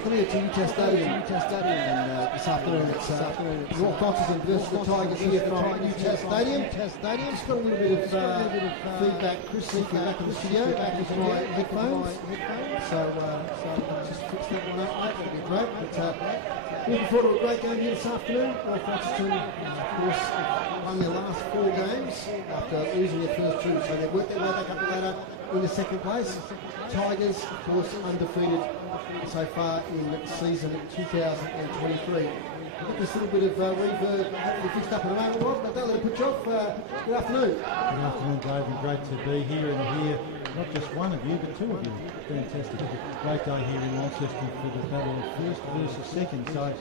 welcome here to UTAS Stadium. And this afternoon it's North Launceston versus the Tigers here from UTAS Stadium. Just got a little bit of feedback, Chris, back in the studio, back with my headphones. So just fix that one up, mate. That'll be great. But looking forward to a great game here this afternoon. North Launceston, of course, won their last 4 games after losing their first 2, so they've worked their way back up the ladder in the second place. Tigers, of course, undefeated so far in season 2023. I think this little bit of reverb hopefully fixed up in a moment, Rob, but don't let it put you off. Good afternoon. Good afternoon, Dave, and great to be here and hear not just one of you, but 2 of you. Fantastic. Great day here in Launceston for the battle of first versus second. So,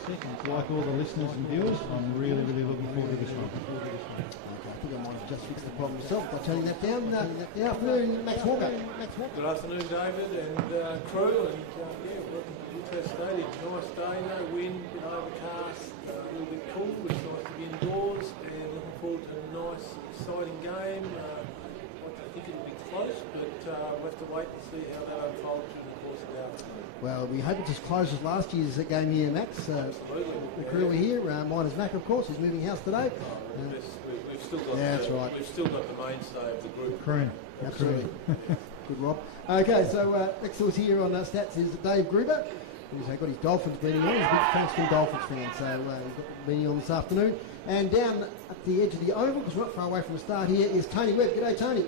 like all the listeners and viewers, I'm really, really looking forward to this one. I think I might have just fixed the problem myself by turning that down. Good afternoon, Max Walker. Good afternoon, David and crew, and welcome to UTAS Stadium. Nice day, no wind, bit overcast, a little bit cool. It's nice to be indoors, and looking forward to a nice, exciting game. I think it'll be close, but we'll have to wait and see how that unfolds during the course of the afternoon. Well, we hope it's as close as last year's game here, Max. Absolutely. The crew are here. Mine is Mac, of course, who's moving house today. We've still got that's right. We've still got the mainstay of the group. Cream. Absolutely. Good, Rob. Okay, so next to us here on stats is Dave Gruber. He's got his Dolphins beanie on. He's a big Frankston Dolphins fan, so we've got the beanie on this afternoon. And down at the edge of the oval, because we're not far away from the start here, is Tony Webb. G'day, Tony.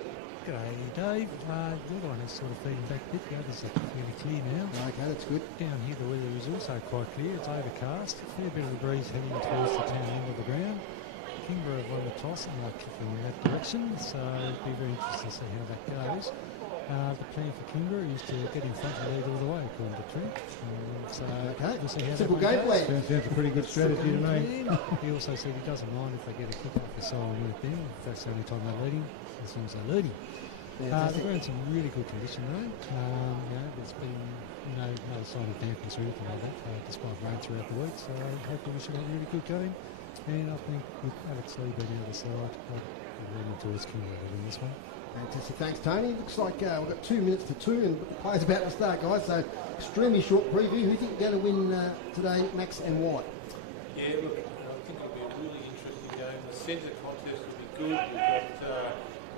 G'day, Dave. Your line is sort of feeding back a bit. The others are really clear now. Okay, that's good. Down here, the weather is also quite clear. It's overcast. A fair bit of the breeze heading towards the town end of the ground. Kingborough have won the toss and are kicking in that direction, so it'll be very interesting to see how that goes. The plan for Kingborough is to get in front and lead all the way, according to Trent. So Okay, we'll see how simple that game plan. Sounds a pretty good strategy to me. He also said he doesn't mind if they get a kick off the side and then if that's the only time they're leading, as long as they're leading. The ground's in really good condition though. There's been no sign of dampness or anything like that, despite rain throughout the week. So hopefully we should have a really good game. And I think with Alex Lee being the other side, I'm leaning towards Kingborough to win this one. Fantastic, thanks Tony. Looks like we've got 2 minutes to 2 and the play's about to start, guys, so extremely short preview. Who do you think you're going to win today, Max, and why? Yeah, look, I think it'll be a really interesting game. The centre contest will be good. We've got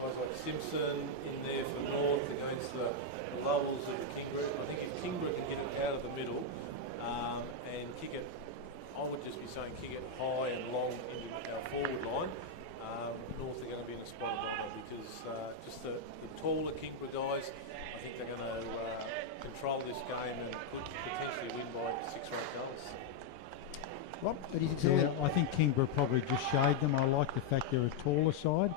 guys like Simpson in there for North against the levels of the Kingborough. I think if Kingborough can get it out of the middle and kick it, I would just be saying kick it high and long into our forward line, North are going to be in a spot of honour because just the taller Kingborough guys, I think they're going to control this game and could potentially win by 6 or 8 goals. Rob, what do you think? Yeah, I think Kingborough probably just shade them. I like the fact they're a taller side.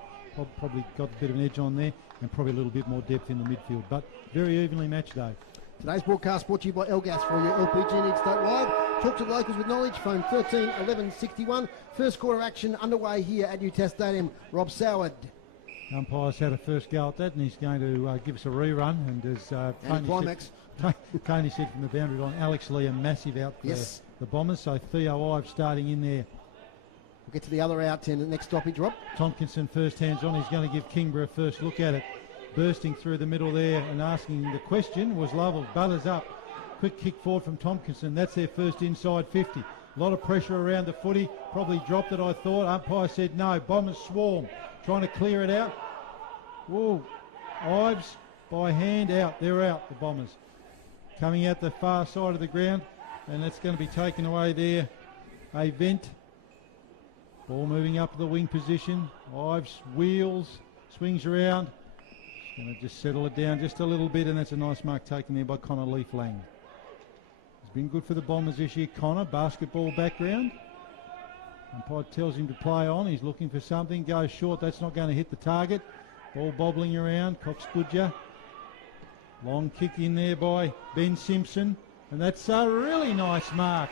Probably got a bit of an edge on there and probably a little bit more depth in the midfield. But very evenly matched, Dave. Today's broadcast brought to you by Elgas for your LPG needs. Start live. Talk to the locals with knowledge. Phone 13 11 61. First quarter action underway here at UTAS Stadium. Rob Soward. Umpire's had a first go at that, and he's going to give us a rerun. And as Tony said from the boundary line, Alex Lee are massive out for the Bombers. So Theo Ives starting in there. We'll get to the other out in the next stoppage, Rob. Tompkinson first hands on. He's going to give Kingborough a first look at it. Bursting through the middle there and asking the question was Lovell. Butters up. Quick kick forward from Tompkinson. That's their first inside 50. A lot of pressure around the footy. Probably dropped it, I thought. Umpire said no. Bombers swarm. Trying to clear it out. Whoa. Ives by hand out. They're out, the Bombers. Coming out the far side of the ground. And that's going to be taken away there. A vent. Ball moving up to the wing position. Ives wheels. Swings around. Going to just settle it down just a little bit, and that's a nice mark taken there by Connor Leaf-Lang. He's been good for the Bombers this year, Connor. Basketball background. Umpire tells him to play on. He's looking for something. Goes short. That's not going to hit the target. Ball bobbling around. Cox Goodger. Long kick in there by Ben Simpson. And that's a really nice mark.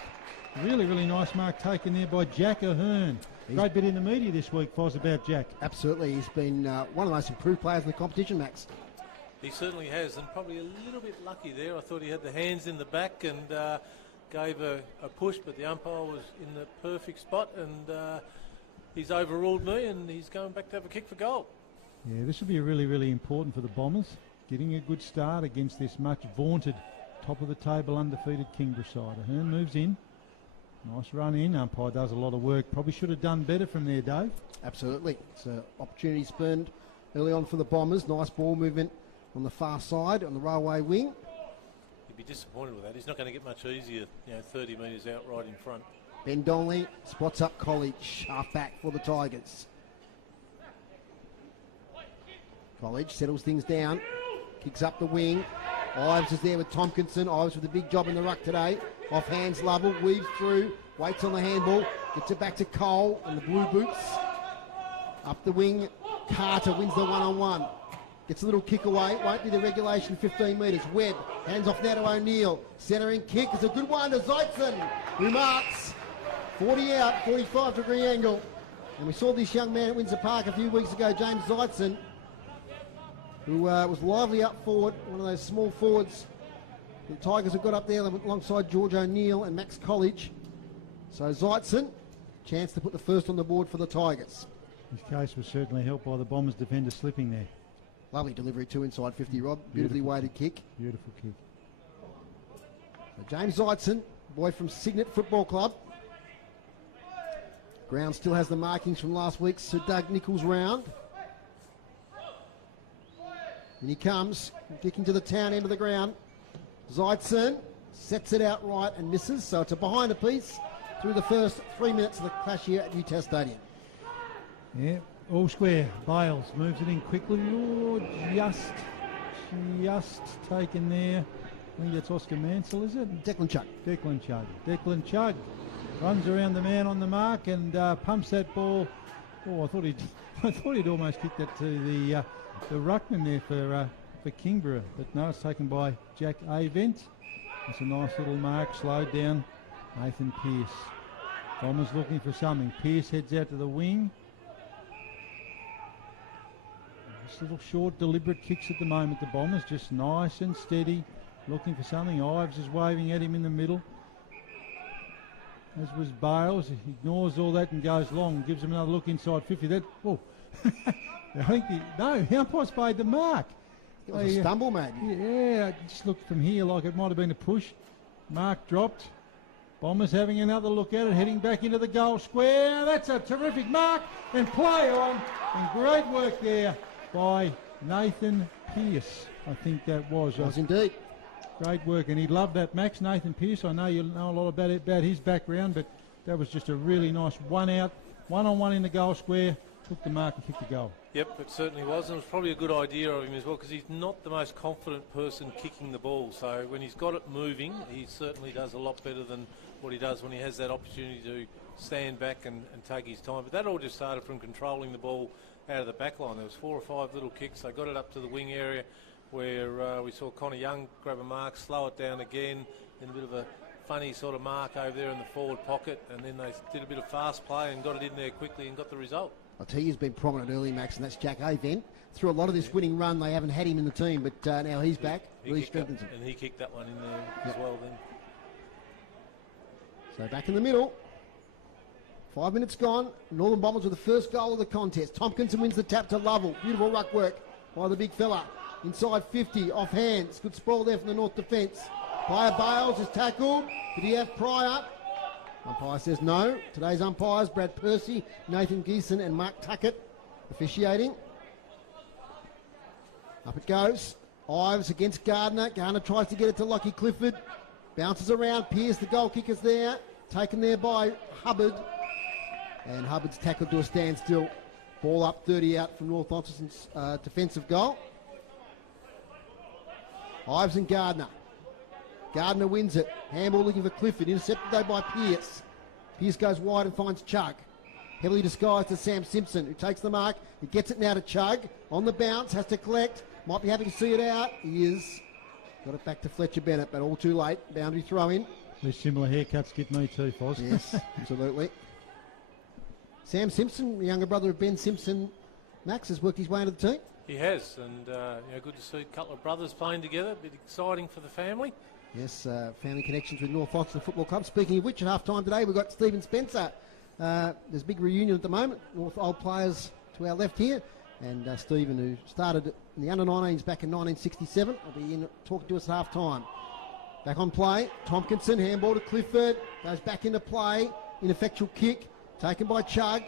Really, really nice mark taken there by Jack Ahern. Great bit in the media this week, Foz, about Jack. Absolutely. He's been one of the most improved players in the competition, Max. He certainly has, and probably a little bit lucky there. I thought he had the hands in the back and gave a push, but the umpire was in the perfect spot, and he's overruled me, and he's going back to have a kick for goal. Yeah, this will be really, really important for the Bombers. Getting a good start against this much vaunted top of the table undefeated Kingborough side. Ahern moves in. Nice run in. Umpire does a lot of work. Probably should have done better from there, Dave. Absolutely. It's an opportunity spurned early on for the Bombers. Nice ball movement on the far side, on the railway wing. He'd be disappointed with that. He's not going to get much easier, 30 metres out right in front. Ben Donnelly spots up College, half back for the Tigers. College settles things down, kicks up the wing. Ives is there with Tompkinson. Ives with a big job in the ruck today. Off hands Lovell, weaves through, waits on the handball, gets it back to Cole and the blue boots. Up the wing, Carter wins the one-on-one. Gets a little kick away, won't be the regulation 15 metres. Webb, hands off now to O'Neill. Centering kick is a good one to Zeitzen, who marks 40 out, 45-degree angle. And we saw this young man at Windsor Park a few weeks ago, James Zeitzen, who was lively up forward, one of those small forwards the Tigers have got up there alongside George O'Neill and Max College. So Zeitzen, chance to put the first on the board for the Tigers. His case was certainly helped by the Bombers defender slipping there. Lovely delivery too inside 50, Rob. Beautifully weighted kick. Beautiful kick. So James Zeitzen, boy from Cygnet Football Club. Ground still has the markings from last week's Sir Doug Nichols round. And he comes, kicking to the town end of the ground. Zeitzen sets it out right and misses, so it's a behind a piece through the first 3 minutes of the clash here at UTAS Stadium. Yeah, all square. Bales moves it in quickly. Oh, just taken there. I think that's Oscar Mansell, is it? Declan Chugg. Declan Chugg runs around the man on the mark and pumps that ball. Oh, I thought he'd almost kicked that to the ruckman there for Kingborough, but no, it's taken by Jack Avent. It's a nice little mark, slowed down. Nathan Pearce. Bombers looking for something. Pearce heads out to the wing. Just little short, deliberate kicks at the moment. The Bombers just nice and steady, looking for something. Ives is waving at him in the middle. As was Bales. He ignores all that and goes long. Gives him another look inside 50. That, oh, I think the umpire's paid the mark. It was a stumble, mate. Yeah, I just looked from here like it might have been a push. Mark dropped. Bombers having another look at it, heading back into the goal square. That's a terrific mark and play on. And great work there by Nathan Pearce. I think that was. Was indeed. Great work, and he loved that, Max. Nathan Pearce, I know you know a lot about his background, but that was just a really nice one-on-one in the goal square. Took the mark and kicked the goal. Yep, it certainly was, and it was probably a good idea of him as well, because he's not the most confident person kicking the ball. So when he's got it moving, he certainly does a lot better than what he does when he has that opportunity to stand back and take his time. But that all just started from controlling the ball out of the back line. There was 4 or 5 little kicks. They got it up to the wing area where we saw Connor Young grab a mark, slow it down again, then a bit of a funny sort of mark over there in the forward pocket, and then they did a bit of fast play and got it in there quickly and got the result. I'll tell you, he's been prominent early, Max, and that's Jack Avent. Through a lot of this winning run, they haven't had him in the team, but now he's back. Really strengthens him. And he kicked that one in there as well then. So back in the middle. 5 minutes gone. Northern Bombers with the first goal of the contest. Tompkinson wins the tap to Lovell. Beautiful ruck work by the big fella. Inside 50, off hands. Good sprawl there from the North defence. Player Bales is tackled. Did he have Pryor? Umpire says no. Today's umpires, Brad Percy, Nathan Geeson and Mark Tuckett officiating. Up it goes. Ives against Gardner. Gardner tries to get it to Lockie Clifford. Bounces around. Pearce, the goal kicker's there. Taken there by Hubbard. And Hubbard's tackled to a standstill. Ball up 30 out from North Launceston's defensive goal. Ives and Gardner. Gardner wins it. Handball looking for Clifford. Intercepted though by Pearce. Pearce goes wide and finds Chugg. Heavily disguised to Sam Simpson, who takes the mark. He gets it now to Chugg. On the bounce, has to collect. Might be happy to see it out. He is. Got it back to Fletcher Bennett, but all too late. Boundary throw in. These similar haircuts get me too, Foz. Yes, absolutely. Sam Simpson, the younger brother of Ben Simpson, Max, has worked his way into the team. He has, and good to see a couple of brothers playing together. A bit exciting for the family. Yes, family connections with North Launceston Football Club. Speaking of which, at half time today, we've got Stephen Spencer. There's a big reunion at the moment. North old players to our left here. And Stephen, who started in the under-19s back in 1967, will be in talking to us at half time. Back on play. Tompkinson, handball to Clifford. Goes back into play. Ineffectual kick. Taken by Chugg,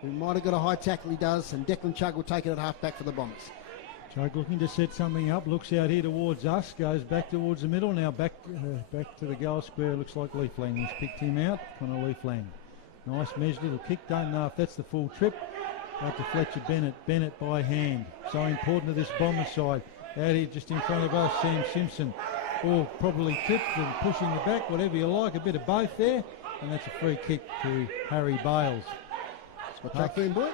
who might have got a high tackle, he does. And Declan Chugg will take it at half-back for the Bombers. Chugg looking to set something up. Looks out here towards us. Goes back towards the middle. Now back to the goal square. Looks like Leaflang has picked him out. Connor Leaflang. Nice measured little kick. Don't know if that's the full trip. Out to Fletcher Bennett. Bennett by hand. So important to this Bombers side. Out here just in front of us, Sam Simpson. Ball probably tipped and pushing the back, whatever you like. A bit of both there. And that's a free kick to Harry Bales. Scott Jake boy?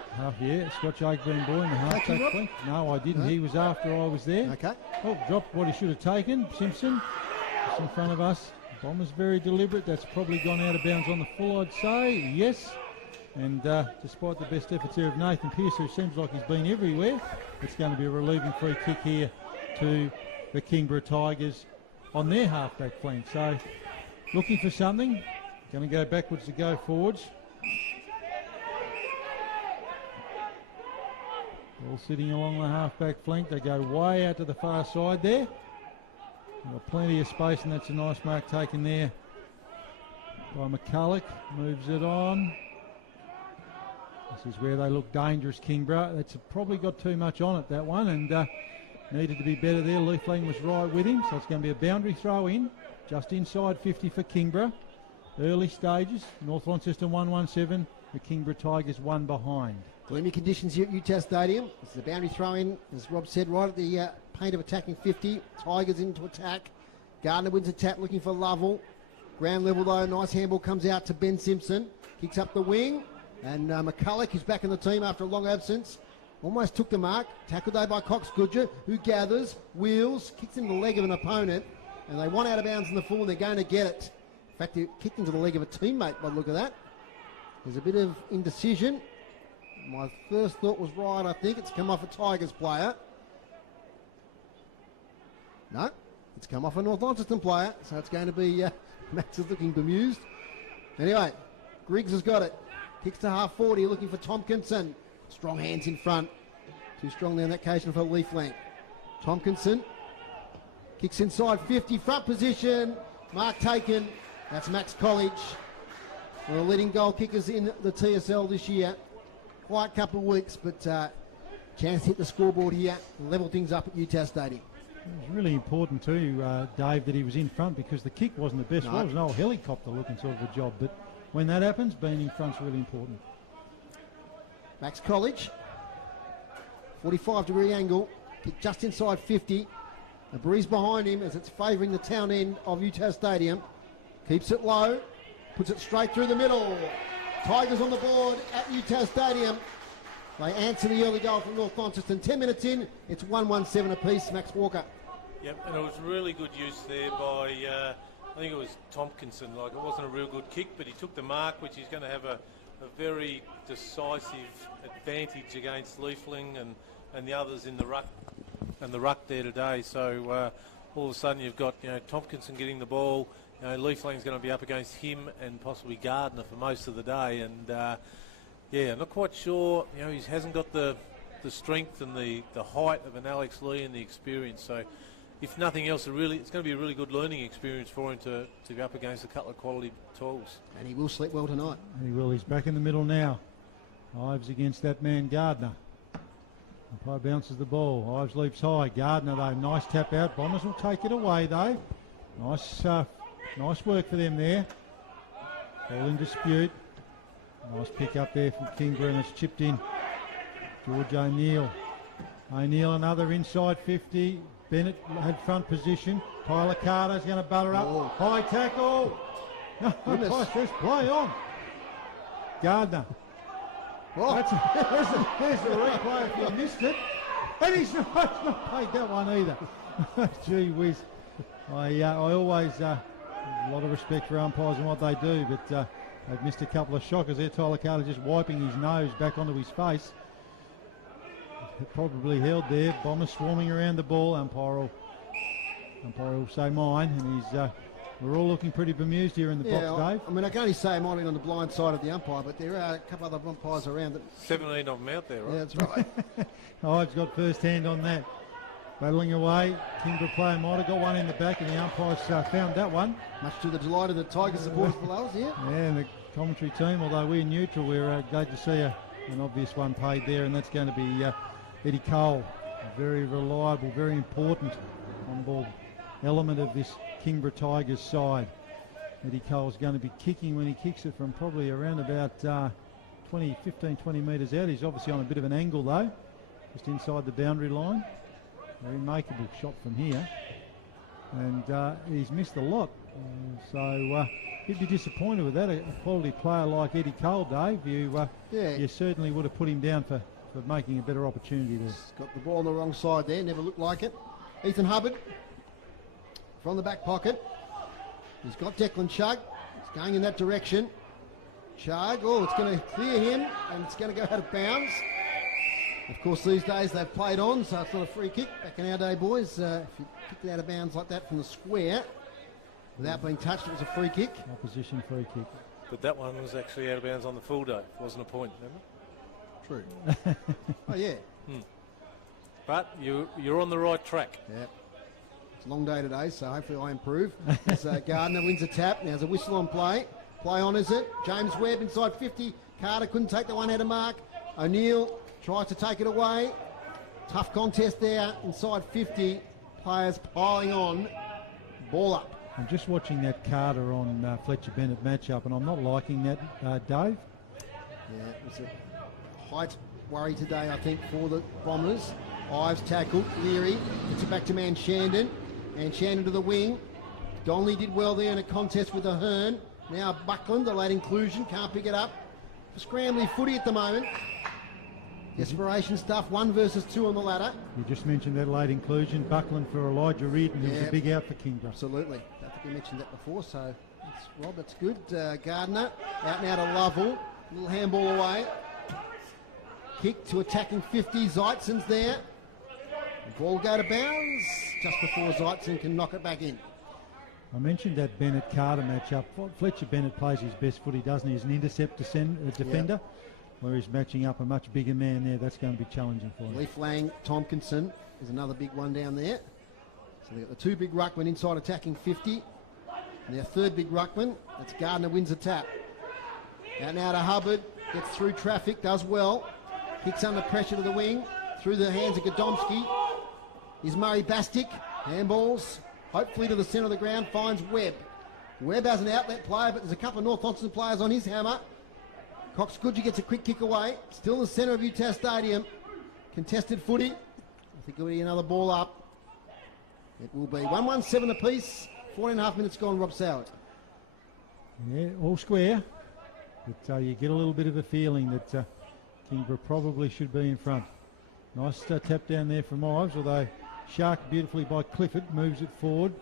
Scott Jake boy in the half-back flank. No, I didn't. No. He was after I was there. Okay. Oh, dropped what he should have taken. Simpson, just in front of us. Bombers very deliberate. That's probably gone out of bounds on the full, I'd say. Yes. And despite the best efforts here of Nathan Pearce, who seems like he's been everywhere, it's going to be a relieving free kick here to the Kingborough Tigers on their half-back flank. So, looking for something. Going to go backwards to go forwards. All sitting along the half-back flank. They go way out to the far side there. Got plenty of space, and that's a nice mark taken there by McCulloch. Moves it on. This is where they look dangerous, Kingborough. That's probably got too much on it, that one, and needed to be better there. Leaflang was right with him, so it's going to be a boundary throw in. Just inside 50 for Kingborough. Early stages, North Launceston 1-1-7, the Kingborough Tigers 1 behind. Gloomy conditions here at UTAS Stadium. This is a boundary throw-in, as Rob said, right at the paint of attacking 50. Tigers into attack. Gardner wins attack, looking for Lovell. Ground level though, nice handball comes out to Ben Simpson. Kicks up the wing, and McCulloch is back in the team after a long absence. Almost took the mark. Tackled though by Cox Goodger, who gathers, wheels, kicks into the leg of an opponent, and they want out of bounds in the full, and they're going to get it. In fact, he kicked into the leg of a teammate by the look of that. There's a bit of indecision. My first thought was right, I think. It's come off a Tigers player. No, it's come off a North Launceston player, so it's going to be Max is looking bemused. Anyway, Griggs has got it. Kicks to half 40, looking for Tompkinson. Strong hands in front. Too strongly on that occasion for Leaflang. Tompkinson kicks inside 50, front position. Mark taken. That's Max College. One of the leading goal kickers in the TSL this year. Quiet couple of weeks, but chance to hit the scoreboard here and level things up at UTAS Stadium. It was really important too, Dave, that he was in front, because the kick wasn't the best. No. Well, it was an old helicopter looking sort of a job, but when that happens, being in front's really important. Max College, 45-degree angle, kick just inside 50. A breeze behind him as it's favouring the town end of UTAS Stadium. Keeps it low, puts it straight through the middle. Tigers on the board at UTAS Stadium. They answer the early goal from North Launceston. 10 minutes in, it's 1-1-7 apiece. Max Walker. Yep, and it was really good use there by, I think it was Tompkinson. Like, it wasn't a real good kick, but he took the mark, which is going to have a very decisive advantage against Leafling and the others in the ruck there today. So all of a sudden you've got Tompkinson getting the ball. Leafling's going to be up against him and possibly Gardner for most of the day, and I'm not quite sure. He hasn't got the strength and the height of an Alex Lee and the experience. So, if nothing else, it's going to be a really good learning experience for him to be up against a couple of quality tools. And he will sleep well tonight. He will. He's back in the middle now. Ives against that man Gardner. Umpire bounces the ball. Ives leaps high. Gardner though, nice tap out. Bombers will take it away though. Nice work for them there. Ball in dispute. Nice pick up there from Kingborough, and it's chipped in. George O'Neill. O'Neill another inside 50. Bennett had front position. Tyler Carter's going to butter up. Oh. High tackle. No, just play on. Gardner. Oh. There's the replay if you missed it. And he's not paid that one either. Gee whiz. I always a lot of respect for umpires and what they do, but they've missed a couple of shockers there. Tyler Carter just wiping his nose back onto his face. Probably held there. Bombers swarming around the ball. Umpire will say mine, and we're all looking pretty bemused here in the box, Dave. I mean, I can only say I might be on the blind side of the umpire, but there are a couple other umpires around. 17 of them out there, right? Yeah, that's right. I've got first hand on that. Battling away. Kingborough player might have got one in the back, and the umpires found that one. Much to the delight of the Tiger supporters below us, yeah. Yeah, and the commentary team, although we're neutral, we're glad to see an obvious one paid there, and that's going to be Eddie Cole. A very reliable, very important on-ball element of this Kingborough Tigers side. Eddie Cole's going to be kicking when he kicks it from probably around about 15, 20 metres out. He's obviously on a bit of an angle though, just inside the boundary line. Very makeable shot from here, and he's missed a lot, so he'd be disappointed with that. A quality player like Eddie Cole, Dave, you certainly would have put him down for making a better opportunity there. He's got the ball on the wrong side there, never looked like it. Ethan Hubbard from the back pocket. He's got Declan Chugg. He's going in that direction. Chugg, it's going to clear him, and it's going to go out of bounds. Of course, these days they've played on, so it's not a free kick. Back in our day, boys, if you kicked it out of bounds like that from the square, without being touched, it was a free kick. Opposition free kick. But that one was actually out of bounds on the full day. It wasn't a point, remember? True. Oh, yeah. But you're on the right track. Yeah. It's a long day today, so hopefully I improve. As Gardner wins a tap. Now there's a whistle on play. Play on, is it? James Webb inside 50. Carter couldn't take the one out of mark. O'Neill tries to take it away. Tough contest there inside 50. Players piling on. Ball up. I'm just watching that Carter on Fletcher Bennett matchup, and I'm not liking that, Dave. Yeah, it was a height worry today, I think, for the Bombers. Ives tackled. Leary gets it back to Shandon. And Shandon to the wing. Donnelly did well there in a contest with Ahern. Now Buckland, the late inclusion, can't pick it up. Scrambly footy at the moment. Desperation stuff, 1 versus 2 on the ladder. You just mentioned that late inclusion. Buckland for Elijah Reardon, who's a big out for Kingborough. Absolutely. I don't think we mentioned that before, so Rob, that's good. Gardner out now to Lovell. Little handball away. Kick to attacking 50. Zeitzen's there. The ball go to bounds just before Zeitzen can knock it back in. I mentioned that Bennett-Carter matchup. Fletcher Bennett plays his best footy, doesn't he? He's an intercept defender, where he's matching up a much bigger man there. That's going to be challenging for him. Leaf Lang Tompkinson is another big one down there. So they've got the 2 big ruckmen inside attacking 50. And their 3rd big ruckman, that's Gardner, wins a tap. Out now to Hubbard, gets through traffic, does well. Kicks under pressure to the wing, through the hands of Godomski. Is Murray Bastick, handballs, hopefully to the centre of the ground, finds Webb. Webb has an outlet player, but there's a couple of North Launceston players on his hammer. Cox Goodger gets a quick kick away. Still in the centre of UTAS Stadium. Contested footy. I think it'll be another ball up. It will be 1-1-7 apiece. 4.5 minutes gone, Rob Soward. Yeah, all square. But you get a little bit of a feeling that Kingborough probably should be in front. Nice tap down there from Ives, although sharked beautifully by Clifford, moves it forward.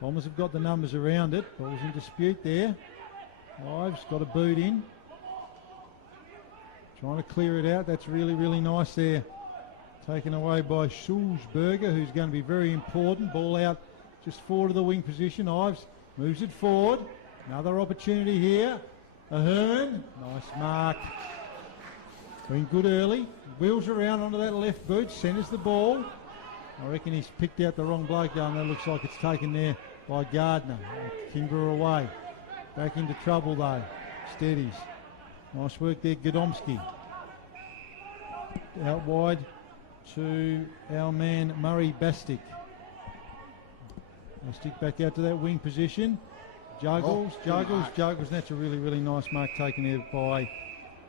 Bombers have got the numbers around it. Ball's in dispute there. Ives got a boot in. Trying to clear it out. That's really, really nice there. Taken away by Schulzberger, who's going to be very important. Ball out just forward of the wing position. Ives moves it forward. Another opportunity here. Ahern. Nice mark. Been good early. Wheels around onto that left boot. Centres the ball. I reckon he's picked out the wrong bloke down there. Looks like it's taken there by Gardner. Kingborough away. Back into trouble though. Steadies. Nice work there, Godomski. Out wide to our man Murray Bastick. They stick back out to that wing position. Juggles. And that's a really, really nice mark taken there by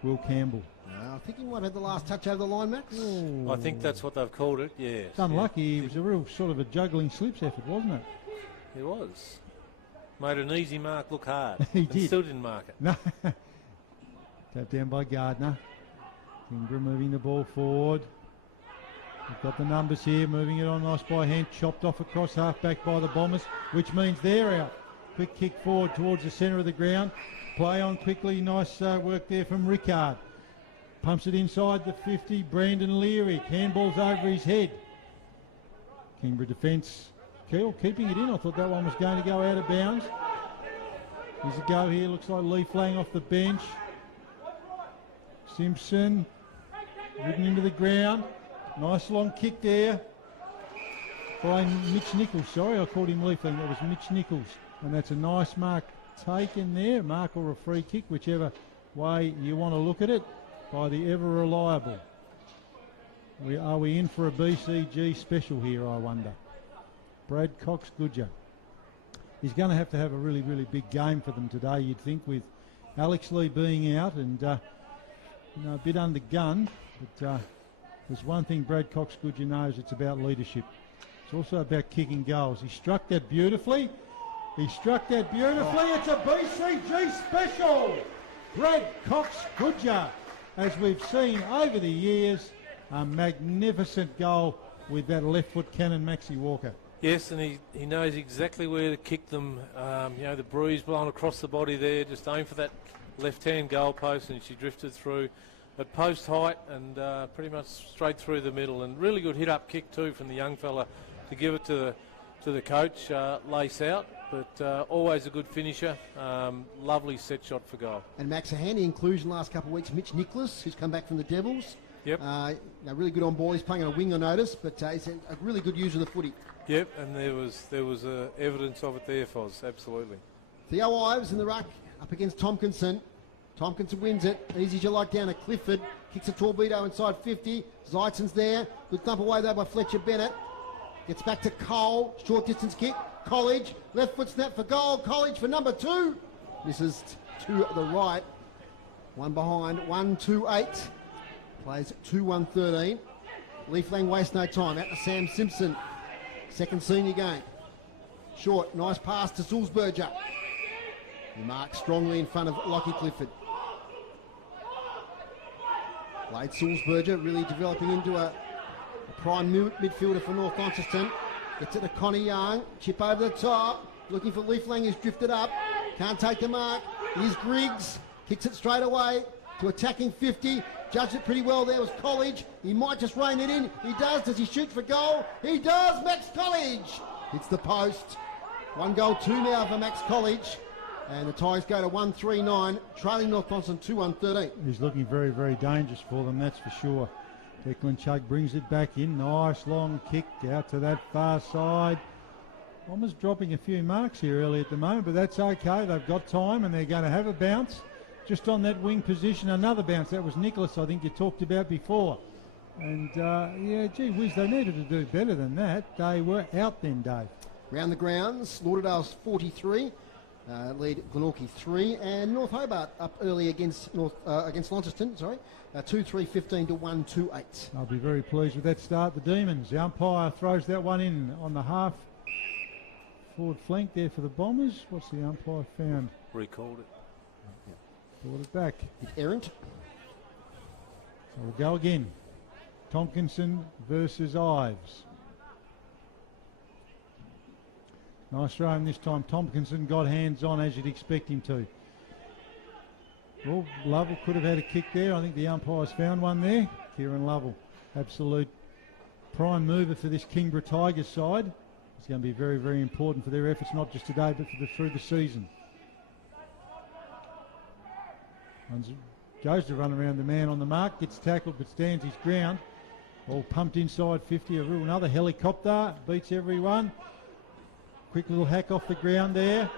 Will Campbell. I think he might have had the last touch over the line, Max. I think that's what they've called it, yes. It's unlucky. It was a real sort of a juggling slips effort, wasn't it? It was. Made an easy mark look hard. He and did. Still didn't mark it. No. Tap down by Gardner. Kingborough moving the ball forward. We've got the numbers here, moving it on nice by hand, chopped off across half back by the Bombers, which means they're out. Quick kick forward towards the centre of the ground. Play on quickly, nice work there from Rickard. Pumps it inside the 50, Brandon Leary, handballs over his head. Kingborough defence, keeping it in. I thought that one was going to go out of bounds. There's a go here, looks like Leaf Lang off the bench. Simpson ridden into the ground. Nice long kick there. by Mitch Nichols. Sorry, I called him Leafling. That was Mitch Nichols. And that's a nice mark taken there. Mark or a free kick, whichever way you want to look at it, by the ever reliable. Are we in for a BCG special here, I wonder? Brad Cox-Goodger. He's going to have a really, really big game for them today, you'd think, with Alex Lee being out and a bit undergunned. But there's one thing Brad Cox-Goodger knows, it's about leadership. It's also about kicking goals. He struck that beautifully. It's a BCG special. Brad Cox-Goodger, as we've seen over the years, a magnificent goal with that left foot cannon, Maxie Walker. Yes, and he knows exactly where to kick them. The breeze blowing across the body there, just aim for that left-hand goal post, and she drifted through at post height and pretty much straight through the middle. And really good hit-up kick too from the young fella to give it to the coach, lace out. But always a good finisher. Lovely set shot for goal. And Max, a handy inclusion last couple of weeks, Mitch Nicholas, who's come back from the Devils. Yep. Really good on ball. He's playing on a wing, I noticed, but he's a really good user of the footy. Yep, and there was evidence of it there, Foz, absolutely. Theo Ives in the ruck up against Tompkinson. Tompkinson wins it. Easy as you like down to Clifford. Kicks a torpedo inside 50. Zeitzon's there. Good thump away there by Fletcher Bennett. Gets back to Cole. Short distance kick. College. Left foot snap for goal. College for number 2. Misses to the right. One behind. 1-2-8. Plays 2-1-13. Leaflang wastes no time. Out to Sam Simpson. Second senior game. Short. Nice pass to Sulzberger. He marks strongly in front of Lockie Clifford. Blade Sulzberger really developing into a prime midfielder for North Launceston. Gets it to Connie Young. Chip over the top. Looking for Leaflang, who's drifted up. Can't take the mark. Here's Griggs. Kicks it straight away to attacking 50. Judged it pretty well there was College. He might just rein it in. He does. Does he shoot for goal? He does. Max College hits the post. 1-2 now for Max College. And the Tigers go to 1-3-9, trailing North Launceston 2-1-13. He's looking very, very dangerous for them, that's for sure. Declan Chugg brings it back in. Nice long kick out to that far side. Bombers dropping a few marks here early at the moment, but that's okay. They've got time and they're going to have a bounce. Just on that wing position, another bounce. That was Nicholas, I think you talked about before. And, gee whiz, they needed to do better than that. They were out then, Dave. Round the grounds, Lauderdale's 43. Lead Glenorchy 3, and North Hobart up early against Launceston, 2-3-15 to 1-2-8. I'll be very pleased with that start. The Demons, the umpire throws that one in on the half forward flank there for the Bombers. What's the umpire found? Recalled it. Brought it back. It's errant. So we'll go again. Tompkinson versus Ives. Nice throw in this time. Tompkinson got hands on as you'd expect him to. Well, Lovell could have had a kick there. I think the umpires found one there. Kieran Lovell, absolute prime mover for this Kingborough Tigers side. It's going to be very, very important for their efforts, not just today, but through the season. Goes to run around the man on the mark, gets tackled but stands his ground. All pumped inside 50. Another helicopter, beats everyone. Quick little hack off the ground there.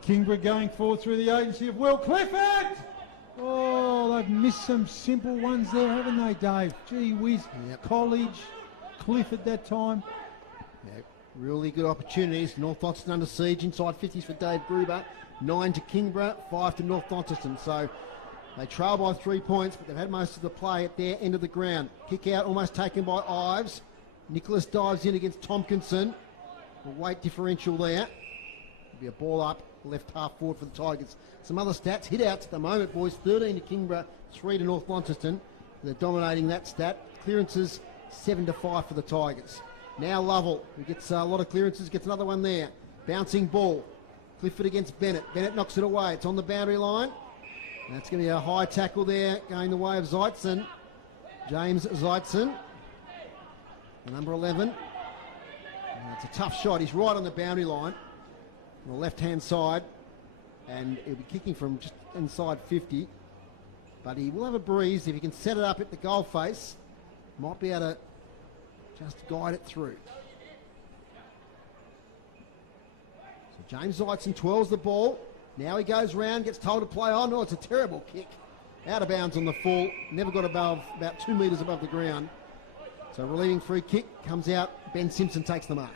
Kingborough going forward through the agency of Will Clifford. Oh, they've missed some simple ones there, haven't they, Dave? Gee whiz. Yep. College, Clifford that time. Yep. Really good opportunities. North Launceston under siege. Inside 50s for Dave Gruber. 9 to Kingborough, 5 to North Launceston. So they trail by 3 points, but they've had most of the play at their end of the ground. Kick out almost taken by Ives. Nicholas dives in against Tompkinson. The weight differential there. It'll be a ball up, left half forward for the Tigers. Some other stats, hit outs at the moment, boys. 13 to Kingborough, 3 to North Launceston. They're dominating that stat. Clearances, 7 to 5 for the Tigers. Now Lovell, who gets a lot of clearances, gets another one there. Bouncing ball. Clifford against Bennett. Bennett knocks it away. It's on the boundary line. That's going to be a high tackle there, going the way of Zeitzon. James Zeitzon, number 11. And it's a tough shot. He's right on the boundary line, on the left-hand side, and he'll be kicking from just inside 50. But he will have a breeze if he can set it up at the goal face. Might be able to just guide it through. So James Zeitzen twirls the ball. Now he goes round, gets told to play on. Oh, it's a terrible kick. Out of bounds on the full. Never got above, about 2 metres above the ground. So relieving free kick comes out. Ben Simpson takes the mark.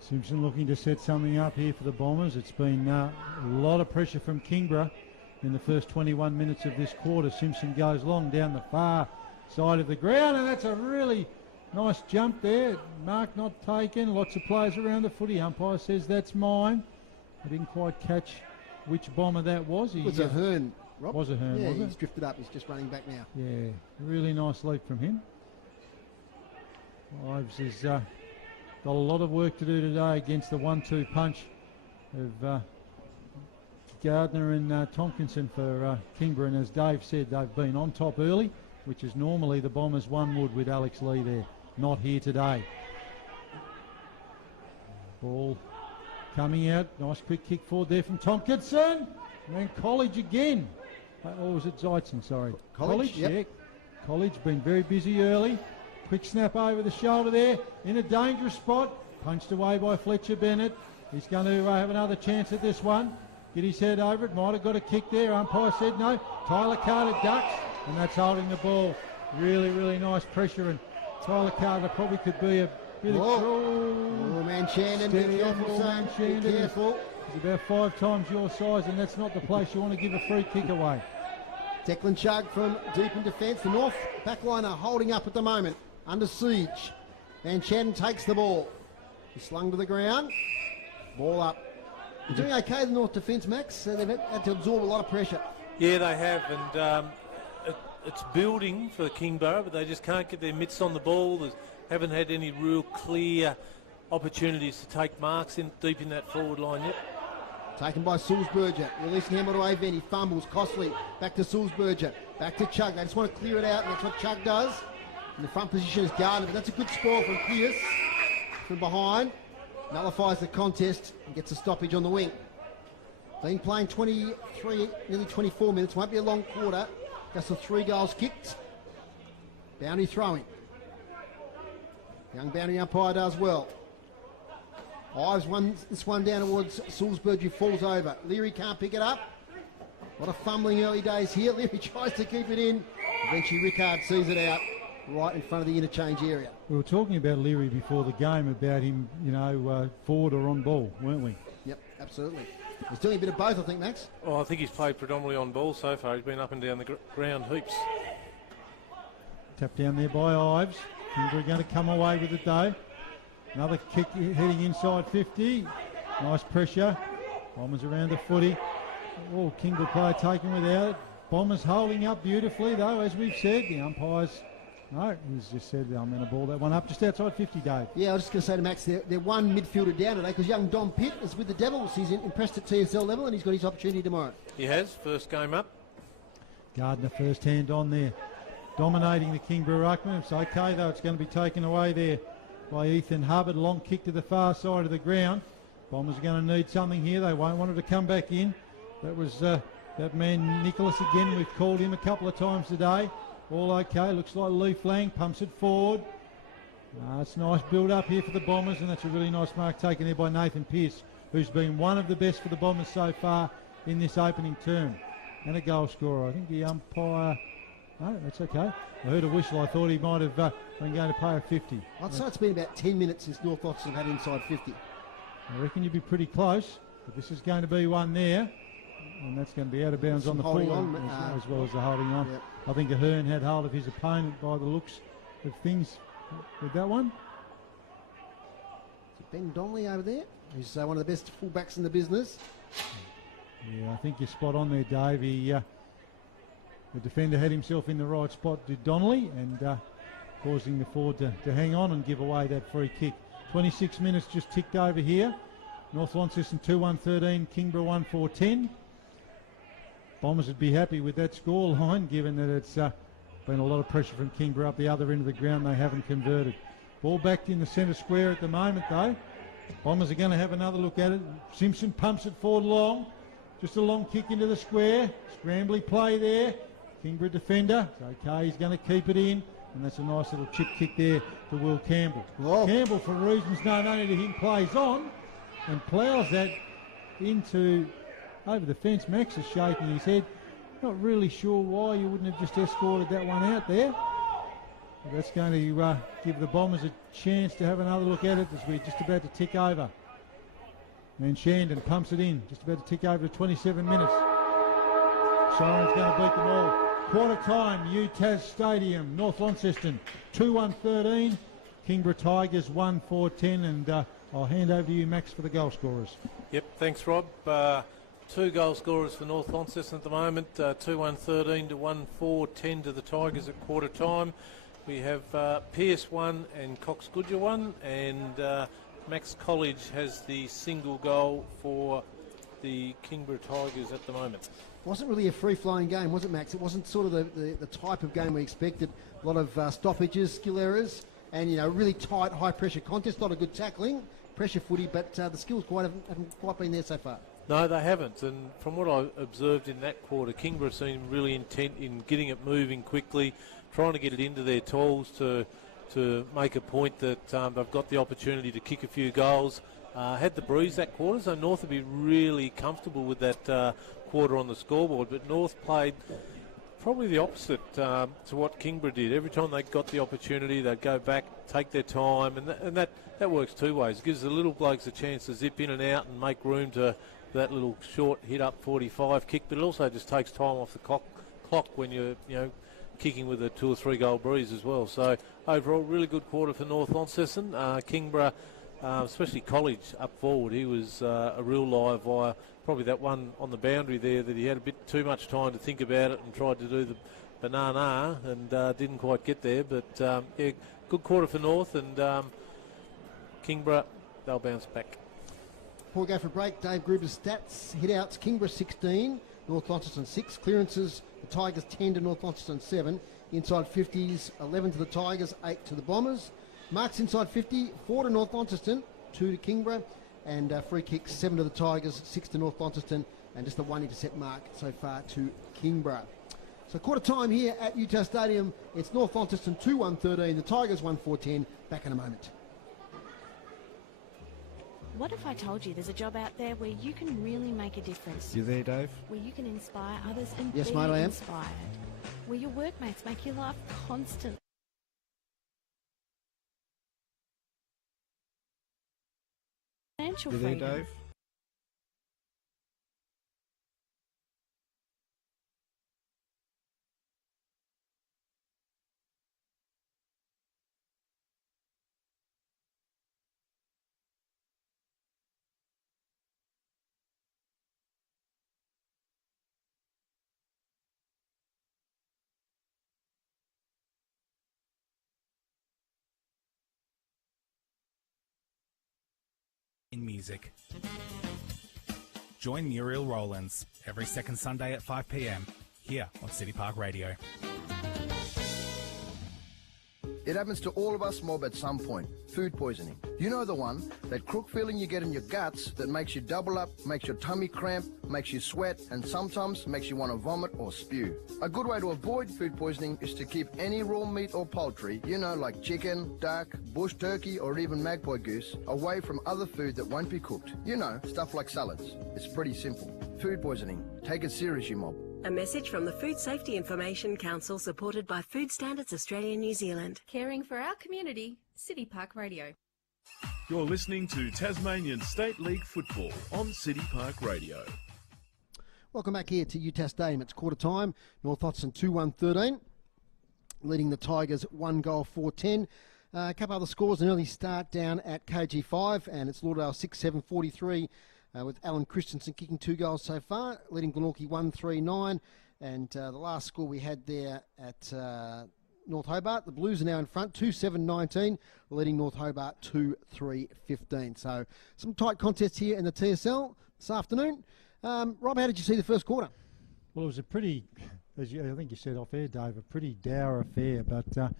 Simpson looking to set something up here for the Bombers. It's been a lot of pressure from Kingborough in the first 21 minutes of this quarter. Simpson goes long down the far side of the ground, and that's a really nice jump there. Mark not taken. Lots of players around the footy. Umpire says that's mine. I didn't quite catch which Bomber that was. It was a Hearn, Rob. Was a Hearn, yeah, was it? He's drifted up. He's just running back now. Yeah, really nice leap from him. Ives has got a lot of work to do today against the 1-2 punch of Gardner and Tompkinson for Kingborough. And as Dave said, they've been on top early, which is normally the Bombers one would with Alex Lee there. Not here today. Ball coming out. Nice quick kick forward there from Tompkinson. And then College again. Or was it Zeitzen, sorry? College, yep. Yeah. College been very busy early. Quick snap over the shoulder there. In a dangerous spot. Punched away by Fletcher Bennett. He's going to have another chance at this one. Get his head over it. Might have got a kick there. Umpire said no. Tyler Carter ducks. And that's holding the ball. Really, really nice pressure. And Tyler Carter probably could be a bit of... Oh, man, Shannon, be careful, son. Be careful. He's about 5 times your size, and that's not the place you want to give a free kick away. Declan Chugg from deep in defence. The North backline are holding up at the moment. Under siege. Van Shannon takes the ball. He's slung to the ground. Ball up. They're doing okay, the North defence, Max. They've had to absorb a lot of pressure. Yeah, they have, and it's building for Kingborough, but they just can't get their mitts on the ball. They haven't had any real clear opportunities to take marks in deep in that forward line yet. Taken by Sulzberger. Releasing him to Aven. He fumbles. Costly. Back to Sulzberger. Back to Chugg. They just want to clear it out, and that's what Chugg does. In the front position is Gardner, but that's a good spoil from Pierce. From behind. Nullifies the contest and gets a stoppage on the wing. Been playing 23, nearly 24 minutes. Won't be a long quarter. Just the 3 goals kicked. Bounty throwing. Young bounty umpire does well. Ives won this one down towards Sulzberger, who falls over. Leary can't pick it up. A lot of fumbling early days here. Leary tries to keep it in. Eventually Rickard sees it out right in front of the interchange area. We were talking about Leary before the game, about him, forward or on ball, weren't we? Yep, absolutely. He's doing a bit of both, I think, Max. Well, I think he's played predominantly on ball so far. He's been up and down the ground heaps. Tapped down there by Ives. Kingborough going to come away with it though. Another kick heading inside 50. Nice pressure. Bombers around the footy. Oh, Kingborough player taken without it. Bombers holding up beautifully though, as we've said. The umpires... No, he's just said I'm going to ball that one up just outside 50, Dave. Yeah, I was just going to say to Max, they're one midfielder down today because young Dom Pitt is with the Devils. He's impressed at TSL level and he's got his opportunity tomorrow. He has, first game up. Gardner first hand on there, dominating the Kingborough ruckman. It's okay though, it's going to be taken away there by Ethan Hubbard. Long kick to the far side of the ground. Bombers are going to need something here. They won't want it to come back in. That was that man Nicholas again. We've called him a couple of times today. All okay, looks like Lee Flang pumps it forward. It's a nice build up here for the Bombers, and that's a really nice mark taken there by Nathan Pearce, who's been one of the best for the Bombers so far in this opening term. And a goal scorer. I think the umpire... No, that's okay. I heard a whistle. I thought he might have been going to pay a 50. I'd say it's been about 10 minutes since North Launceston have had inside 50. I reckon you'd be pretty close, but this is going to be one there. And that's going to be out of bounds on the full as well as the holding on. Yep. I think Ahern had hold of his opponent by the looks of things with that one. Is it Ben Donnelly over there? He's one of the best fullbacks in the business. Yeah, I think you're spot on there, Dave. The defender had himself in the right spot to Donnelly and causing the forward to hang on and give away that free kick. 26 minutes just ticked over here. North Launceston 2-1-13, Kingborough 1-4-10. Bombers would be happy with that score line, given that it's been a lot of pressure from Kingborough up the other end of the ground. They haven't converted. Ball back in the centre square at the moment, though. Bombers are going to have another look at it. Simpson pumps it forward long. Just a long kick into the square. Scrambly play there. Kingborough defender. It's okay, he's going to keep it in. And that's a nice little chip kick there to Will Campbell. Whoa. Campbell, for reasons known only to him, plays on. and ploughs that into over the fence. Max is shaking his head. Not really sure why you wouldn't have just escorted that one out there. But that's going to give the Bombers a chance to have another look at it as we're just about to tick over. And Shandon pumps it in, just about to tick over to 27 minutes. Siren's going to beat them all. Quarter time, UTAS Stadium, North Launceston, 2-1-13. Kingborough Tigers 1-4-10, and I'll hand over to you, Max, for the goal scorers. Yep, thanks, Rob. Two goal scorers for North Launceston at the moment, 2-1-13 to 1-4-10 to the Tigers at quarter time. We have Pearce 1 and Cox Goodyer 1, and Max College has the single goal for the Kingborough Tigers at the moment. Wasn't really a free-flowing game, was it, Max? It wasn't sort of the type of game we expected. A lot of stoppages, skill errors, and, you know, really tight, high-pressure contest. Not a good tackling, pressure footy, but the skills haven't quite been there so far. No, they haven't. And from what I observed in that quarter, Kingborough seemed really intent in getting it moving quickly, trying to get it into their tools to make a point that they've got the opportunity to kick a few goals. Had the breeze that quarter, so North would be really comfortable with that quarter on the scoreboard. But North played probably the opposite to what Kingborough did. Every time they got the opportunity, they'd go back, take their time, and that works two ways. It gives the little blokes a chance to zip in and out and make room to that little short hit up 45 kick, but it also just takes time off the clock when you're kicking with a 2 or 3 goal breeze as well. So overall, really good quarter for North Launceston. Kingborough, especially College up forward, he was a real live wire. Probably that one on the boundary there that he had a bit too much time to think about it and tried to do the banana and didn't quite get there. But yeah, good quarter for North, and Kingborough, they'll bounce back. Before we go for a break, Dave Gruber's stats. Hit-outs, Kingborough 16, North Launceston 6. Clearances, the Tigers 10 to North Launceston 7. Inside 50s, 11 to the Tigers, 8 to the Bombers. Marks inside 50, 4 to North Launceston, 2 to Kingborough. And free kicks, 7 to the Tigers, 6 to North Launceston. And just the 1 intercept mark so far to Kingborough. So quarter time here at UTAS Stadium. It's North Launceston 2-1-13, the Tigers 1-4-10. Back in a moment. What if I told you there's a job out there where you can really make a difference? You there, Dave? Where you can inspire others and Yes, be mate, I am. inspired. Where your workmates make you laugh constantly. Financial You there, freedom. Dave? In music. Join Muriel Rowlands every second Sunday at 5 p.m. here on City Park Radio. It happens to all of us mob at some point. Food poisoning. You know the one, that crook feeling you get in your guts that makes you double up, makes your tummy cramp, makes you sweat, and sometimes makes you want to vomit or spew. A good way to avoid food poisoning is to keep any raw meat or poultry, you know, like chicken, duck, bush turkey, or even magpie goose, away from other food that won't be cooked. You know, stuff like salads. It's pretty simple. Food poisoning. Take it serious, you mob. A message from the Food Safety Information Council, supported by Food Standards Australia New Zealand. Caring for our community, City Park Radio. You're listening to Tasmanian State League Football on City Park Radio. Welcome back here to UTAS Stadium. It's quarter time. North Launceston 2-1-13, leading the Tigers 1-4-10. A couple other scores, an early start down at KG5, and it's Lauderdale 6-7-43. With Alan Christensen kicking 2 goals so far, leading Glenorchy 1-3-9. And the last score we had there at North Hobart, the Blues are now in front, 2-7-19, leading North Hobart 2-3-15. So some tight contests here in the TSL this afternoon. Rob, how did you see the first quarter? Well, it was a pretty, I think you said off air, Dave, a pretty dour affair. But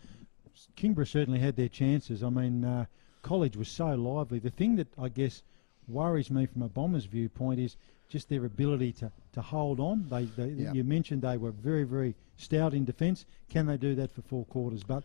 Kingborough certainly had their chances. I mean, College was so lively. The thing that I guess worries me from a Bombers viewpoint is just their ability to hold on. You mentioned they were very, very stout in defence. Can they do that for 4 quarters? But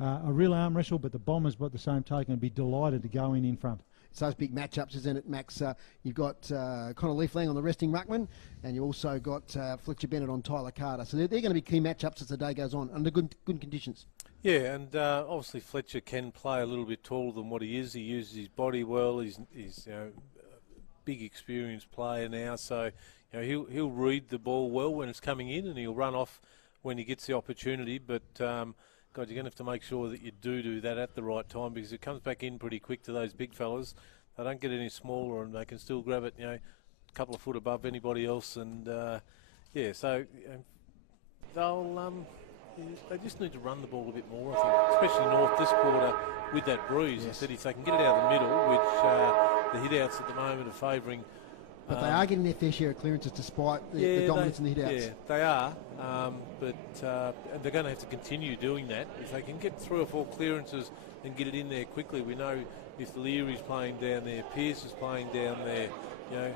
a real arm wrestle, but the Bombers, by the same token, would be delighted to go in front. It's those big matchups, isn't it, Max? You've got Connor Leaflang on the resting ruckman, and you've also got Fletcher Bennett on Tyler Carter. So they're going to be key matchups as the day goes on, under good conditions. Yeah, and obviously Fletcher can play a little bit taller than what he is. He uses his body well. He's a big experienced player now, so he'll read the ball well when it's coming in, and he'll run off when he gets the opportunity. But God, you're going to have to make sure that you do that at the right time, because it comes back in pretty quick to those big fellas. They don't get any smaller, and they can still grab it, a couple of foot above anybody else. And so they just need to run the ball a bit more, I think, especially North this quarter with that breeze. Yes. Instead, if they can get it out of the middle, which the hit-outs at the moment are favouring. But they are getting their fair share of clearances despite the dominance in the hit-outs. Yeah, they are. But they're going to have to continue doing that. If they can get 3 or 4 clearances and get it in there quickly, we know if Leary's playing down there, Pearce is playing down there,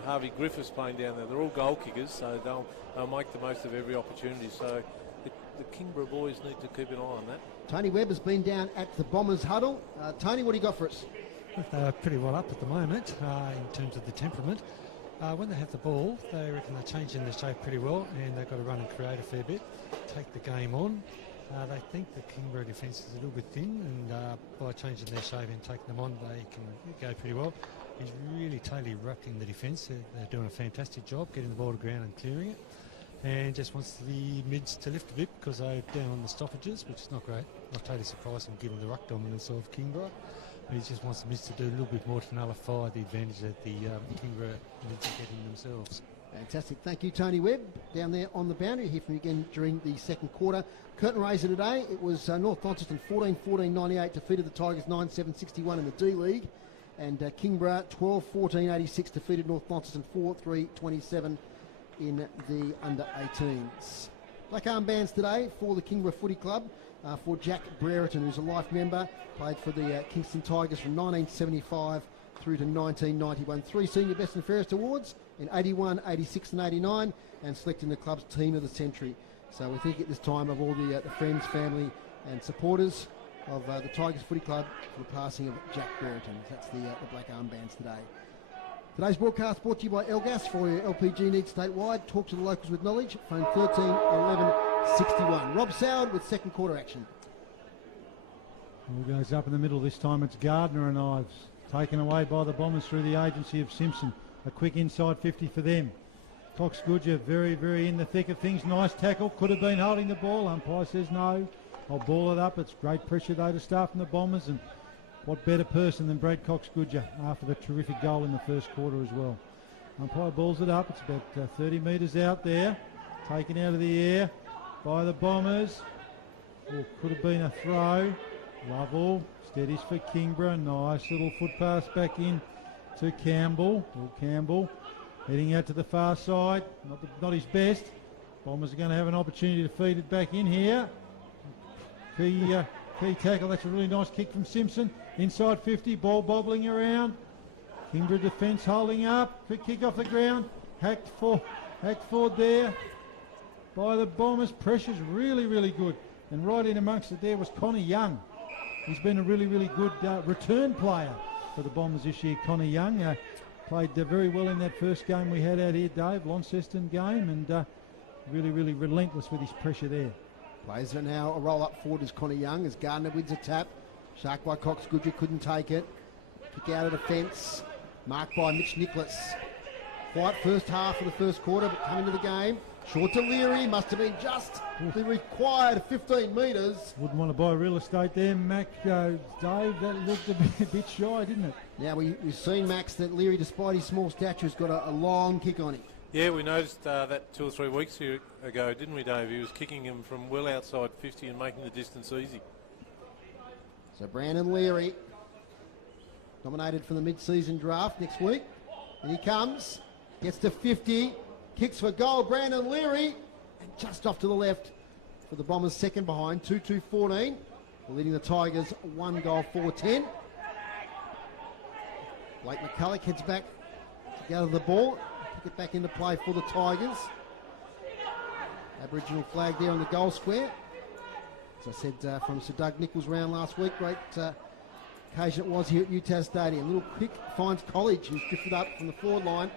Harvey Griffith's playing down there. They're all goal kickers, so they'll make the most of every opportunity. So the Kingborough boys need to keep an eye on that. Tony Webb has been down at the Bombers huddle. Tony, what do you got for us? They're pretty well up at the moment in terms of the temperament. When they have the ball, they reckon they're changing their shape pretty well, and they've got to run and create a fair bit, take the game on. They think the Kingborough defence is a little bit thin, and by changing their shape and taking them on, they can go pretty well. He's really totally rucking the defence. They're doing a fantastic job getting the ball to ground and clearing it, and just wants the mids to lift a bit because they're down on the stoppages, which is not great. Not totally surprising given the ruck dominance of Kingborough. He just wants the mids to do a little bit more to nullify the advantage that the Kingborough mids are getting themselves. Fantastic. Thank you, Tony Webb, down there on the boundary. Hear from you again during the second quarter. Curtain raiser today, it was North Launceston 14-14-98 defeated the Tigers 9-7-61 in the D-League. And Kingborough 12-14-86 defeated North Launceston 4-3-27 in the under-18s. Black armbands today for the Kingborough Footy Club. For Jack Brereton, who's a life member, played for the Kingston Tigers from 1975 through to 1991. 3 Senior Best and Fairest Awards in 81, 86 and 89, and selecting the club's Team of the Century. So we think at this time of all the friends, family and supporters of the Tigers Footy Club for the passing of Jack Brereton. That's the black armbands today. Today's broadcast brought to you by Elgas. For your LPG needs statewide, talk to the locals with knowledge. Phone 13 11 61. Rob Soward with second quarter action. Ball goes up in the middle. This time it's Gardner and Ives. Taken away by the Bombers through the agency of Simpson. A quick inside 50 for them. Cox Goodger very, very in the thick of things. Nice tackle. Could have been holding the ball. Umpire says no. I'll ball it up. It's great pressure though to start from the Bombers, and what better person than Brad Cox Goodger after the terrific goal in the first quarter as well. Umpire balls it up. It's about 30 metres out there. Taken out of the air by the Bombers. Oh, could have been a throw. Lovell steadies for Kingborough. Nice little foot pass back in to Campbell. Will Campbell heading out to the far side. Not his best. Bombers are going to have an opportunity to feed it back in here. Key tackle. That's a really nice kick from Simpson. Inside 50. Ball bobbling around. Kingborough defence holding up. Quick kick off the ground. Hacked forward there by the Bombers. Pressure's really, really good. And right in amongst it there was Connor Young. He's been a really, really good return player for the Bombers this year. Connor Young played very well in that first game we had out here, Dave, Launceston game, and really, really relentless with his pressure there. Plays it now. A roll up forward is Connor Young as Gardner wins a tap. Shark by Cox Goodger, couldn't take it. Kick out of the fence. Marked by Mitch Nicholas. Quiet first half of the first quarter, but coming to the game. Short to Leary, must have been just the required 15 metres. Wouldn't want to buy real estate there, Mac. Dave, that looked a bit shy, didn't it? Now we've seen, Max, that Leary, despite his small stature, has got a long kick on him. Yeah, we noticed that 2 or 3 weeks ago, didn't we, Dave? He was kicking him from well outside 50 and making the distance easy. So Brandon Leary, nominated for the mid-season draft next week. And he comes, gets to 50, kicks for goal, Brandon Leary, and just off to the left for the Bombers, second behind, 2-2-14, leading the Tigers 1 goal 4-10. Blake McCulloch heads back to gather the ball, kick it back into play for the Tigers. Aboriginal flag there on the goal square. As I said from Sir Doug Nichols' round last week, great occasion it was here at UTAS Stadium. Little quick finds College, who's drifted up from the forward line.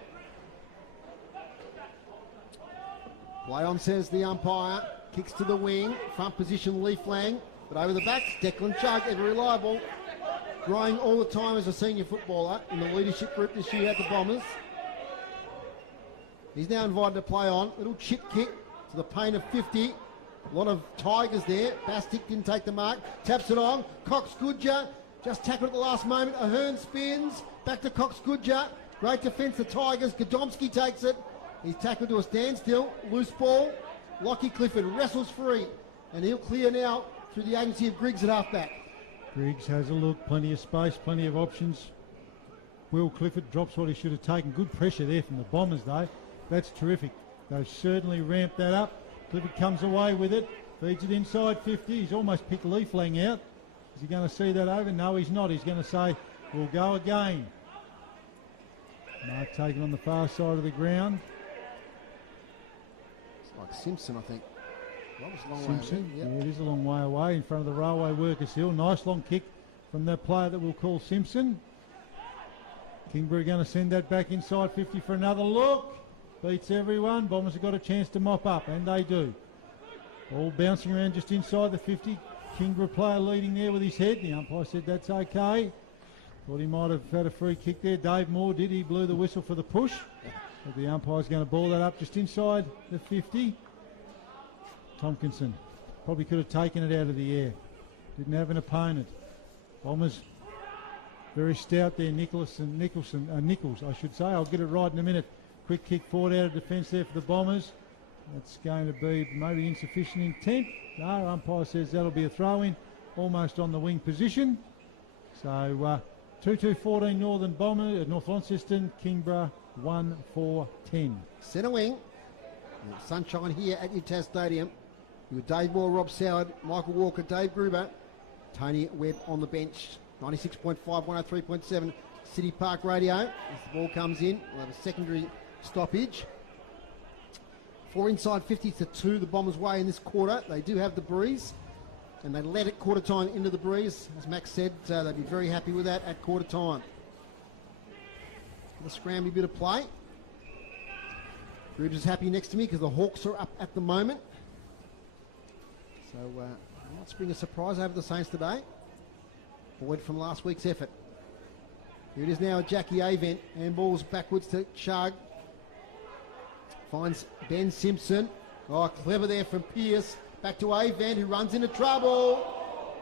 Play on, says the umpire. Kicks to the wing. Front position, Lee Flang. But over the back, Declan Chugg, ever reliable. Growing all the time as a senior footballer in the leadership group this year at the Bombers. He's now invited to play on. Little chip kick to the paint of 50. A lot of Tigers there. Bastic didn't take the mark. Taps it on. Cox Goodger just tackled at the last moment. Ahern spins. Back to Cox Goodger. Great defence, the Tigers. Godomski takes it. He's tackled to a standstill. Loose ball. Lockie Clifford wrestles free. And he'll clear now through the agency of Griggs at halfback. Griggs has a look. Plenty of space. Plenty of options. Will Clifford drops what he should have taken. Good pressure there from the Bombers, though. That's terrific. They've certainly ramped that up. Clifford comes away with it. Feeds it inside 50. He's almost picked Lee Flang out. Is he going to see that over? No, he's not. He's going to say, we'll go again. Mark taken on the far side of the ground. It's like Simpson, I think. That was a long Simpson, way away. Yep. Yeah, it is a long way away in front of the Railway Workers Hill. Nice long kick from that player that we'll call Simpson. Kingborough going to send that back inside 50 for another look. Beats everyone. Bombers have got a chance to mop up, and they do. All bouncing around just inside the 50. Kingborough player leading there with his head. The umpire said that's okay. Thought he might have had a free kick there. Dave Moore did. He blew the whistle for the push. But the umpire's going to ball that up just inside the 50. Tompkinson probably could have taken it out of the air. Didn't have an opponent. Bombers very stout there. Nichols, I should say. I'll get it right in a minute. Quick kick forward out of defence there for the Bombers. That's going to be maybe insufficient intent. No, umpire says that'll be a throw-in, almost on the wing position. So 2-2-14 Northern Bombers, North Launceston, Kingborough 1-4-10. Centre wing. Sunshine here at UTAS Stadium. With Dave Moore, Rob Soward, Michael Walker, Dave Gruber, Tony Webb on the bench. 96.5, 103.7 City Park Radio. As the ball comes in, we'll have a secondary stoppage. 4 inside 50 to 2 the Bombers' way in this quarter. They do have the breeze, and they led at quarter time into the breeze. As Max said, they'd be very happy with that at quarter time. The scrammy bit of play. Gruber's happy next to me because the Hawks are up at the moment. So let's bring a surprise over the Saints today. Void from last week's effort. Here it is now, Jackie Avent. Handballs backwards to Chugg. Finds Ben Simpson. Oh, clever there from Pearce. Back to Avent, who runs into trouble.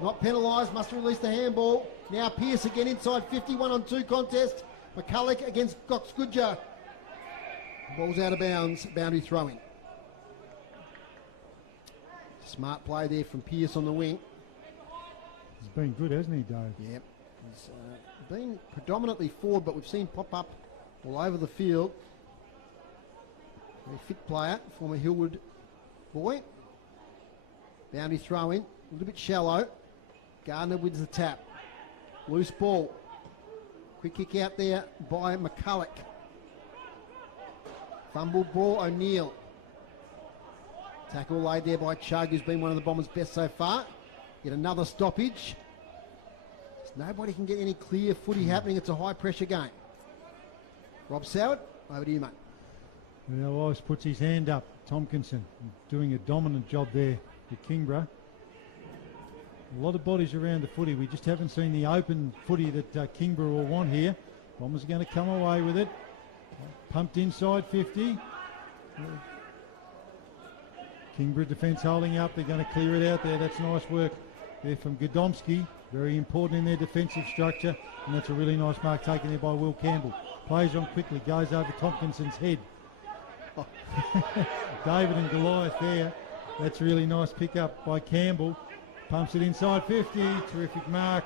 Not penalised, must release the handball. Now Pearce again inside 50, 1-on-2 contest. McCulloch against Cox Goodger. Ball's out of bounds, boundary throw-in. Smart play there from Pearce on the wing. He's been good, hasn't he, Dave? Yep. He's been predominantly forward, but we've seen pop up all over the field. Very fit player, former Hillwood boy. Boundary throw in, a little bit shallow. Gardner wins the tap. Loose ball. Quick kick out there by McCulloch. Fumbled ball, O'Neill. Tackle laid there by Chugg, who's been one of the Bombers' best so far. Get another stoppage. Nobody can get any clear footy happening. It's a high-pressure game. Rob Soward, over to you, mate. Well, Ives puts his hand up. Tompkinson doing a dominant job there for Kingborough. A lot of bodies around the footy. We just haven't seen the open footy that Kingborough will want here. Bombers are going to come away with it. Pumped inside 50. Kingborough defence holding up. They're going to clear it out there. That's nice work there from Godomski. Very important in their defensive structure. And that's a really nice mark taken there by Will Campbell. Plays on quickly. Goes over Tompkinson's head. Oh. David and Goliath there. That's a really nice pick up by Campbell. Pumps it inside 50. Terrific mark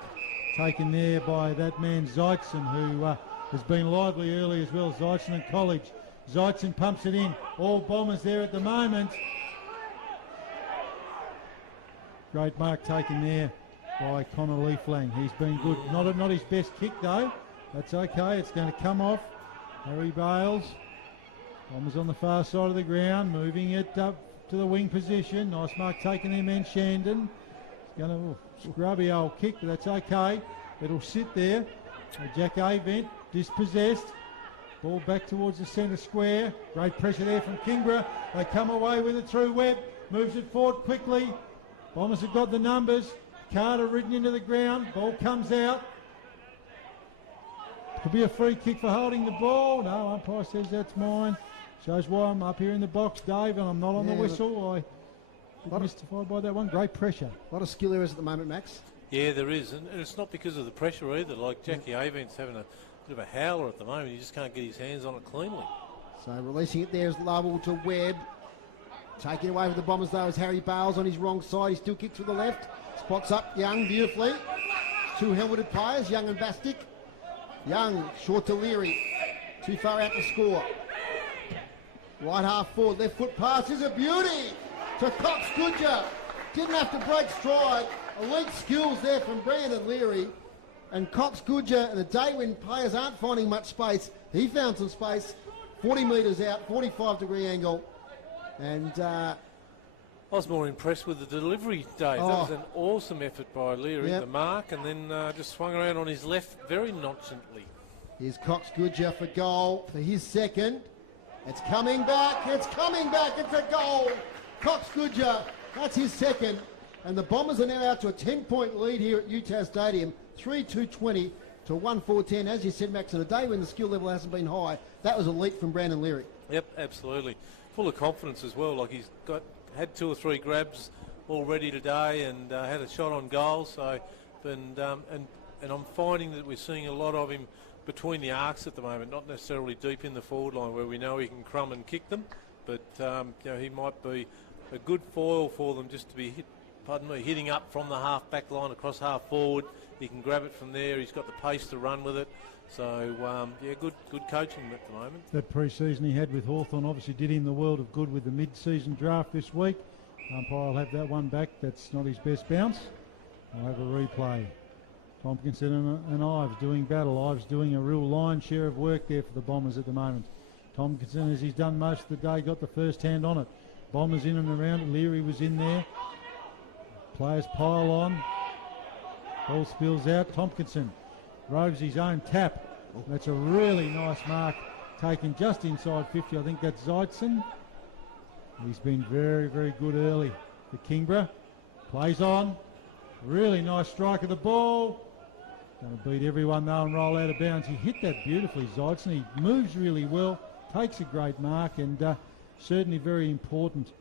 taken there by that man Zeitzen, who has been lively early as well. Zeitzen and College. Zeitzen pumps it in. All Bombers there at the moment. Great mark taken there by Connor Lee Flang. He's been good. Not his best kick though. That's okay. It's going to come off. Harry Bales. Bombers on the far side of the ground, moving it up to the wing position. Nice mark taken there, man Shandon. It's going to scrubby old kick, but that's okay. It'll sit there. Jack Avent dispossessed. Ball back towards the centre square. Great pressure there from Kingborough. They come away with it through Webb. Moves it forward quickly. Bombers have got the numbers. Carter ridden into the ground. Ball comes out. Could be a free kick for holding the ball. No, umpire says that's mine. Shows why I'm up here in the box, Dave, and I'm not on the whistle. I'm mystified by that one. Great pressure. A lot of skill areas at the moment, Max. Yeah, there is, and it's not because of the pressure either. Like Jackie Avent's having a bit of a howler at the moment. He just can't get his hands on it cleanly. So releasing it there is Lovell to Webb. Taking away with the Bombers though is Harry Bales on his wrong side. He still kicks with the left. Spots up Young beautifully. Two helmeted players, Young and Bastic. Young short to Leary. Too far out to score. Right half forward, left foot pass is a beauty to Cox Goodger. Didn't have to break stride. Elite skills there from Brandon Leary. And Cox Goodger, in a day when players aren't finding much space, he found some space. 40 metres out, 45-degree angle. And I was more impressed with the delivery, Dave. That was an awesome effort by Leary, the mark, and then just swung around on his left very nonchalantly. Here's Cox Goodger for goal for his second. It's coming back, it's coming back, it's a goal. Cox Goodger, that's his second. And the Bombers are now out to a 10-point lead here at UTAS Stadium, 3-2-20 to 1-4-10. As you said, Max, on a day when the skill level hasn't been high, that was elite from Brandon Leary. Yep, absolutely. Full of confidence as well. Like he's had 2 or 3 grabs already today and had a shot on goal. So, and I'm finding that we're seeing a lot of him between the arcs at the moment, not necessarily deep in the forward line where we know he can crumb and kick them, but he might be a good foil for them just to be hitting up from the half back line across half forward. He can grab it from there. He's got the pace to run with it. So, good coaching at the moment. That pre-season he had with Hawthorn obviously did him the world of good with the mid-season draft this week. Umpire will have that one back. That's not his best bounce. I'll have a replay. Tompkinson and Ives doing battle. Ives doing a real lion's share of work there for the Bombers at the moment. Tompkinson, as he's done most of the day, got the first hand on it. Bombers in and around it. Leary was in there. Players pile on. Ball spills out. Tompkinson roves his own tap. That's a really nice mark taken just inside 50. I think that's Zeitzen. He's been very, very good early for Kingborough. Plays on. Really nice strike of the ball. Going to beat everyone though and roll out of bounds. He hit that beautifully, Zeitzen. He moves really well, takes a great mark, and certainly very important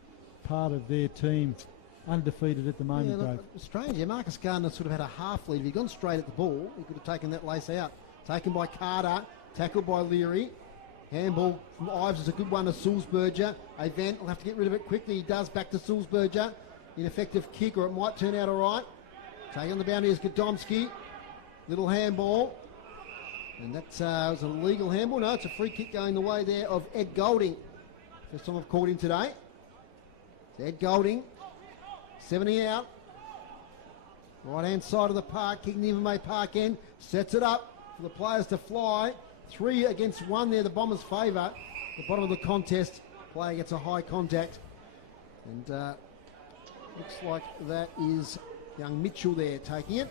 part of their team. Undefeated at the moment, Dave. Strange. Yeah, Marcus Gardner sort of had a half lead. If he'd gone straight at the ball, he could have taken that lace out. Taken by Carter, tackled by Leary. Handball from Ives is a good one to Sulzberger. Avent will have to get rid of it quickly. He does, back to Sulzberger. Ineffective kick, or it might turn out all right. Taking on the boundary is Godomski. Little handball. And that was a legal handball. No, it's a free kick going the way there of Ed Golding. First time I've called him today. It's Ed Golding. 70 out. Right hand side of the park, kicking the Invermay Park end. Sets it up for the players to fly. 3 against 1 there, the Bombers' favour. The bottom of the contest, player gets a high contact. And looks like that is young Mitchell there taking it.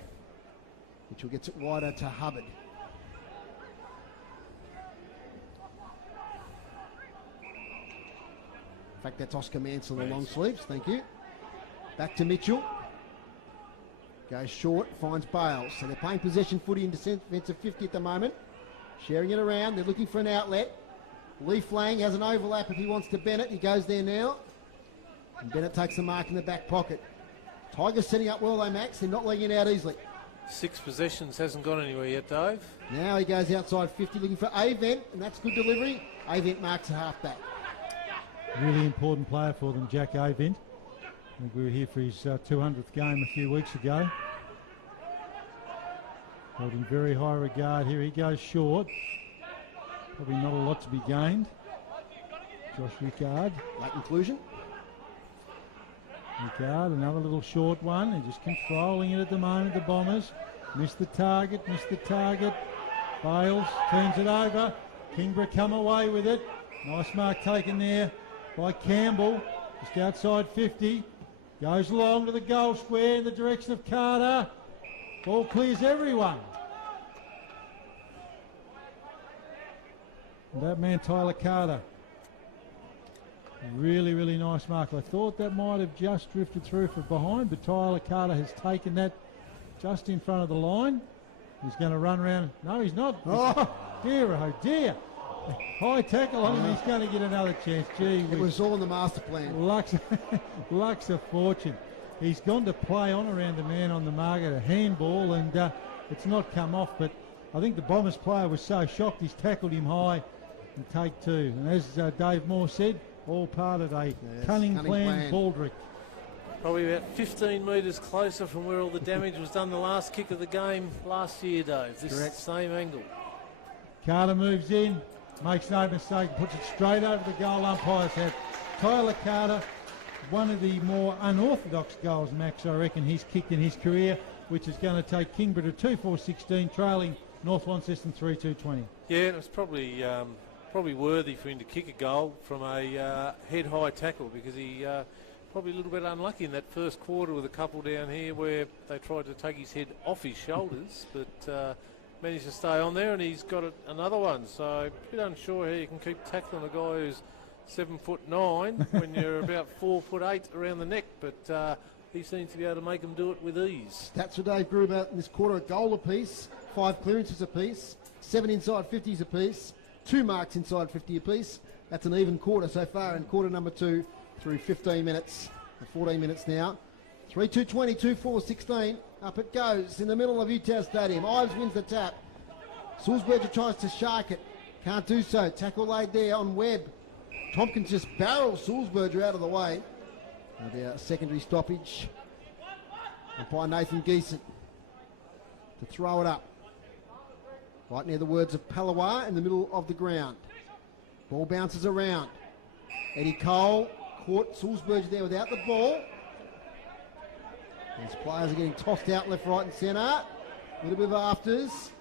Mitchell gets it wider to Hubbard. In fact, that's Oscar Mansell on the long sleeves, thank you. Back to Mitchell. Goes short, finds Bales. So they're playing possession footy in defensive 50 at the moment. Sharing it around, they're looking for an outlet. Leaf Lang has an overlap if he wants to Bennett. He goes there now. And Bennett takes the mark in the back pocket. Tigers setting up well though, Max. They're not letting it out easily. 6 possessions, hasn't gone anywhere yet, Dave. Now he goes outside 50 looking for Avent, and that's good delivery. Avent marks a half-back. Really important player for them, Jack Avent. I think we were here for his 200th game a few weeks ago. Held in very high regard here. He goes short. Probably not a lot to be gained. Josh Rickard. Late inclusion. Rickard, another little short one. They're just controlling it at the moment, the Bombers. Missed the target. Bales turns it over. Kingborough come away with it. Nice mark taken there by Campbell. Just outside 50. Goes along to the goal square in the direction of Carter. Ball clears everyone. That man, Tyler Carter. Really, really nice mark. I thought that might have just drifted through from behind, but Tyler Carter has taken that just in front of the line. He's going to run around. No, he's not. Oh dear. High tackle on him. He's going to get another chance. Gee, it was all in the master plan. Luck's a fortune. He's gone to play on around the man on the mark at a handball, and it's not come off, but I think the Bombers player was so shocked he's tackled him high and take two. And as Dave Moore said, all part of a cunning plan, Baldrick. Probably about 15 metres closer from where all the damage was done the last kick of the game last year, Dave. This same angle. Carter moves in, makes no mistake, puts it straight over the goal umpire's head. Tyler Carter, one of the more unorthodox goals, Max, I reckon, he's kicked in his career, which is going to take Kingborough to 2-4-16, trailing North Launceston 3-2-20. Yeah, it was probably worthy for him to kick a goal from a head-high tackle, because he probably a little bit unlucky in that first quarter with a couple down here where they tried to take his head off his shoulders, but managed to stay on there, and he's got another one. So a bit unsure how you can keep tackling a guy who's 7'9" when you're about 4'8" around the neck, but he seems to be able to make them do it with ease. That's for Dave Gruber in this quarter: a goal apiece, 5 clearances apiece, 7 inside 50s apiece, 2 marks inside 50 apiece. That's an even quarter so far in quarter number 2 through 15 minutes, 14 minutes now. 3-2-20, 2-4-16. Up it goes in the middle of UTAS Stadium. Ives wins the tap. Sulzberger tries to shark it. Can't do so. Tackle laid there on Webb. Tompkins just barrels Sulzberger out of the way. And a secondary stoppage by Nathan Geeson to throw it up. Right near the words of Palawa in the middle of the ground. Ball bounces around. Eddie Cole caught Sulzberger there without the ball. These players are getting tossed out left, right and centre. A little bit of afters.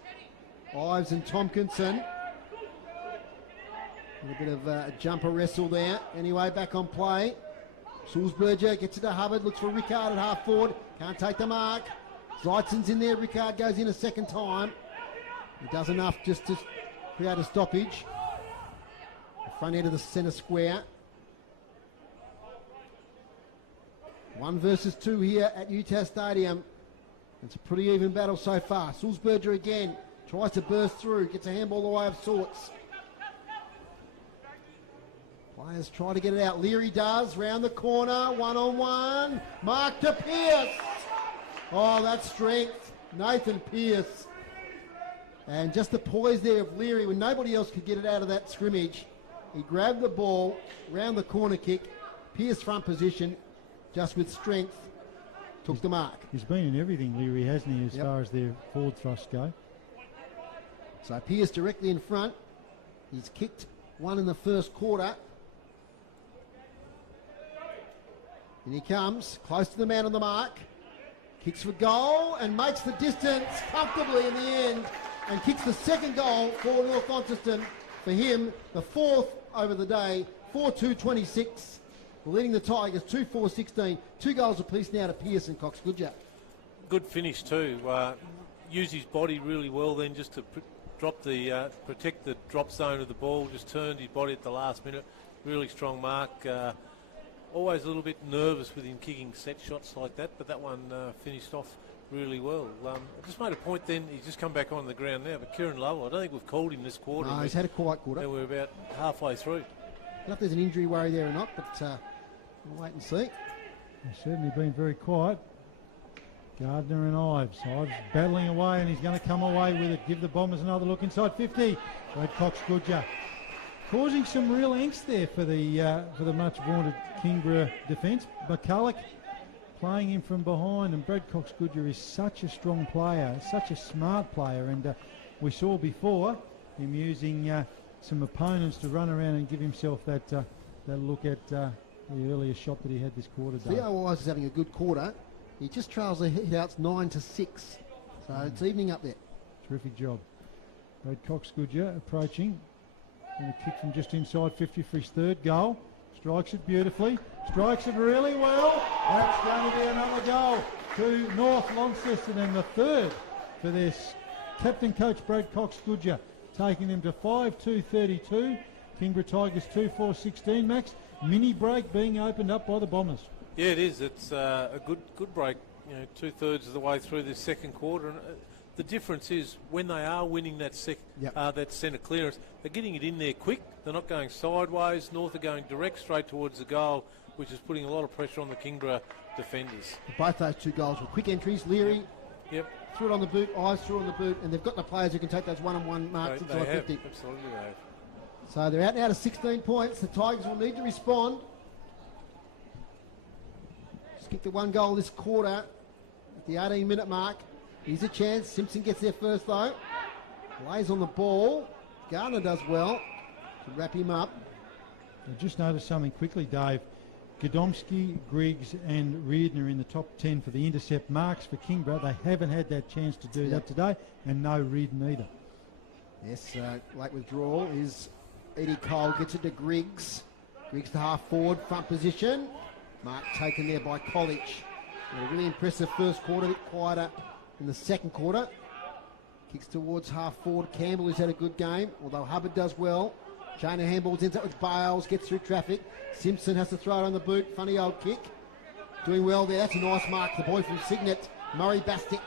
Ives and Tompkinson. A little bit of a jumper wrestle there. Anyway, back on play. Sulzberger gets it to Hubbard. Looks for Rickard at half forward. Can't take the mark. Zeitzen's in there. Rickard goes in a second time. He does enough just to create a stoppage. The front end of the centre square. 1 versus 2 here at UTAS Stadium. It's a pretty even battle so far. Sulzberger again tries to burst through, gets a handball away of sorts. Players try to get it out. Leary does, round the corner, 1-on-1. Mark to Pearce. Oh, that's strength. Nathan Pearce. And just the poise there of Leary when nobody else could get it out of that scrimmage. He grabbed the ball, round the corner kick, Pearce front position, just with strength, took the mark. He's been in everything, Leary, hasn't he, as far as their forward thrusts go. So Pearce directly in front. He's kicked one in the first quarter. And he comes close to the man on the mark. Kicks for goal and makes the distance comfortably in the end, and kicks the second goal for North Launceston. For him, the 4th over the day, 4-2-26. Leading the Tigers 2-4-16. 2 goals apiece now to Pearce and Cox Goodyer. Good finish too. Used his body really well then just to protect the drop zone of the ball. Just turned his body at the last minute. Really strong mark. Always a little bit nervous with him kicking set shots like that, but that one finished off really well. I just made a point then, he's just come back on the ground now, but Kieran Lovell, I don't think we've called him this quarter. No, he's had a quiet quarter. And we're about halfway through. I don't know if there's an injury worry there or not, but we'll wait and see. He's certainly been very quiet. Gardner and Ives. Ives battling away, and he's going to come away with it. Give the Bombers another look inside 50. Brad Cox Goodyer causing some real angst there for the much vaunted Kingborough defence. McCulloch playing him from behind, and Brad Cox Goodyer is such a strong player, such a smart player, and we saw before him using some opponents to run around and give himself that look at the earlier shot that he had this quarter. Theo Ives is having a good quarter. He just trails the hit-outs 9-6, so it's evening up there. Terrific job. Brad Cox Goodyer approaching. Going to kick from just inside 50 for his 3rd goal. Strikes it beautifully. Strikes it really well. That's going to be another goal to North Launceston, and the 3rd for this captain coach Brad Cox Goodyer. taking them to 5-2-32. Kingborough Tigers 2-4-16. Max, mini break being opened up by the Bombers. Yeah, it is. It's a good break. 2/3 of the way through this second quarter, and the difference is when they are winning that that centre clearance, they're getting it in there quick. They're not going sideways. North are going direct straight towards the goal, which is putting a lot of pressure on the Kingborough defenders. Both those two goals were quick entries. Leary threw it on the boot, Ives threw it on the boot, and they've got the players who can take those one-on-one marks inside 50. Absolutely, they have. So they're out now to 16 points. The Tigers will need to respond. Just kicked the one goal this quarter at the 18-minute mark. Here's a chance. Simpson gets there first, though. Lays on the ball. Gardner does well to wrap him up. I just noticed something quickly, Dave. Godomsky, Griggs and Reardon are in the top 10 for the intercept marks for Kingborough. They haven't had that chance to do that today, and no Reardon either. Yes, late withdrawal is Eddie Cole, gets it to Griggs. Griggs to half forward, front position. Mark taken there by College. A really impressive first quarter, a bit quieter in the second quarter. Kicks towards half forward. Campbell, who's had a good game, although Hubbard does well. Chain of handballs ends up with Bales, gets through traffic. Simpson has to throw it on the boot. Funny old kick. Doing well there. That's a nice mark. The boy from Signet, Murray Bastick.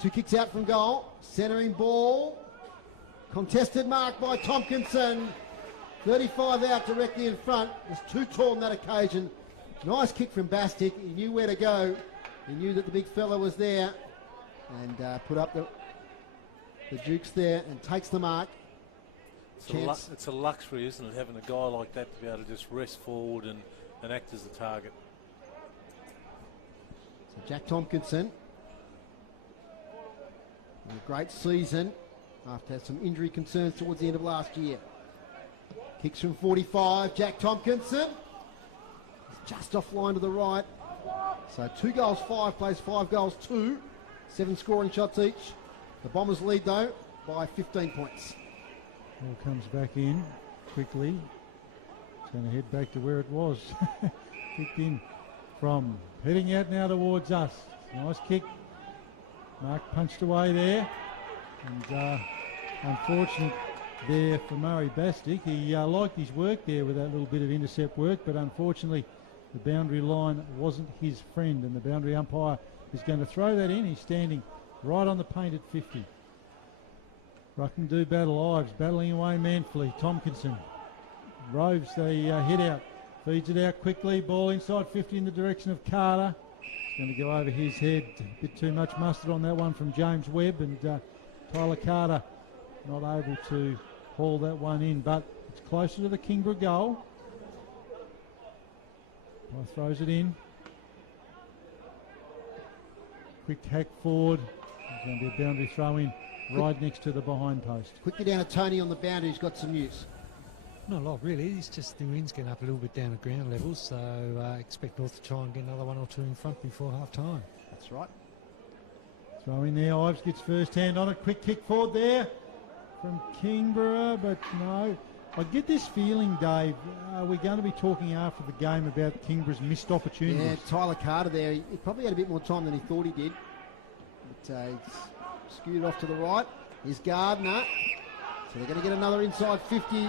2 kicks out from goal. Centering ball. Contested mark by Tompkinson. 35 out directly in front. Was too tall on that occasion. Nice kick from Bastick. He knew where to go. He knew that the big fella was there. And put up the Dukes there and takes the mark. It's a luxury, isn't it, having a guy like that to be able to just rest forward and act as the target. So Jack Tompkinson, a great season after some injury concerns towards the end of last year. Kicks from 45, Jack Tompkinson. He's just offline to the right. So 2 goals, 5 plays, 5 goals, 2. 7 scoring shots each. The Bombers lead, though, by 15 points. Ball comes back in quickly. It's going to head back to where it was. Kicked in from heading out now towards us. Nice kick. Mark punched away there. And unfortunate there for Murray Bastick. He liked his work there with that little bit of intercept work, but unfortunately the boundary line wasn't his friend, and the boundary umpire is going to throw that in. He's standing right on the paint at 50. Ruckman do battle. Ives battling away manfully. Tompkinson roves the hit out. Feeds it out quickly. Ball inside 50 in the direction of Carter. It's going to go over his head. A bit too much mustard on that one from James Webb, and Tyler Carter not able to haul that one in, but it's closer to the Kingborough goal. Throws it in. Quick hack forward. There's going to be a boundary throw in right next to the behind post. Quickly down to Tony on the boundary. He's got some news. Not a lot, really. It's just the wind's getting up a little bit down at ground level, so expect North to try and get another 1 or 2 in front before half time. That's right. Throw in there. Ives gets first hand on it. Quick kick forward there from Kingborough, but no. I get this feeling, Dave, we're going to be talking after the game about Kingborough's missed opportunities. Yeah, Tyler Carter there. He probably had a bit more time than he thought he did. But he's skewed off to the right. Here's Gardner. So they're going to get another inside 50.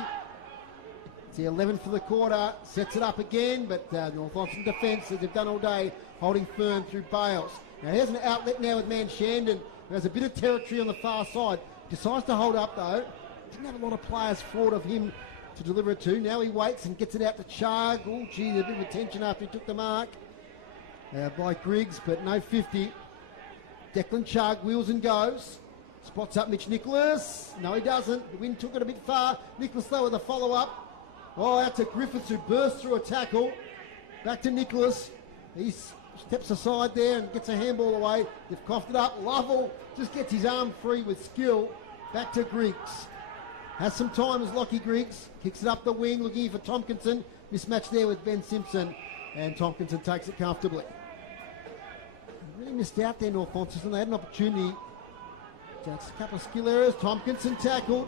It's the 11th for the quarter. Sets it up again, but Launceston defence, as they've done all day, holding firm through Bales. Now here's an outlet now with Manshandon, who has a bit of territory on the far side. Decides to hold up, though. Didn't have a lot of players forward of him to deliver it to. Now he waits and gets it out to Chag. Oh, gee, there's a bit of attention after he took the mark by Griggs, but no 50. Declan Chag wheels and goes. Spots up Mitch Nicholas. No, he doesn't. The wind took it a bit far. Nicholas, though, with a follow-up. Oh, out to Griffiths, who bursts through a tackle. Back to Nicholas. He steps aside there and gets a handball away. They've coughed it up. Lovell just gets his arm free with skill. Back to Griggs. Has some time as Lockie Griggs. Kicks it up the wing, looking for Tompkinson. Mismatch there with Ben Simpson. And Tompkinson takes it comfortably. Really missed out there, North Launceston. They had an opportunity. Just a couple of skill errors. Tompkinson tackled.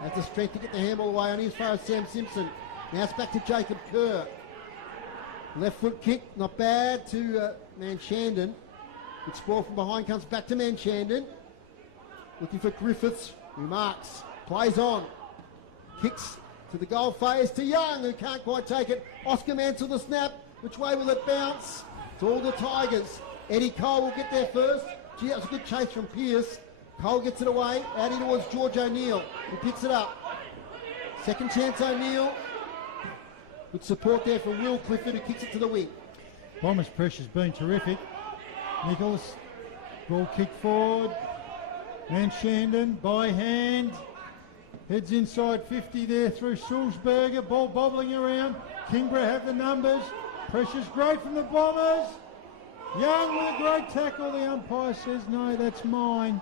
Has the strength to get the handball away on as far as Sam Simpson. Now it's back to Jacob Kerr. Left foot kick, not bad to Manshandon. Good sprawl from behind, comes back to Manshandon. Looking for Griffiths. Remarks. Plays on. Kicks to the goal phase to Young, who can't quite take it. Oscar Mansell the snap. Which way will it bounce? To all the Tigers. Eddie Cole will get there first. Gee, that was a good chase from Pearce. Cole gets it away. Out in towards George O'Neill, who picks it up. Second chance O'Neill. Good support there for Will Clifford, who kicks it to the wing. Bombers' pressure's been terrific. Nichols, ball kick forward. And Shandon by hand. Heads inside 50 there through Sulzberger. Ball bobbling around. Kingborough have the numbers. Pressure's great from the Bombers. Young with a great tackle. The umpire says, no, that's mine.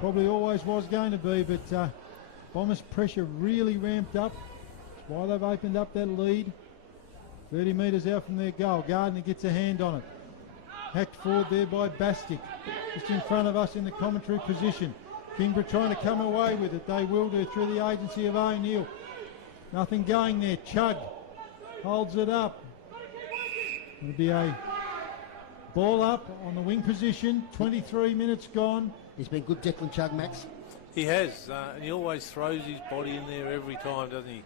Probably always was going to be, but Bombers' pressure really ramped up. That's why they've opened up that lead. 30 metres out from their goal. Gardner gets a hand on it. Hacked forward there by Bastic. Just in front of us in the commentary position. Kingborough trying to come away with it. They will do through the agency of O'Neill. Nothing going there. Chug holds it up. It'll be a ball up on the wing position. 23 minutes gone. He's been good, Declan Chug, Max. He has, and he always throws his body in there every time, doesn't he?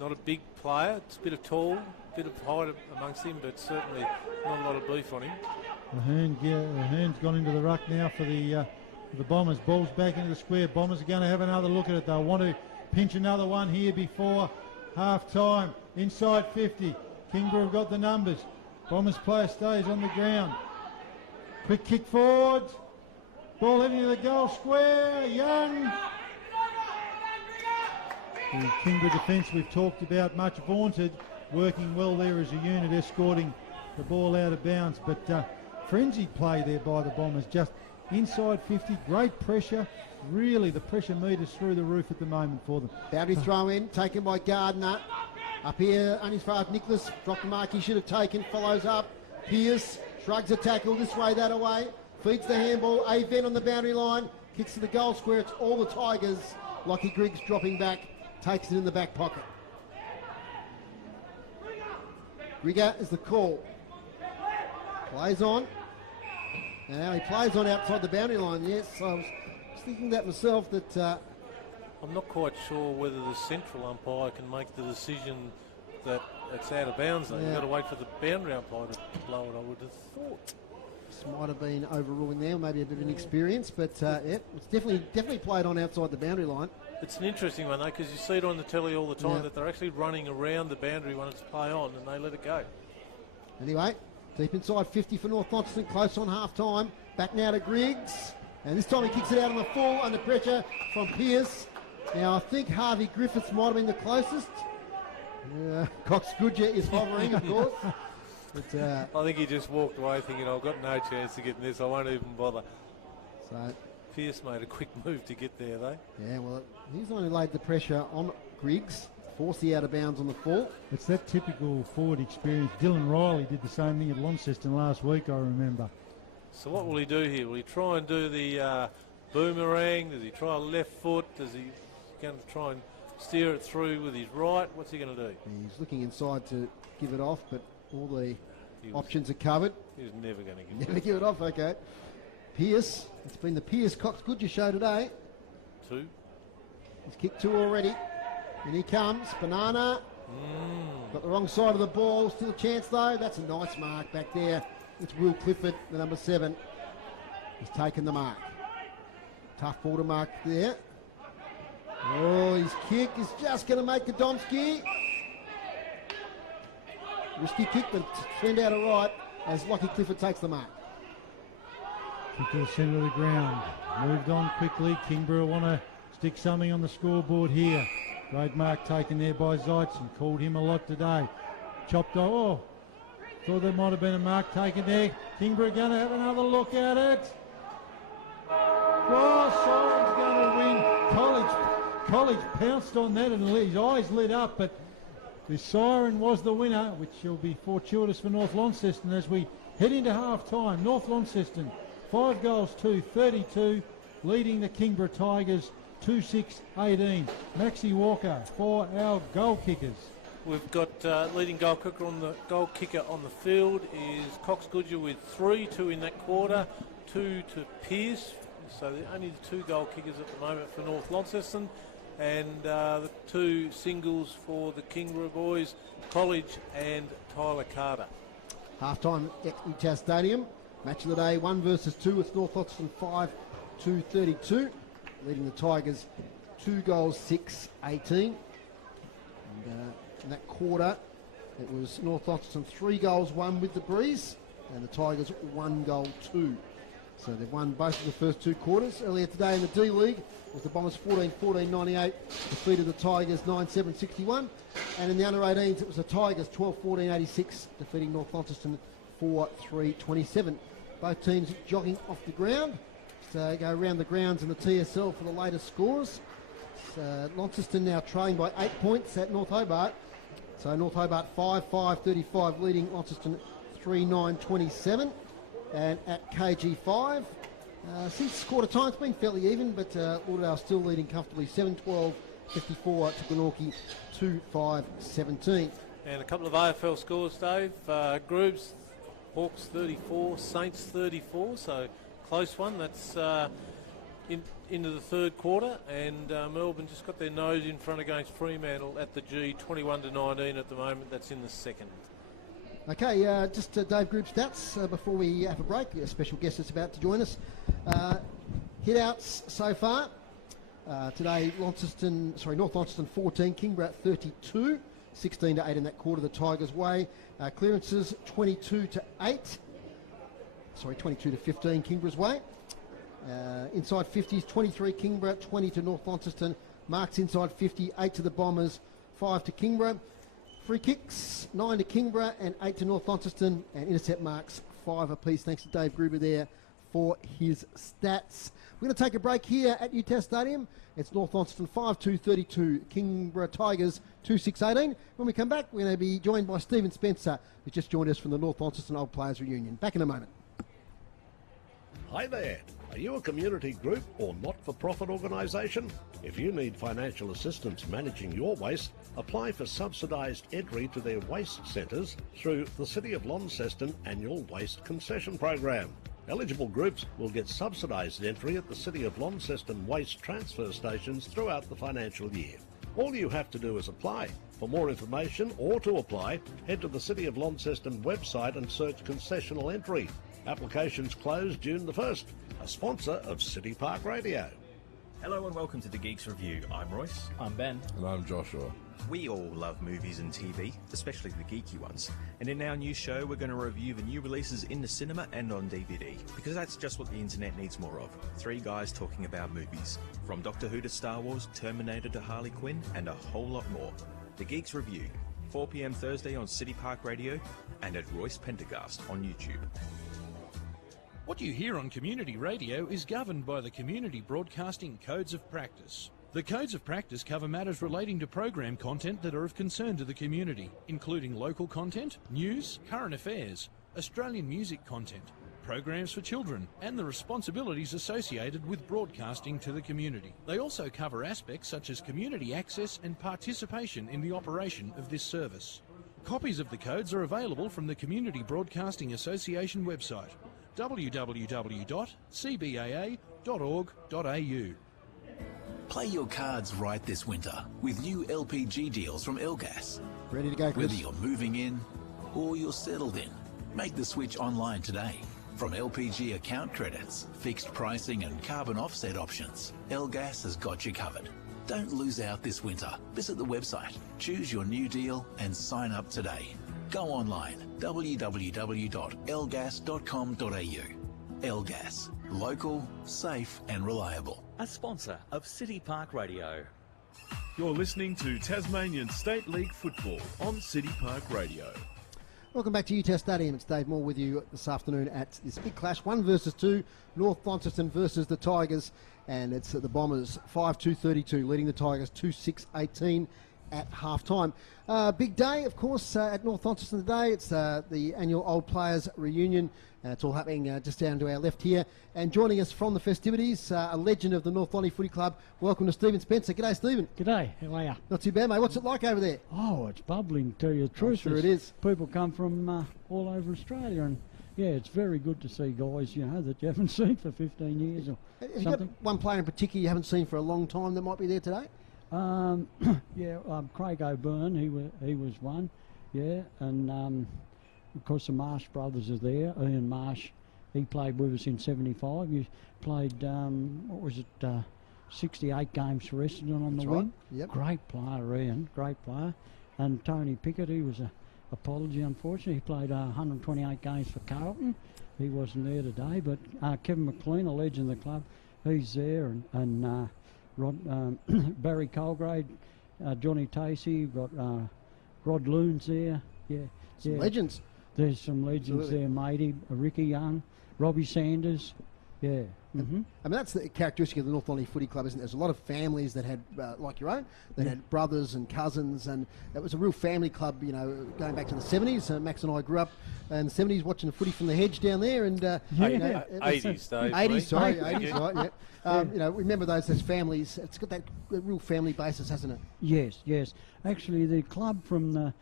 Not a big player. It's a bit of tall, bit of height amongst him, but certainly not a lot of beef on him. Ahern's gone into the ruck now for the Bombers. Ball's back into the square. Bombers are going to have another look at it. They'll want to pinch another one here before half time. Inside 50. Kingborough have got the numbers. Bombers player stays on the ground. Quick kick forward. Ball heading to the goal square. Young. The Kingborough defence we've talked about, much vaunted, working well there as a unit, escorting the ball out of bounds. But frenzied play there by the Bombers. Just inside 50, great pressure. Really, the pressure meter's through the roof at the moment for them. Boundary throw in, taken by Gardner. Up here, only as far as Nicholas dropped the mark he should have taken. Follows up. Pearce shrugs a tackle this way, that away. Feeds the handball. Aven on the boundary line. Kicks to the goal square. It's all the Tigers. Lockie Griggs dropping back. Takes it in the back pocket. Grigger is the call. Plays on. Now he plays on outside the boundary line. Yes, I was thinking that myself, that I'm not quite sure whether the central umpire can make the decision that it's out of bounds. Though. Yeah. You've got to wait for the boundary umpire to blow it, I would have thought. this might have been overruling there, maybe a bit of inexperience, but yeah, it's definitely played on outside the boundary line. It's an interesting one though, because you see it on the telly all the time that they're actually running around the boundary when it's play on, and they let it go. Anyway, deep inside 50 for North Launceston, close on half time. Back now to Griggs, and this time he kicks it out on the full under pressure from Pearce. Now I think Harvey Griffiths might have been the closest. Cox Goodyer is hovering, of course. But, I think he just walked away thinking, I've got no chance to get in this, I won't even bother. So Pearce made a quick move to get there though. Yeah, well, he's the one who laid the pressure on Griggs, forced the out of bounds on the fall. It's that typical forward experience. Dylan Riley did the same thing at Launceston last week, I remember. So what will he do here? Will he try and do the boomerang? Does he try a left foot? Does he going to try and steer it through with his right? What's he going to do? He's looking inside to give it off, but all the options are covered. He was never going to give it. Never give it off, okay. Pearce, it's been the Pearce Cox Goodyer show today. 2. He's kicked 2 already. And he comes, Banana. Got the wrong side of the ball, still a chance though. That's a nice mark back there. It's Will Clifford, the number 7. He's taken the mark. Tough ball to mark there. Oh, his kick is just going to make Godomski. Risky kick, but turned out all right as Lockie Clifford takes the mark. Kick to the centre of the ground. Moved on quickly. Kingborough want to stick something on the scoreboard here. Great mark taken there by Zeitzen. Called him a lot today. Chopped off. Oh, thought there might have been a mark taken there. Kingborough going to have another look at it. Oh, Simon's going to win. College pounced on that and his eyes lit up, but the siren was the winner, which will be fortuitous for North Launceston as we head into half-time. North Launceston, 5 goals to 32, leading the Kingborough Tigers 2-6-18. Maxie Walker for our goal kickers. We've got leading goal kicker on the field is Cox Goodyer with 3, 2 in that quarter, 2 to Pearce, So they're only the 2 goal kickers at the moment for North Launceston, and the 2 singles for the Kingborough boys, College and Tyler Carter. Half-time at UTAS Stadium. Match of the day, 1 versus 2 with North Launceston 5-32, leading the Tigers 2 goals, 6-18. And in that quarter, it was North Launceston 3 goals, 1 with the breeze, and the Tigers 1 goal, 2. So they've won both of the first 2 quarters. Earlier today in the D League was the Bombers 14-14-98, defeated the Tigers 9-7-61. And in the under-18s, it was the Tigers 12-14-86, defeating North Launceston 4-3-27. Both teams jogging off the ground. So go around the grounds in the TSL for the latest scores. So Launceston now trailing by 8 points at North Hobart. So North Hobart 5-5-35, leading Launceston 3-9-27. And at KG5, since quarter time, it's been fairly even, but Lauderdale still leading comfortably 7-12, 54 to Glenorchy 2-5-17. And a couple of AFL scores, Dave. Grooves, Hawks 34, Saints 34, so close one. That's into the third quarter, and Melbourne just got their nose in front against Fremantle at the G, 21-19 at the moment. That's in the second. Okay, just Dave Group stats before we have a break. A special guest is about to join us. Hit-outs so far. Today, North Launceston 14, Kingborough 32, 16-8 in that quarter the Tigers' way. Clearances 22-15, Kingborough's way. Inside 50s, 23 Kingborough, 20 to North Launceston. Marks inside 50, 8 to the Bombers, 5 to Kingborough. Free kicks, 9 to Kingborough and 8 to North Launceston, and intercept marks 5 apiece. Thanks to Dave Gruber there for his stats. We're going to take a break here at UTAS Stadium. It's North Launceston 5-2-32, Kingborough Tigers 2-6-18. When we come back, we're going to be joined by Stephen Spencer, who's just joined us from the North Launceston Old Players Reunion. Back in a moment. Hi there. Are you a community group or not-for-profit organisation? If you need financial assistance managing your waste, apply for subsidised entry to their waste centres through the City of Launceston Annual Waste Concession Program. Eligible groups will get subsidised entry at the City of Launceston waste transfer stations throughout the financial year. All you have to do is apply. For more information or to apply, head to the City of Launceston website and search concessional entry. Applications close June the 1st. A sponsor of City Park Radio. Hello and welcome to the Geeks Review. I'm Royce. I'm Ben. And I'm Joshua. We all love movies and TV, especially the geeky ones. And in our new show, we're going to review the new releases in the cinema and on DVD, because that's just what the internet needs more of. 3 guys talking about movies. From Doctor Who to Star Wars, Terminator to Harley Quinn, and a whole lot more. The Geeks Review, 4 p.m. Thursday on City Park Radio and at Royce Pendergast on YouTube. What you hear on community radio is governed by the Community Broadcasting Codes of Practice. The Codes of Practice cover matters relating to program content that are of concern to the community, including local content, news, current affairs, Australian music content, programs for children, and the responsibilities associated with broadcasting to the community. They also cover aspects such as community access and participation in the operation of this service. Copies of the codes are available from the Community Broadcasting Association website, www.cbaa.org.au. Play your cards right this winter with new LPG deals from Elgas. Ready to go, Chris? Whether you're moving in or you're settled in, make the switch online today. From LPG account credits, fixed pricing and carbon offset options, Elgas has got you covered. Don't lose out this winter. Visit the website, choose your new deal and sign up today. Go online, www.elgas.com.au. Elgas, local, safe and reliable. A sponsor of City Park Radio. You're listening to Tasmanian State League Football on City Park Radio. Welcome back to UTAS Stadium. It's Dave Moore with you this afternoon at this big clash, 1 versus 2, North Launceston versus the Tigers, and it's the Bombers 5-2-32, leading the Tigers 2-6-18 at half-time. Big day, of course, at North Launceston today. It's the annual Old Players Reunion, and it's all happening just down to our left here. And joining us from the festivities, a legend of the North Lonnie Footy Club. Welcome to Stephen Spencer. G'day, Stephen. G'day, how are you? Not too bad, mate. What's it like over there? Oh, it's bubbling, to tell you the truth. I'm sure it is. People come from all over Australia, and yeah, it's very good to see guys, you know, that you haven't seen for 15 years or Have you got one player in particular you haven't seen for a long time that might be there today? Craig O'Byrne, he was one, yeah, and of course the Marsh brothers are there. Ian Marsh, he played with us in '75. He played 68 games for Essendon on the wing. Yep. Great player, Ian, great player. And Tony Pickett, he was a apology, unfortunately. He played 128 games for Carlton. He wasn't there today, but Kevin McLean, a legend of the club, he's there, and Barry Colgrave, Johnny Tacey, got Rod Loons there. Some legends. There's some legends there, matey. Ricky Young, Robbie Sanders. Yeah. Mm-hmm. I mean, that's the characteristic of the North Lonely Footy Club, isn't it? There's a lot of families that had, like your own, that had brothers and cousins, and it was a real family club, you know, going back to the 70s. Max and I grew up in the 70s watching the footy from the hedge down there, and... 80s, Dave. 80s, sorry, 80s, right, yeah. You know, remember those families. It's got that real family basis, hasn't it? Yes. Actually, the club from the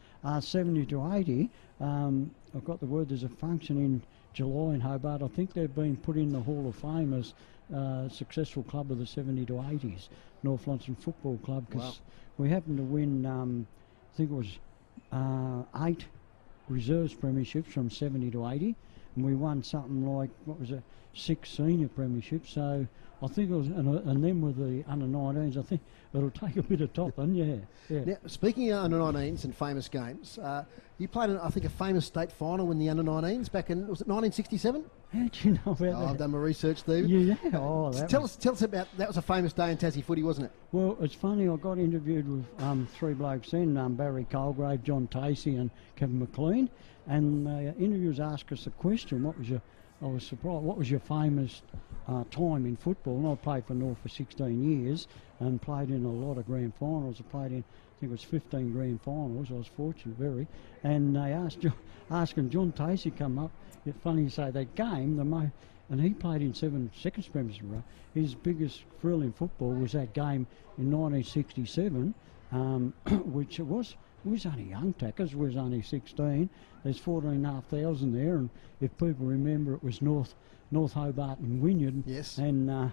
70 to 80, I've got the word, there's a function in July in Hobart. I think they've been put in the Hall of Fame as successful club of the 70 to 80s, North Launceston Football Club, because we happened to win, I think it was 8 reserves premierships from 70 to 80, and we won something like, 6 senior premierships. So I think it was, and then with the under-19s, I think it'll take a bit of topping, yeah. Now, speaking of under-19s and famous games, you played, I think, a famous state final in the under-19s back in, was it 1967? How'd you know about that? I've done my research, Steve. Yeah. Tell us about, that was a famous day in Tassie footy, wasn't it? Well, it's funny, I got interviewed with 3 blokes then, Barry Colgrave, John Tacey and Kevin McLean, and the interviewers asked us a question, I was surprised, what was your famous time in football? And I played for North for 16 years and played in a lot of grand finals. I played in, I think it was 15 grand finals. I was fortunate, very. And they asking John Tacey come up. It's funny you say that game, and he played in 7 second premierships in a row. His biggest thrill in football was that game in 1967, which was only young tackers, we was only 16. There's 14,500 there, and if people remember, it was North Hobart and Wynyard. Yes. And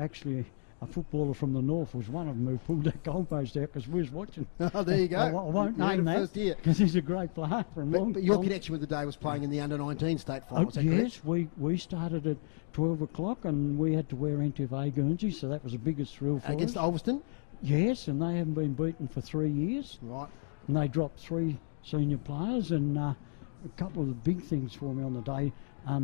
actually, a footballer from the north was one of them who pulled that goalpost out because we was watching. Oh, there you go. I won't name that because he's a great player. But your connection with the day was playing in the under-19 state final. Yes, we started at 12 o'clock and we had to wear NTFA Guernsey, so that was the biggest thrill for us. Against Ulverston? Yes, and they haven't been beaten for 3 years. Right. And they dropped 3 senior players, and a couple of the big things for me on the day,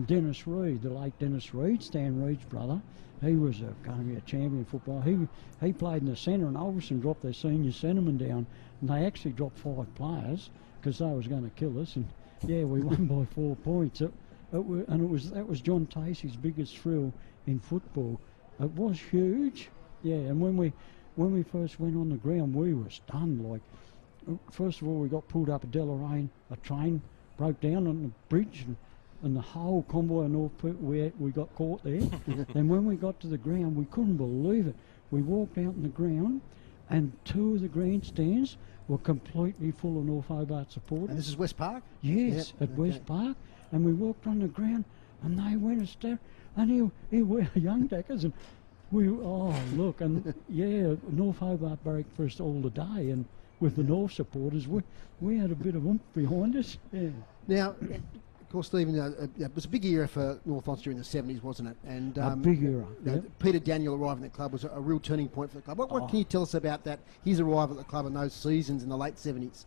Dennis Reid, the late Dennis Reid, Stan Reid's brother, he was going to be a champion footballer. He played in the centre, and Ulverston dropped their senior centreman down, and they actually dropped 5 players because they was going to kill us, and we won by 4 points. That was John Tacey's biggest thrill in football. It was huge, and when we first went on the ground, we were stunned. Like, first of all, we got pulled up at Deloraine, a train broke down on the bridge, and the whole convoy of North we got caught there. And when we got to the ground, we couldn't believe it. We walked out in the ground, and 2 of the grandstands were completely full of North Hobart supporters. And this is West Park? Yes, at West Park. And we walked on the ground, and they went and stared. And here we are, young tackers, and look, and North Hobart barracked for us all the day, and with the North supporters, we had a bit of oomph behind us. Yeah. Now, of course, Stephen, it was a big era for North Launceston during the 70s, wasn't it? And a big era. Peter Daniel arriving at the club was a real turning point for the club. What can you tell us about that? His arrival at the club in those seasons in the late 70s.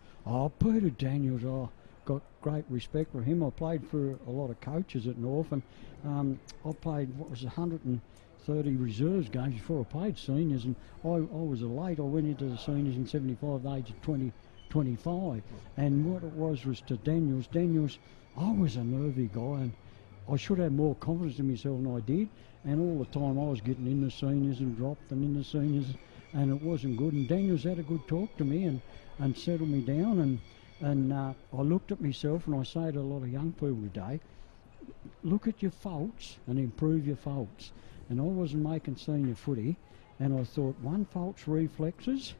Peter Daniels, got great respect for him. I played for a lot of coaches at North, and I played 130 reserves games before I played seniors, and I was late. I went into the seniors in 75 at the age of 25, and what it was to Daniels, I was a nervy guy, and I should have more confidence in myself than I did, and all the time I was getting in the seniors and dropped and in the seniors, and it wasn't good. And Daniels had a good talk to me and settled me down, and I looked at myself, and I say to a lot of young people today, look at your faults and improve your faults. And I wasn't making senior footy, and I thought one fault's reflexes,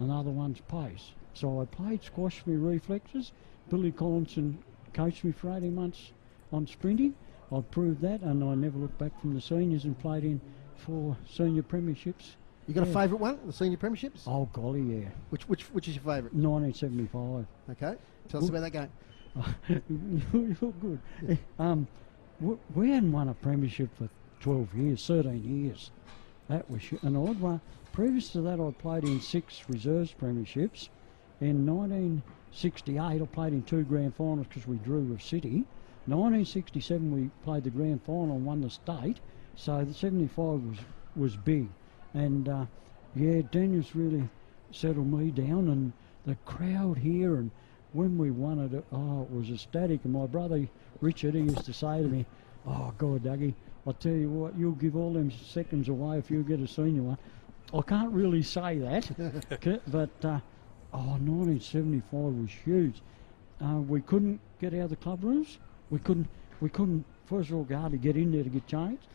another one's pace. So I played squash for my reflexes. Billy Collinson coached me for 18 months on sprinting, I proved that, and I never looked back from the seniors and played in 4 senior premierships. You got a favourite one, the senior premierships? Oh, golly, yeah. Which is your favourite? 1975. Okay. Tell us about that game. You're good. We hadn't won a premiership for 12 years, 13 years. That was an odd one. Previous to that, I played in 6 reserves premierships. In 1968, I played in 2 grand finals because we drew with City. 1967, we played the grand final and won the state. So the 75 was big. And yeah, Daniels really settled me down, and the crowd here, and when we won it, it was ecstatic. And my brother Richard, he used to say to me, "Oh God, Dougie, I tell you what, you'll give all them seconds away if you get a senior one." I can't really say that, but 1975 was huge. We couldn't get out of the club rooms. We couldn't. First of all, go hard to get in there to get changed.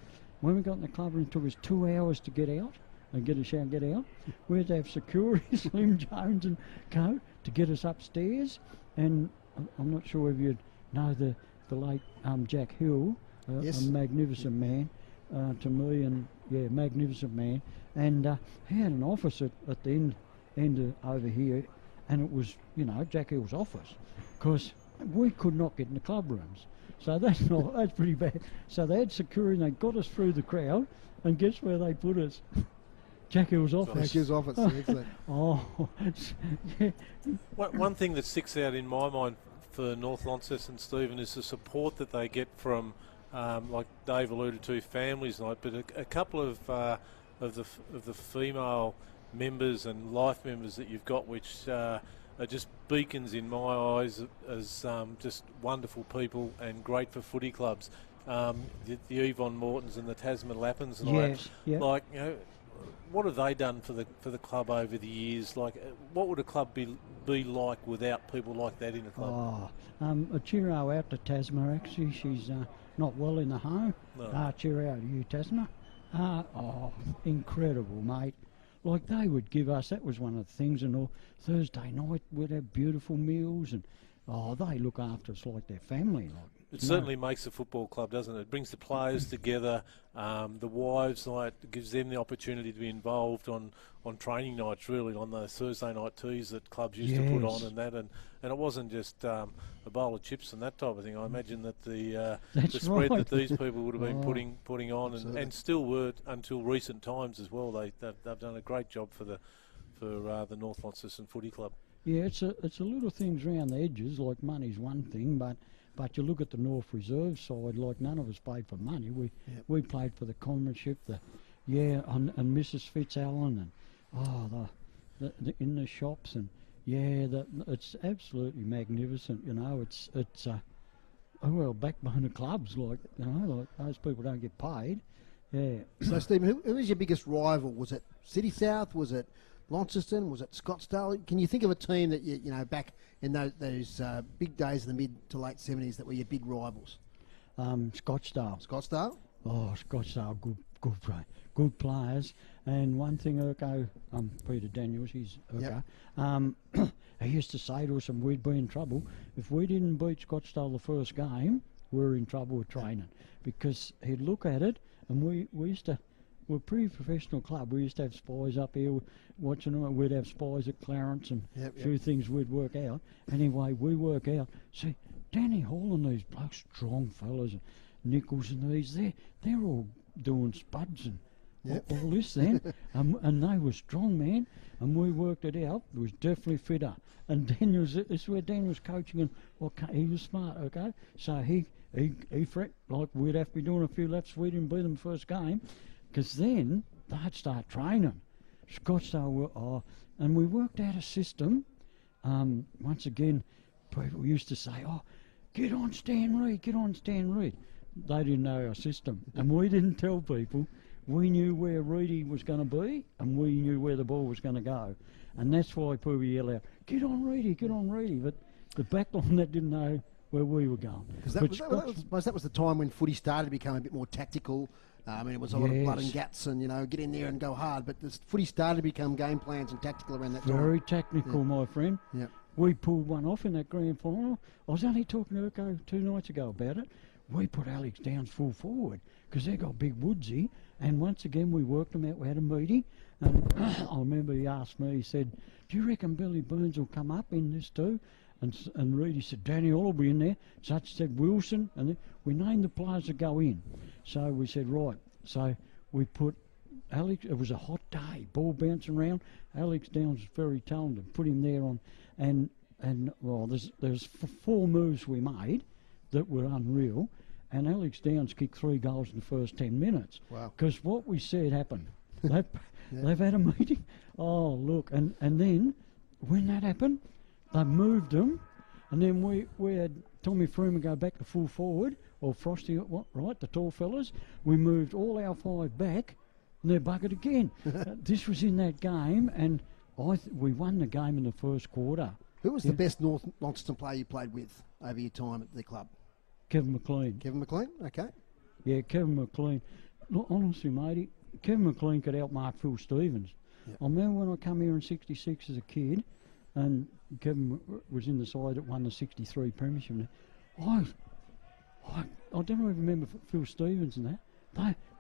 When we got in the club room, it took us 2 hours to get out and get a shower and get out. We had to have security, Slim Jones and co, to get us upstairs. And I'm not sure if you know the late Jack Hill, Yes. a magnificent man to me, and yeah, magnificent man. And he had an office at the end over here, and it was, Jack Hill's office, because we could not get in the club rooms. So that's pretty bad. So they had security, and they got us through the crowd, and guess where they put us? Jack Hill's office. Jack Hill's office, excellent. Yeah. One thing that sticks out in my mind for North Launceston, Stephen, is the support that they get from, like Dave alluded to, families, but a couple of the female members and life members that you've got, which are just beacons in my eyes as just wonderful people and great for footy clubs. The Yvonne Mortons and the Tasman Lappins and all that. Yep. Like, what have they done for the club over the years? Like, what would a club be like without people like that in a club? A cheerio out to Tasma, actually. She's not well in the home. No. Cheerio to you, Tasma. Incredible, mate. Like, they would give us, that was one of the things, and all Thursday night we'd have beautiful meals, and they look after us like their family. Like, It certainly makes the football club, doesn't it? It brings the players together, the wives, gives them the opportunity to be involved on training nights, really, on those Thursday night teas that clubs used to put on and that. And it wasn't just a bowl of chips and that type of thing. I imagine that the spread that these people would have been putting on and still were until recent times as well. They've done a great job for the North Launceston Footy Club. Yeah, it's a little things around the edges, like money's one thing, but you look at the North Reserve side, like none of us played for money. We played for the comradeship, and Mrs. Fitzallen, and in the shops, and it's absolutely magnificent. It's backbone of clubs, like those people don't get paid. Yeah. So Stephen, who was your biggest rival? Was it City South? Was it Launceston? Was it Scottsdale? Can you think of a team that you back in those big days of the mid to late 70s that were your big rivals? Scottsdale. Scottsdale? Oh, Scottsdale, good players. And one thing, Peter Daniels, he's he used to say to us, and we'd be in trouble if we didn't beat Scottsdale the first game. We're in trouble with training, because he'd look at it, and we used to. We're a pretty professional club. We used to have spies up here watching them. We'd have spies at Clarence and a few things we'd work out. Anyway, we work out. See, Danny Hall and these blokes, strong fellas, and Nichols and these, they're all doing spuds and all this then. And they were strong, man. And we worked it out. It was definitely fitter. And Daniel's, this is where Daniel's coaching, and he was smart, okay? So he fret, like we'd have to be doing a few laps. We didn't beat them first game. Because then they'd start training. Scottsdale and we worked out a system. Once again, people used to say, get on Stan Reid, get on Stan Reid. They didn't know our system. And we didn't tell people. We knew where Reedy was going to be, and we knew where the ball was going to go. And that's why people yell out, get on Reedy, get on Reedy. But the backline that didn't know where we were going. Because that was the time when footy started to become a bit more tactical. It was a lot of blood and guts and, get in there and go hard. But the footy started to become game plans and tactical around that time. Very technical, my friend. Yeah. We pulled one off in that grand final. I was only talking to Urko 2 nights ago about it. we put Alex Downs full forward because they got big Woodsy. And once again, we worked them out. We had a meeting. And I remember he asked me, he said, do you reckon Billy Burns will come up in this too? And Reedy said, Danny Hall will be in there. Such said Wilson. And then we named the players that go in. So we said, right. So we put Alex, it was a hot day, ball bouncing around. Alex Downs was very talented. Put him there on. And well, there's 4 moves we made that were unreal. And Alex Downs kicked 3 goals in the first 10 minutes. Wow. Because what we said happened. They've had a meeting. Oh, look. And then when that happened, they moved them. And then we had Tommy Freeman go back to full forward, or Frosty, the tall fellas. We moved all our 5 back, and they're buggered again. This was in that game, and we won the game in the first quarter. Who was the best North Launceston player you played with over your time at the club? Kevin McLean. Kevin McLean, okay. Yeah, Kevin McLean. Look, honestly, matey, Kevin McLean could outmark Phil Stevens. Yep. I remember when I come here in '66 as a kid, and Kevin was in the side that won the '63 premiership. I don't even remember Phil Stevens and that.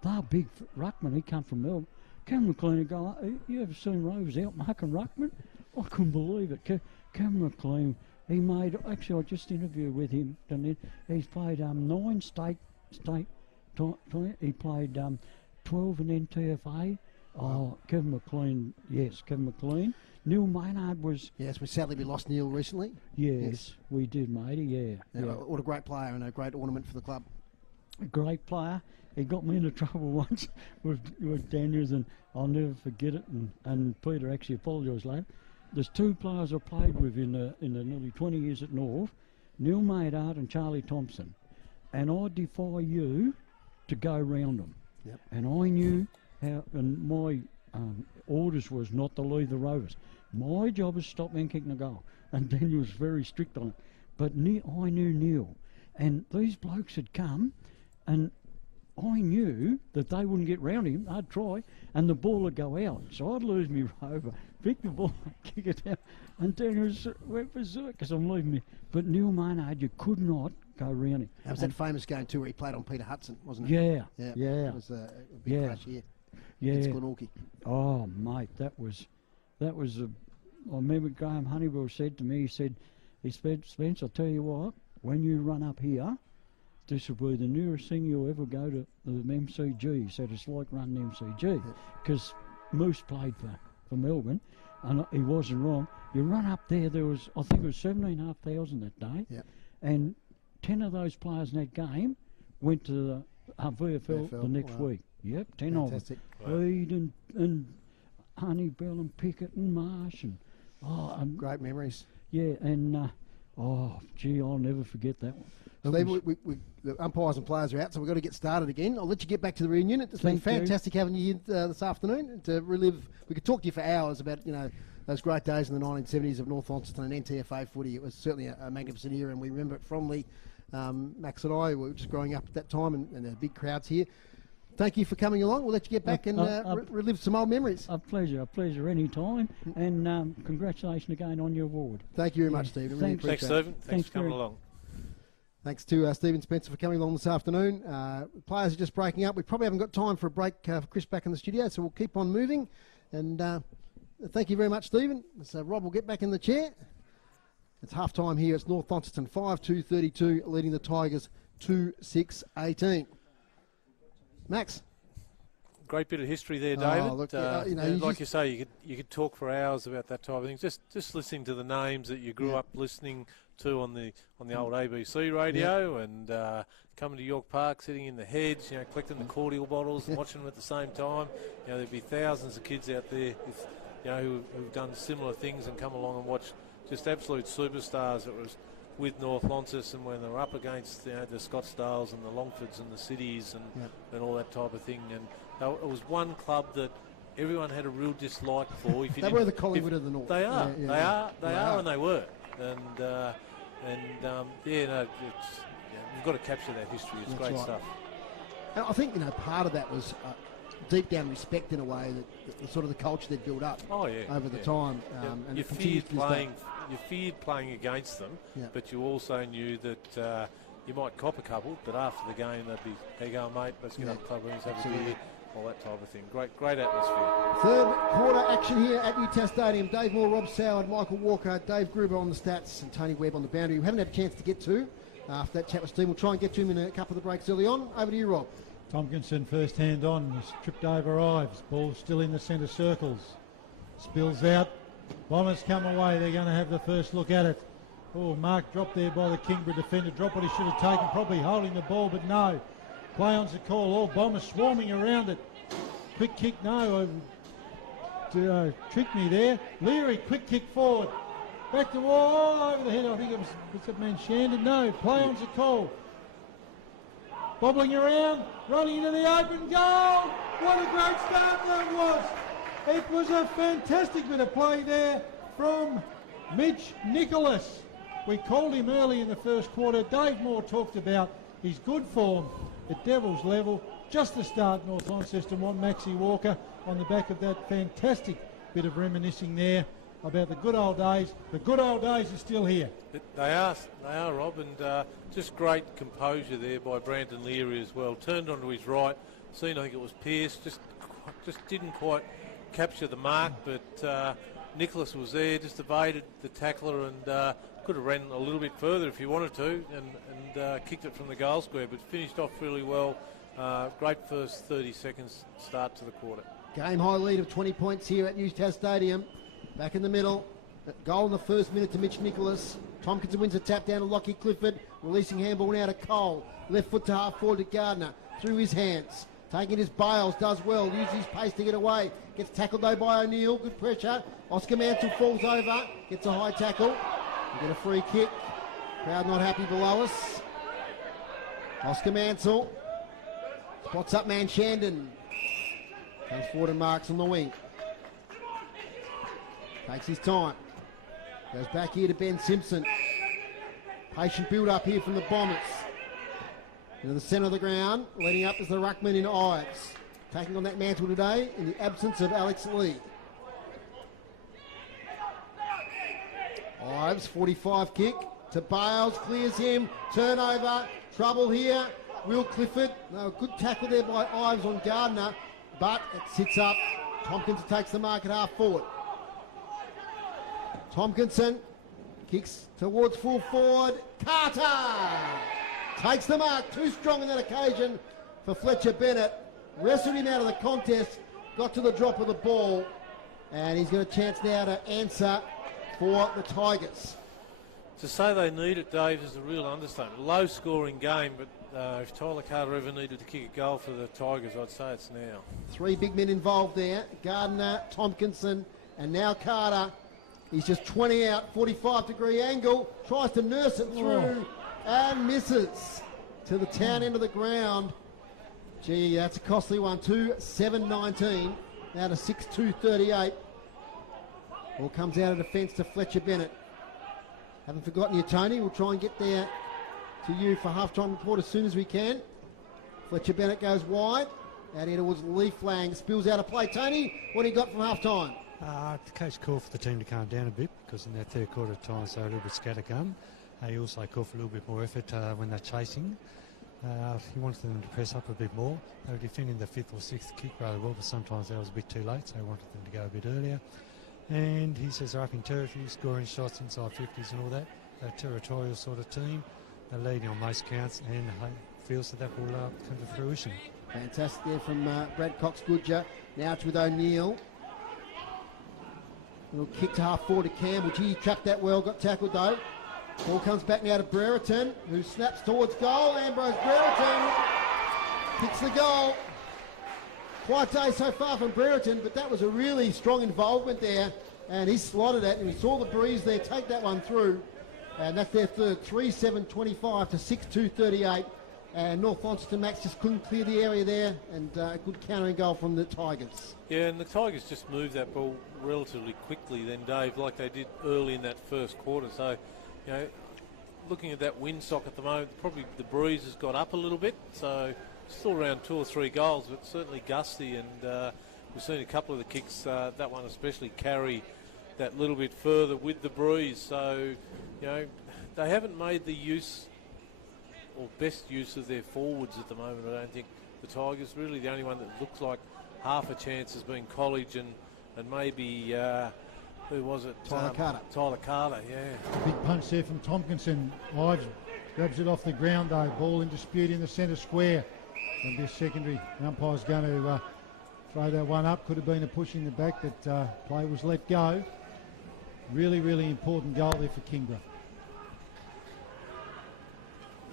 They're big ruckman. He come from Melbourne. Kevin McLean would go, you ever seen Rovers outmarking ruckman? I couldn't believe it. Kevin McLean, he made, actually I just interviewed with him, and he's played 9 state, he played 12 in NTFA. Oh, Kevin McLean, yes, Kevin McLean. Neil Maynard was... Yes, sadly we lost Neil recently. Yes, we did, matey, yeah. What a great player and a great ornament for the club. A great player. He got me into trouble once with Daniels, and I'll never forget it, and Peter actually apologised later. There's 2 players I played with in the nearly 20 years at North, Neil Maynard and Charlie Thompson, and I defy you to go round them. Yep. And I knew how, and my orders was not to leave the Rovers. My job is stop men kicking the goal, and Daniel was very strict on it. But I knew Neil, and these blokes had come, and I knew that they wouldn't get round him. I'd try, and the ball would go out. So I'd lose me rover, pick the ball, kick it out, and Daniel went berserk because I'm leaving me. But Neil Maynard, you could not go round him. That was that famous game too where he played on Peter Hudson, wasn't it? Yeah. It was a big crash here. Yeah. Against Glenorchy. Oh, mate, that was I remember Graham Honeywell said to me, he said, Spence, I'll tell you what, when you run up here, this will be the nearest thing you'll ever go to the MCG. He said it's like running MCG, because Moose played for Melbourne, and he wasn't wrong. You run up there was, I think it was 17,500 that day, and 10 of those players in that game went to the VFL the next week. Yep, 10 Fantastic. of them. Reed and Honeybell and Pickett and Marsh and great memories. Yeah, and gee, I'll never forget that one. Steve, the umpires and players are out, so we've got to get started again. I'll let you get back to the reunion. It's been fantastic having you here this afternoon to relive. We could talk to you for hours about those great days in the 1970s of North Launceston and NTFA footy. It was certainly a magnificent era, and we remember it fondly. Max and I were just growing up at that time, and there are big crowds here. Thank you for coming along. We'll let you get back and relive some old memories. A pleasure any time. And congratulations again on your award. Thank you very much, Stephen. Really Thanks, Stephen. Thanks for coming along. Thanks to Stephen Spencer for coming along this afternoon. Players are just breaking up. We probably haven't got time for a break for Chris back in the studio, so we'll keep on moving. And thank you very much, Stephen. So Rob will get back in the chair. It's half time here. It's North Launceston 5-2-32, leading the Tigers 2-6-18. Max. Great bit of history there, David. Look, like you say, you could talk for hours about that type of thing. Just listening to the names that you grew up listening to on the old ABC radio, and coming to York Park, sitting in the hedge, collecting the cordial bottles and watching them at the same time. There'd be thousands of kids out there, who've done similar things and come along and watched just absolute superstars. It was with North Launceston when they were up against the Scottsdales and the Longfords and the Cities and all that type of thing. And it was one club that everyone had a real dislike for. They were the Collingwood of the North. They are. They are, and they were. You've got to capture that history. It's great stuff. And I think part of that was deep down respect in a way that the sort of the culture they'd built up over the time. And you feared playing against them, but you also knew that you might cop a couple, but after the game they'd be, there you go, mate, let's get up club rooms, have a beer, all that type of thing. Great atmosphere. Third quarter action here at UTAS Stadium. Dave Moore, Rob Soward, Michael Walker, Dave Gruber on the stats, and Tony Webb on the boundary. We haven't had a chance to get to after that chat with Steve. We'll try and get to him in a couple of the breaks early on. Over to you, Rob. Tompkinson first hand on, has tripped over Ives. Ball still in the centre circles. Spills out. Bombers come away. They're going to have the first look at it. Oh, Mark dropped there by the Kingborough defender. Dropped what he should have taken, probably holding the ball, but no. Play on's the call. All Bombers swarming around it. Quick kick, no. Tricked me there. Leary, quick kick forward. Back to wall, over the head. I think it was that man Shandon? No, play on's the call. Bobbling around, running into the open goal. What a great start that was. It was a fantastic bit of play there from Mitch Nicholas. We called him early in the first quarter. Dave Moore talked about his good form at Devils level. Just to start, North Launceston want Maxie Walker on the back of that fantastic bit of reminiscing there about the good old days. The good old days are still here. They are, Rob, and just great composure there by Brandon Leary as well. Turned onto his right, seen I think it was Pearce, just didn't quite capture the mark, but Nicholas was there, just evaded the tackler and could have ran a little bit further if he wanted to and kicked it from the goal square, but finished off really well. Great first 30 seconds start to the quarter. Game high lead of 20 points here at UTAS Stadium. Back in the middle. Goal in the first minute to Mitch Nicholas. Tompkinson wins a tap down to Lockie Clifford. Releasing handball now to Cole. Left foot to half forward to Gardner. Through his hands. Taking his Bales. Does well. Uses his pace to get away. Gets tackled though by O'Neill. Good pressure. Oscar Mansell falls over. Gets a high tackle. We get a free kick. Crowd not happy below us. Oscar Mansell. Spots up man Shandon. Comes forward and marks on the wing. Takes his time. Goes back here to Ben Simpson. Patient build up here from the Bombers. Into the centre of the ground. Leading up is the ruckman in Ives. Taking on that mantle today in the absence of Alex Lee. Ives, 45 kick to Bales. Clears him. Turnover. Trouble here. Will Clifford. No, good tackle there by Ives on Gardner. But it sits up. Tompkinson takes the mark at half forward. Tompkinson kicks towards full forward. Carter takes the mark. Too strong on that occasion for Fletcher Bennett. Wrestled him out of the contest. Got to the drop of the ball. And he's got a chance now to answer for the Tigers. To say they need it, Dave, is a real understatement. Low scoring game, but if Tyler Carter ever needed to kick a goal for the Tigers, I'd say it's now. Three big men involved there. Gardner, Tompkinson, and now Carter. He's just 20 out, 45-degree angle. Tries to nurse it through and misses to the town end of the ground. Gee, that's a costly one. 2-7-19. Now to 6-2-38. Ball comes out of defence to Fletcher Bennett. Haven't forgotten you, Tony. We'll try and get there to you for half-time report as soon as we can. Fletcher Bennett goes wide. Out here towards Leaf Lang. Spills out of play. Tony, what do you got from half-time? The coach called for the team to calm down a bit because in their third quarter times they're a little bit scattergun. He also called for a little bit more effort when they're chasing. He wanted them to press up a bit more. They were defending the fifth or sixth kick rather well, but sometimes that was a bit too late, so he wanted them to go a bit earlier. And he says they're up in territory, scoring shots inside 50s and all that. They're a territorial sort of team. They're leading on most counts, and he feels that will come to fruition. Fantastic there from Brad Cox-Goodger. Now it's with O'Neill. Little kick to half forward to Campbell. Gee, he trapped that well, got tackled though. Ball comes back now to Brereton, who snaps towards goal. Ambrose Brereton kicks the goal. Quiet day so far from Brereton, but that was a really strong involvement there. And he slotted it, and he saw the breeze there take that one through. And that's their third, 3-7-25 to 6-2-38. And North Launceston Max just couldn't clear the area there, and a good countering goal from the Tigers. Yeah, and the Tigers just moved that ball relatively quickly then, Dave, like they did early in that first quarter. So, you know, looking at that windsock at the moment, probably the breeze has got up a little bit. So, still around 2 or 3 goals, but certainly gusty. And we've seen a couple of the kicks, that one especially, carry that little bit further with the breeze. So, you know, they haven't made the use or best use of their forwards at the moment. I don't think the Tigers, really the only one that looks like half a chance has been College and maybe, who was it? Tyler Carter. Tyler Carter, yeah. Big punch there from Tompkinson. Ives grabs it off the ground though. Ball in dispute in the centre square. And this secondary, the umpire's going to throw that one up. Could have been a push in the back, but play was let go. Really, really important goal there for Kingborough.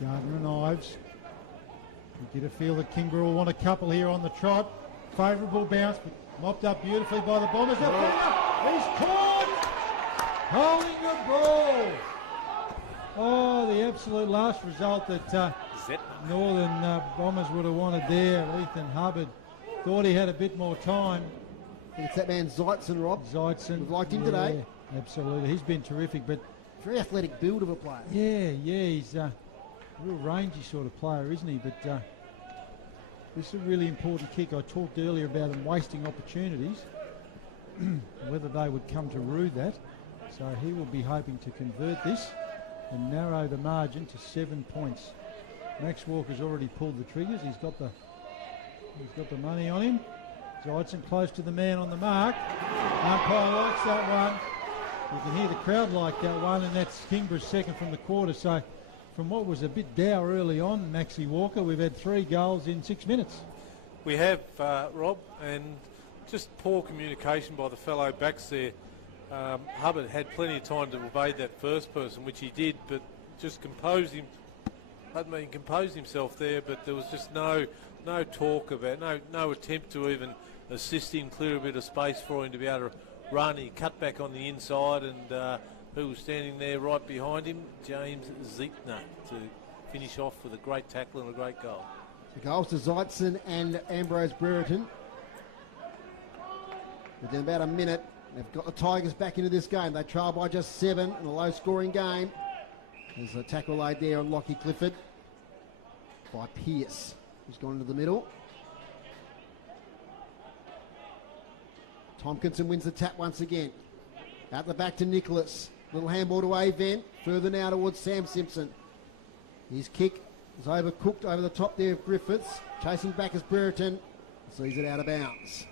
Gardner and Ives. You get a feel that Kingborough will want a couple here on the trot. Favourable bounce, but mopped up beautifully by the Bombers. He's caught! Holding the ball! Oh, the absolute last result that Northern Bombers would have wanted there. Ethan Hubbard thought he had a bit more time. It's that man Zeitzen, Rob. Zeitzen. We've liked him today. Absolutely. He's been terrific, but very athletic build of a player. Yeah, he's a real rangy sort of player, isn't he? But this is a really important kick. I talked earlier about him wasting opportunities, whether they would come to rue that. So he will be hoping to convert this and narrow the margin to 7 points. Max Walker's already pulled the triggers. He's got the money on him. Zeitzen close to the man on the mark. Umpire likes that one. You can hear the crowd like that one, and that's Kingborough's second from the quarter. So from what was a bit dour early on, Maxie Walker, we've had 3 goals in 6 minutes. We have, Rob, and just poor communication by the fellow backs there. Hubbard had plenty of time to evade that first person, which he did, but just composed himself there, but there was just no talk about, no attempt to even assist him, clear a bit of space for him to be able to run. He cut back on the inside, and who was standing there right behind him? James Zietner, to finish off with a great tackle and a great goal. The goals to Zeitzen and Ambrose Brereton. Within about a minute, they've got the Tigers back into this game. They trail by just 7 in a low-scoring game. There's a tackle laid there on Lockie Clifford by Pearce, who's gone into the middle. Tompkinson wins the tap once again. Out the back to Nicholas. Little handball to Avent. Further now towards Sam Simpson. His kick is overcooked over the top there of Griffiths. Chasing back is Brereton. Sees it out of bounds.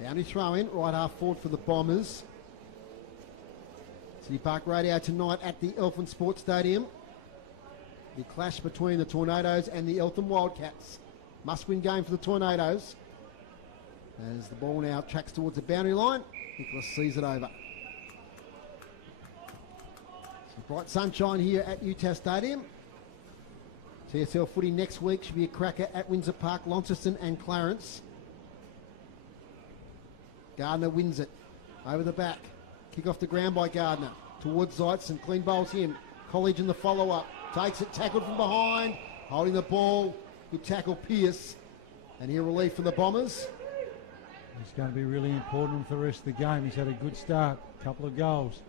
Boundary throw in, right half forward for the Bombers. City Park Radio tonight at the Eltham Sports Stadium. The clash between the Tornadoes and the Eltham Wildcats. Must-win game for the Tornadoes. As the ball now tracks towards the boundary line, Nicholas sees it over. Some bright sunshine here at UTAS Stadium. TSL footy next week should be a cracker at Windsor Park, Launceston and Clarence. Gardner wins it. Over the back. Kick off the ground by Gardner. Towards Zeitzen. Clean bowls him. College in the follow-up. Takes it, tackled from behind. Holding the ball. Good tackle, Pearce. And here relief for the Bombers. It's going to be really important for the rest of the game. He's had a good start. Couple of goals.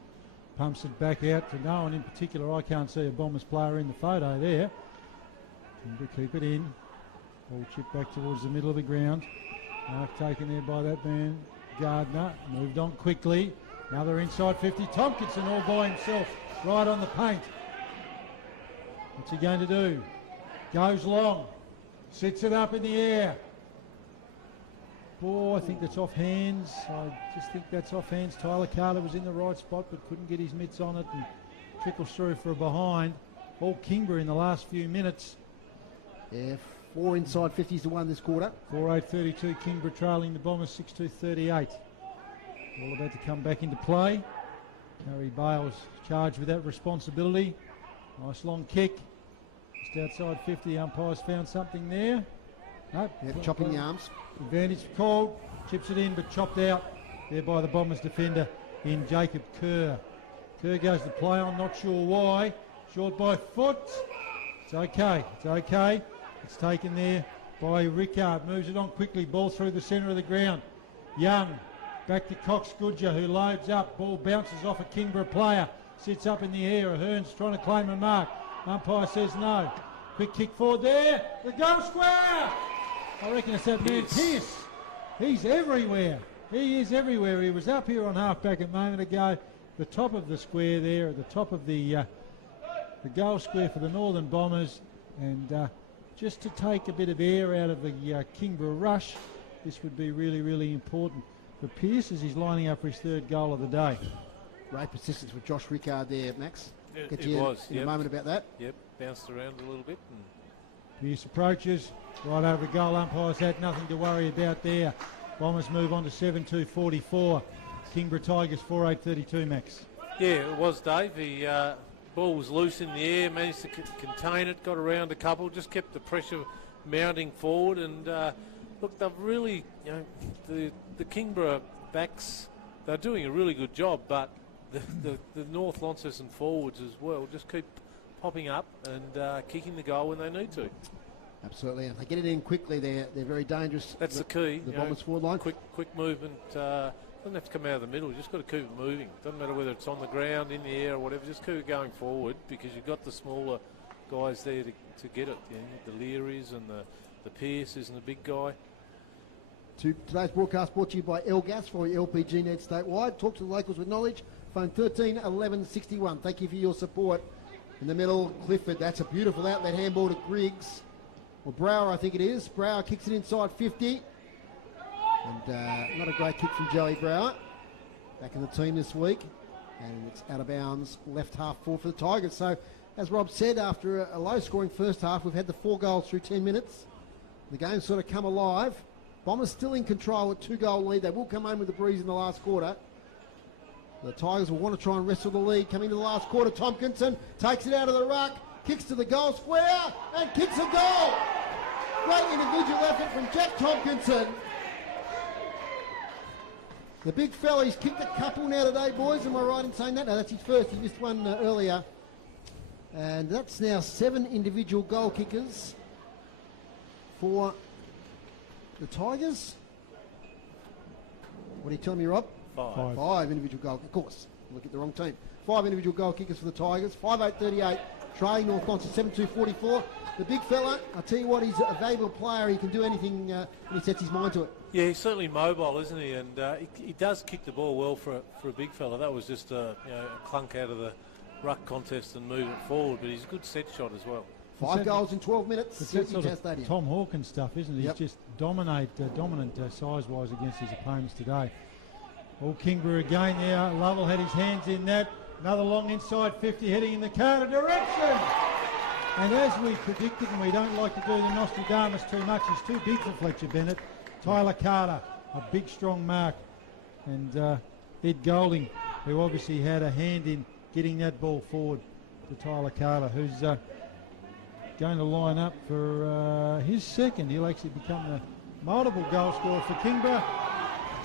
Pumps it back out to no one in particular. I can't see a Bombers player in the photo there. Trying to keep it in. Ball chipped back towards the middle of the ground. Mark taken there by that man. Gardner moved on quickly. Another inside 50. Tompkinson all by himself, right on the paint. What's he going to do? Goes long, sits it up in the air. Boy, I think that's off hands. I just think that's off hands. Tyler Carter was in the right spot but couldn't get his mitts on it and trickles through for a behind. All Kingborough in the last few minutes. Yeah, 4 inside 50s to 1 this quarter. 4-8-32, Kingborough trailing the Bombers 6-2-38. All about to come back into play. Harry Bale's charged with that responsibility. Nice long kick. Just outside 50, umpires found something there. Nope. Yeah, chopping the arms. Advantage called. Chips it in but chopped out there by the Bombers defender in Jacob Kerr. Kerr goes to play on, not sure why. Short by foot. It's okay. It's okay. It's taken there by Rickard. Moves it on quickly. Ball through the centre of the ground. Young. Back to Cox Goodger, who loads up. Ball bounces off a Kingborough player. Sits up in the air. Ahern's trying to claim a mark. Umpire says no. Quick kick forward there. The goal square! I reckon it's that man Pearce. He's everywhere. He is everywhere. He was up here on half-back a moment ago. The top of the square there, at the top of the the goal square for the Northern Bombers, and just to take a bit of air out of the Kingborough rush, this would be really, really important for Pearce as he's lining up for his third goal of the day. Great persistence with Josh Rickard there, Max. It was. In a moment about that. Yep, bounced around a little bit. And Pearce approaches, right over the goal. Umpire's had nothing to worry about there. Bombers move on to 7-2-44. Kingborough Tigers 4-8-32, Max. Yeah, it was, Dave. The ball was loose in the air, managed to contain it, got around a couple, just kept the pressure mounting forward. And look, they've really, the Kingborough backs, they're doing a really good job, but the North Launceston forwards as well just keep popping up and kicking the goal when they need to. Absolutely. If they get it in quickly, they're very dangerous. That's the key. The Bombers forward line. Quick movement. Doesn't have to come out of the middle. You just got to keep it moving. Doesn't matter whether it's on the ground, in the air, or whatever. Just keep it going forward because you've got the smaller guys there to get it. The Learys and the Pearces and the big guy. Today's broadcast brought to you by Elgas for your LPG needs statewide. Talk to the locals with knowledge. Phone 13 11 61. Thank you for your support. In the middle, Clifford. That's a beautiful outlet handball to Griggs. Or Brower, I think it is. Brower kicks it inside 50. And not a great kick from Joey Brower. Back in the team this week. And it's out of bounds, left half forward for the Tigers. So, as Rob said, after a low-scoring first half, we've had the 4 goals through 10 minutes. The game's sort of come alive. Bombers still in control with 2-goal lead. They will come home with the breeze in the last quarter. The Tigers will want to try and wrestle the lead. Coming to the last quarter, Tompkinson takes it out of the ruck, kicks to the goal square, and kicks a goal. Great individual effort from Jack Tompkinson. The big fella, he's kicked a couple now today, boys. Am I right in saying that? No, that's his first. He missed one earlier. And that's now 7 individual goal kickers for the Tigers. What are you telling me, Rob? 5 individual goal. Of course, look at the wrong team. 5 individual goal kickers for the Tigers. 5-8-38. Trailing North Launceston 7-2-44. The big fella, I'll tell you what, he's a valuable player. He can do anything when he sets his mind to it. Yeah, he's certainly mobile, isn't he? And he does kick the ball well for a big fella. That was just a clunk out of the ruck contest and move it forward. But he's a good set shot as well. 5 goals in 12 minutes. It's that sort of Tom Hawkins stuff, isn't it? Yep. He's just dominant size-wise against his opponents today. All Kingborough again there. Lovell had his hands in that. Another long inside 50 heading in the Carter direction. And as we predicted, and we don't like to do the Nostradamus too much, he's too big for Fletcher Bennett. Tyler Carter, a big strong mark. And Ed Golding, who obviously had a hand in getting that ball forward to Tyler Carter, who's going to line up for his second. He'll actually become the multiple goal scorer for Kingborough.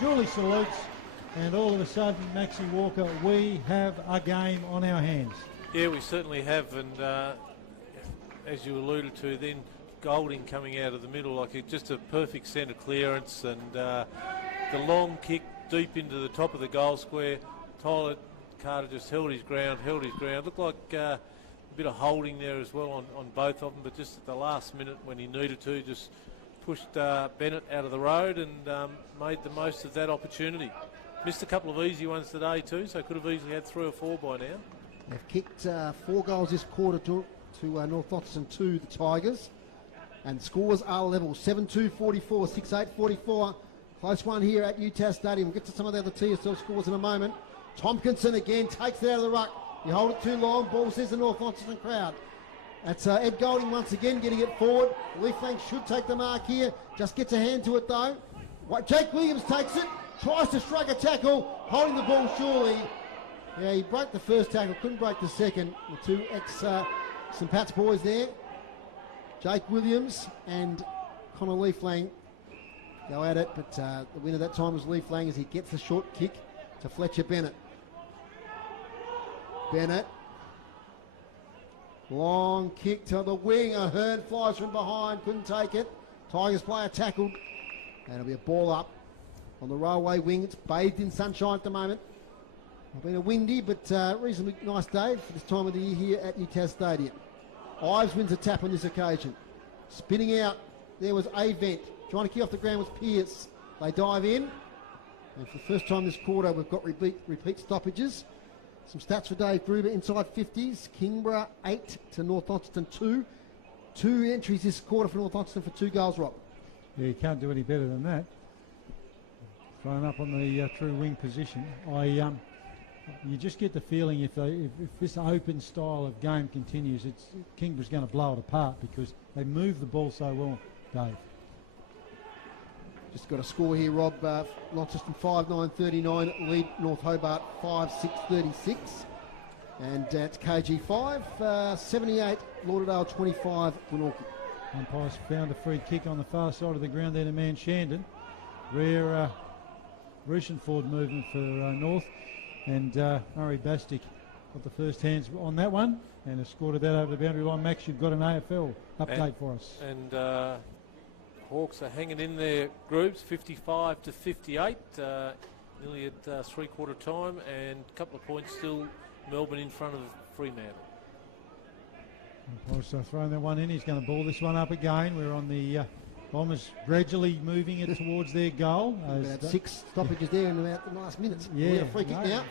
Julie salutes. And all of a sudden, Maxie Walker, we have a game on our hands. Yeah, we certainly have. And as you alluded to, then Golding coming out of the middle, like just a perfect centre clearance. And the long kick deep into the top of the goal square. Tyler Carter just held his ground. Looked like a bit of holding there as well on both of them. But just at the last minute when he needed to, just pushed Bennett out of the road and made the most of that opportunity. Missed a couple of easy ones today too, so could have easily had 3 or 4 by now. They've kicked 4 goals this quarter to North Launceston 2, the Tigers. And scores are level, 7-2-44, 6-8-44. Close one here at UTAS Stadium. We'll get to some of the other TSL scores in a moment. Tompkinson again takes it out of the ruck. You hold it too long, ball says the North Launceston crowd. That's Ed Golding once again getting it forward. Leaf flank should take the mark here. Just gets a hand to it though. Jake Williams takes it. Tries to strike a tackle, holding the ball surely. Yeah, he broke the first tackle, couldn't break the second. The 2 St Pat's boys there. Jake Williams and Connor Leaflang go at it, but the winner that time was Leaflang as he gets a short kick to Fletcher Bennett. Bennett. Long kick to the wing. Ahern flies from behind, couldn't take it. Tigers player tackled, and it'll be a ball up. On the railway wing, it's bathed in sunshine at the moment. It's been a windy but reasonably nice day for this time of the year here at UTAS Stadium. Ives wins a tap on this occasion. Spinning out, there was Avent. Trying to kick off the ground was Pearce. They dive in. And for the first time this quarter, we've got repeat stoppages. Some stats for Dave Gruber inside 50s. Kingborough 8 to North Launceston 2. 2 entries this quarter for North Launceston for 2 goals, Rob. Yeah, you can't do any better than that. Thrown up on the true wing position. You just get the feeling if this open style of game continues, Kingborough's going to blow it apart because they move the ball so well, Dave. Just got a score here, Rob. Launceston 5-9-39, lead North Hobart 5-6-36. And it's KG 5, 78, Lauderdale 25, Glenorchy. Umpires found a free kick on the far side of the ground there to Man Shandon. Rare Russian forward movement for North. And Murray Bastic got the first hands on that one and has scored that over the boundary line. Max, you've got an AFL update for us. And Hawks are hanging in their groups, 55 to 58, nearly at three-quarter time, and a couple of points still. Melbourne in front of Fremantle. So throwing that one in, he's going to ball this one up again. We're on the Bombers gradually moving it towards their goal. About 6 stoppages there in about the last minutes. Yeah, we got a free kick now.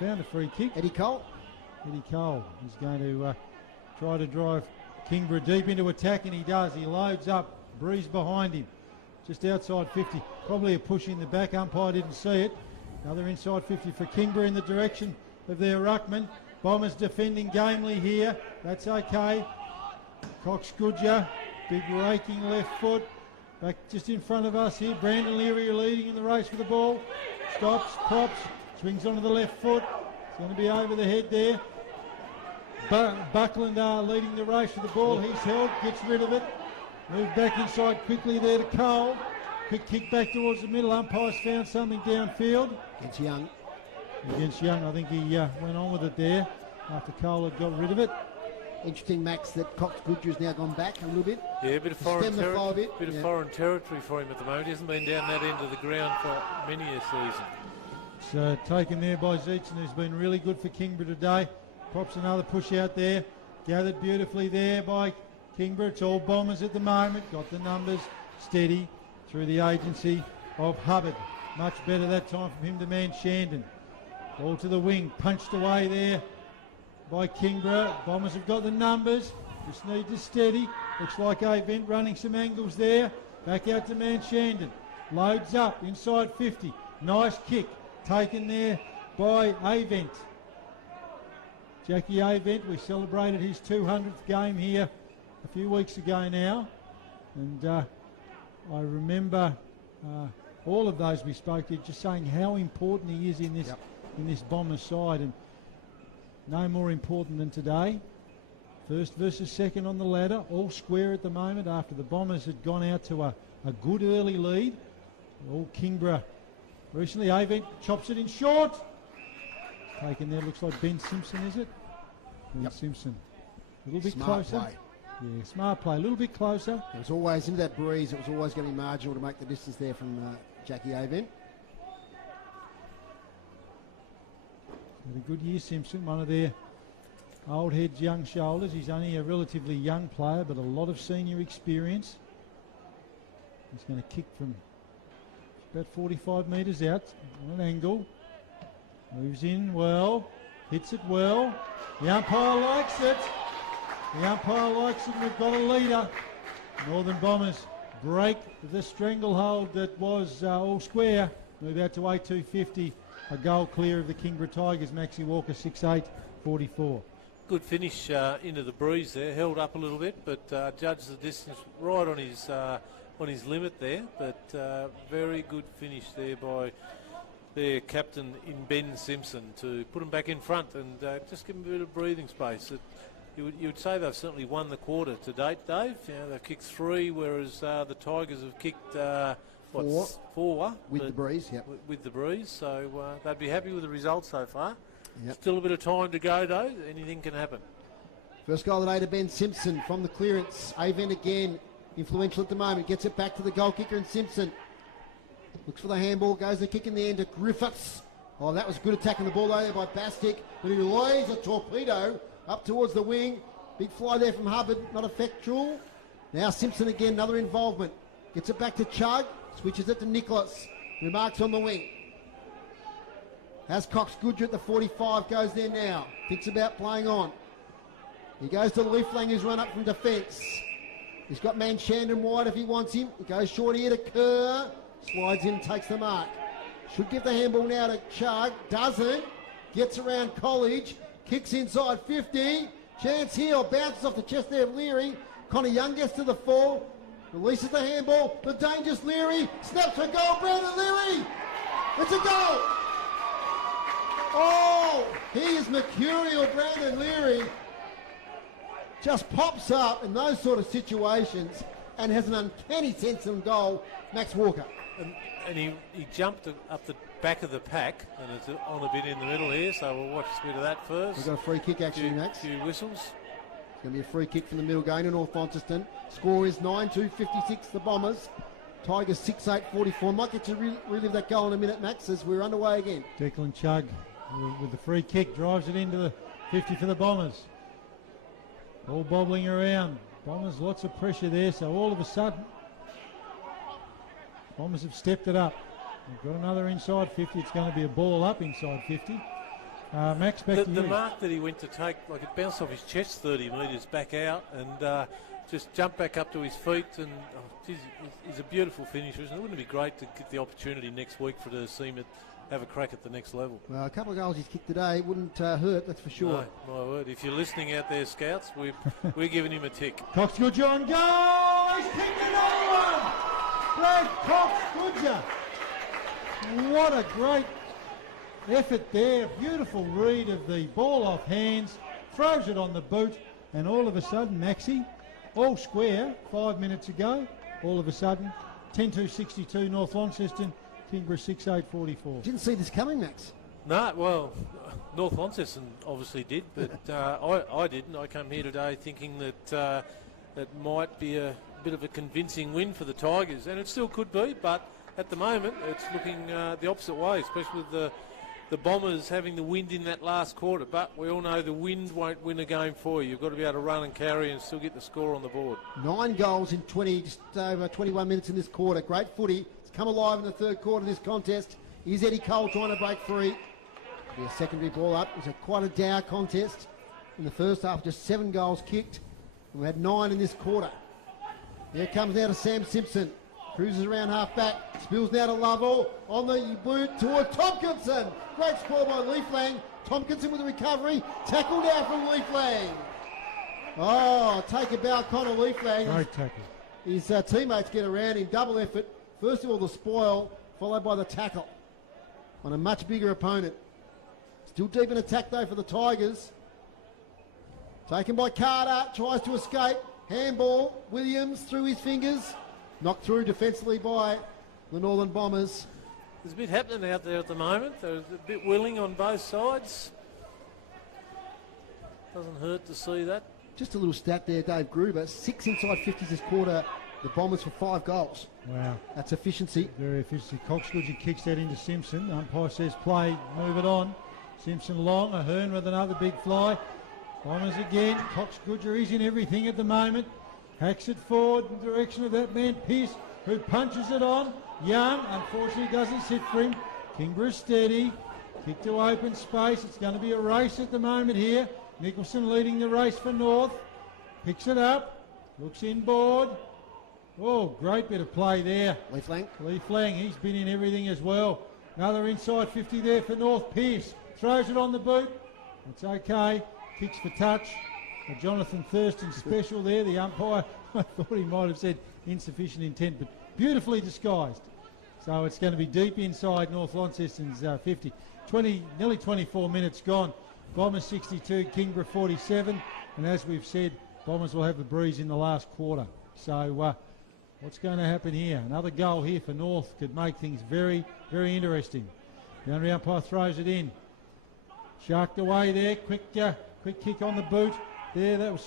Found a free kick. Eddie Cole is going to try to drive Kingborough deep into attack, and he does. He loads up. Breeze behind him, just outside 50. Probably a push in the back. Umpire didn't see it. Another inside 50 for Kingborough in the direction of their ruckman. Bombers defending gamely here. That's okay. Cox Goodger, big raking left foot. Back just in front of us here. Brandon Leary leading in the race for the ball. Stops, props, swings onto the left foot. It's going to be over the head there. Buckland leading the race for the ball. He's held, gets rid of it. Move back inside quickly there to Cole. Quick kick back towards the middle. Umpires found something downfield. Against Young, I think he went on with it there after Cole had got rid of it. Interesting, Max, that Cox Goodger has now gone back a little bit. Yeah, a bit of foreign territory for him at the moment. He hasn't been down that end of the ground for many a season. It's taken there by Zeitson, who's been really good for Kingborough today. Pops another push out there. Gathered beautifully there by Kingborough. It's all Bombers at the moment. Got the numbers steady through the agency of Hubbard. Much better that time from him to Man Shandon. Ball to the wing, punched away there by Kingborough. Bombers have got the numbers, just need to steady. Looks like Avent running some angles there. Back out to Man Shandon. Loads up, inside 50. Nice kick, taken there by Avent. Jackie Avent, we celebrated his 200th game here a few weeks ago now. And I remember all of those we spoke to just saying how important he is in this in this Bombers side, and no more important than today. First versus second on the ladder, all square at the moment after the Bombers had gone out to a good early lead. All Kingborough recently. Avent chops it in short. Taken there, looks like Ben Simpson, is it? Ben Simpson. A little bit Smart closer. play. Yeah, smart play. A little bit closer. It was always into that breeze. It was always going to be marginal to make the distance there from Jackie Avent. Had a good year, Simpson, one of their old heads, young shoulders. He's only a relatively young player, but a lot of senior experience. He's going to kick from about 45 metres out on an angle. Moves in well, hits it well. The umpire likes it. The umpire likes it. We've got a leader. Northern Bombers break the stranglehold that was all square. Move out to 8-2-50. A goal clear of the Kingborough Tigers. Maxie Walker 6-8-44. Good finish into the breeze there. Held up a little bit, but judged the distance right on his limit there. But very good finish there by their captain in Ben Simpson to put them back in front and just give them a bit of breathing space. You would say they've certainly won the quarter to date, Dave. You know, they've kicked 3, whereas the Tigers have kicked 4 with the breeze. Yep. With the breeze, so they'd be happy with the results so far. Yep. Still a bit of time to go though. Anything can happen. First goal of the day to Ben Simpson from the clearance. Avent again, influential at the moment. Gets it back to the goal kicker and Simpson. Looks for the handball, goes the kick in the end to Griffiths. Oh, that was good attacking the ball there by Bastic, but he lays a torpedo up towards the wing. Big fly there from Hubbard, not effectual. Now Simpson again, another involvement. Gets it back to Chug, switches it to Nicholas, who marks on the wing. Has Cox Goodger at the 45, goes there now. Thinks about playing on. He goes to Leaflang, who's run up from defence. He's got Manchandon wide if he wants him. He goes short here to Kerr. Slides in, takes the mark. Should give the handball now to Chug. Doesn't. Gets around College. Kicks inside 50. Chance here. Bounces off the chest there of Leary. Connor Young gets to the full. Releases the handball. The dangerous Leary. Snaps for goal. Brandon Leary. It's a goal. Oh, he is mercurial, Brandon Leary. Just pops up in those sort of situations and has an uncanny sense of goal. Max Walker. And he jumped up the back of the pack, and it's on a bit in the middle here, so we'll watch a bit of that first. We've got a free kick actually, Max. Few whistles. It's going to be a free kick from the middle going to North Launceston. Score is 9-2-56, the Bombers. Tigers 6-8-44. Might get to relive that goal in a minute, Max, as we're underway again. Declan Chugg with the free kick, drives it into the 50 for the Bombers. All bobbling around. Bombers, lots of pressure there, so all of a sudden, Bombers have stepped it up. They've got another inside 50. It's going to be a ball up inside 50. Max, back to you. The mark that he went to take, like it bounced off his chest 30 metres back out and just jumped back up to his feet. And he's a beautiful finisher. Isn't it? Wouldn't it be great to get the opportunity next week for the team to have a crack at the next level? Well, a couple of goals he's kicked today wouldn't hurt, that's for sure. No, my word. If you're listening out there, scouts, we're giving him a tick. Cox Goodger on goal! He's kicked another one! Brad Cox Goodger. What a great effort there. Beautiful read of the ball off hands. Throws it on the boot. And all of a sudden, Maxie, all square 5 minutes ago, all of a sudden, 10-2-62 North Launceston, Kingborough 6-8-44. Didn't see this coming, Max. No, well, North Launceston obviously did, but I didn't. I came here today thinking that it might be a bit of a convincing win for the Tigers, and it still could be, but at the moment it's looking the opposite way, especially with the Bombers having the wind in that last quarter. But we all know the wind won't win a game for you. You've got to be able to run and carry and still get the score on the board. 9 goals in just over 21 minutes in this quarter. Great footy. It's come alive in the third quarter of this contest. Here's Eddie Cole trying to break free. Be a secondary ball up. It was quite a dour contest in the first half. Just 7 goals kicked. And we had 9 in this quarter. Here comes now to Sam Simpson. Cruises around half back. Spills now to Lovell. On the boot toward Tompkinson. Great score by Leaflang. Tompkinson with the recovery. Tackle now from Leaflang. Oh, take a bow, Connor Leaflang. Great tackle. His teammates get around in double effort. First of all, the spoil, followed by the tackle on a much bigger opponent. Still deep in attack, though, for the Tigers. Taken by Carter. Tries to escape. Handball. Williams through his fingers. Knocked through defensively by the Northern Bombers. There's a bit happening out there at the moment. There's a bit willing on both sides. Doesn't hurt to see that. Just a little stat there, Dave Gruber. 6 inside 50s this quarter. The Bombers for 5 goals. Wow. That's efficiency. Very efficiency. Cox Goodger kicks that into Simpson. Umpire says play, move it on. Simpson long, Ahern with another big fly. Bombers again. Cox Goodger is in everything at the moment. Hacks it forward in the direction of that man Pearce, who punches it on. Young, unfortunately, doesn't sit for him. Kingborough steady. Kick to open space. It's going to be a race at the moment here. Nicholson leading the race for North. Picks it up. Looks inboard. Oh, great bit of play there. Leaflang, he's been in everything as well. Another inside 50 there for North. Pearce throws it on the boot. It's okay. Kicks for touch. Jonathan Thurston special there. The umpire, I thought he might have said insufficient intent, but beautifully disguised. So it's going to be deep inside North Launceston's 50. Nearly 24 minutes gone. Bombers 62, Kingborough 47. And as we've said, Bombers will have the breeze in the last quarter. So what's going to happen here? Another goal here for North could make things very, very interesting. The boundary umpire throws it in. Sharked away there. Quick kick on the boot. There, that was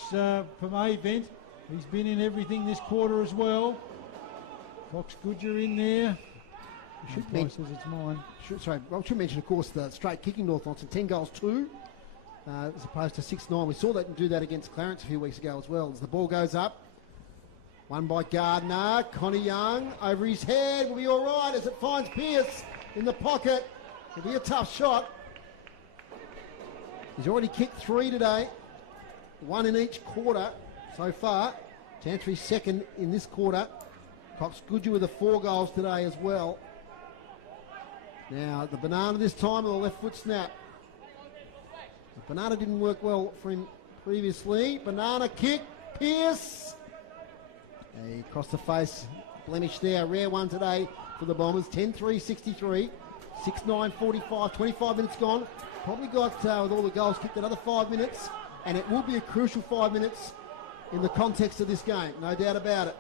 from Avent. He's been in everything this quarter as well. Cox Goodger in there. Says it's mine. Should mention, of course, the straight kicking North Launceston. 10 goals, 2, as opposed to 6-9. We saw that do that against Clarence a few weeks ago as well. As the ball goes up, won by Gardner. Connie Young over his head. Will be all right as it finds Pearce in the pocket. It'll be a tough shot. He's already kicked 3 today. 1 in each quarter so far. Chance for his second in this quarter. Cox Goodyear with the 4 goals today as well. Now, the banana this time with a left foot snap. The banana didn't work well for him previously. Banana kick, Pierce. He crossed the face, blemish there. A rare one today for the Bombers. 10-3-63, 6-9-45, 25 minutes gone. Probably got, with all the goals kicked, another 5 minutes. And it will be a crucial 5 minutes in the context of this game, no doubt about it.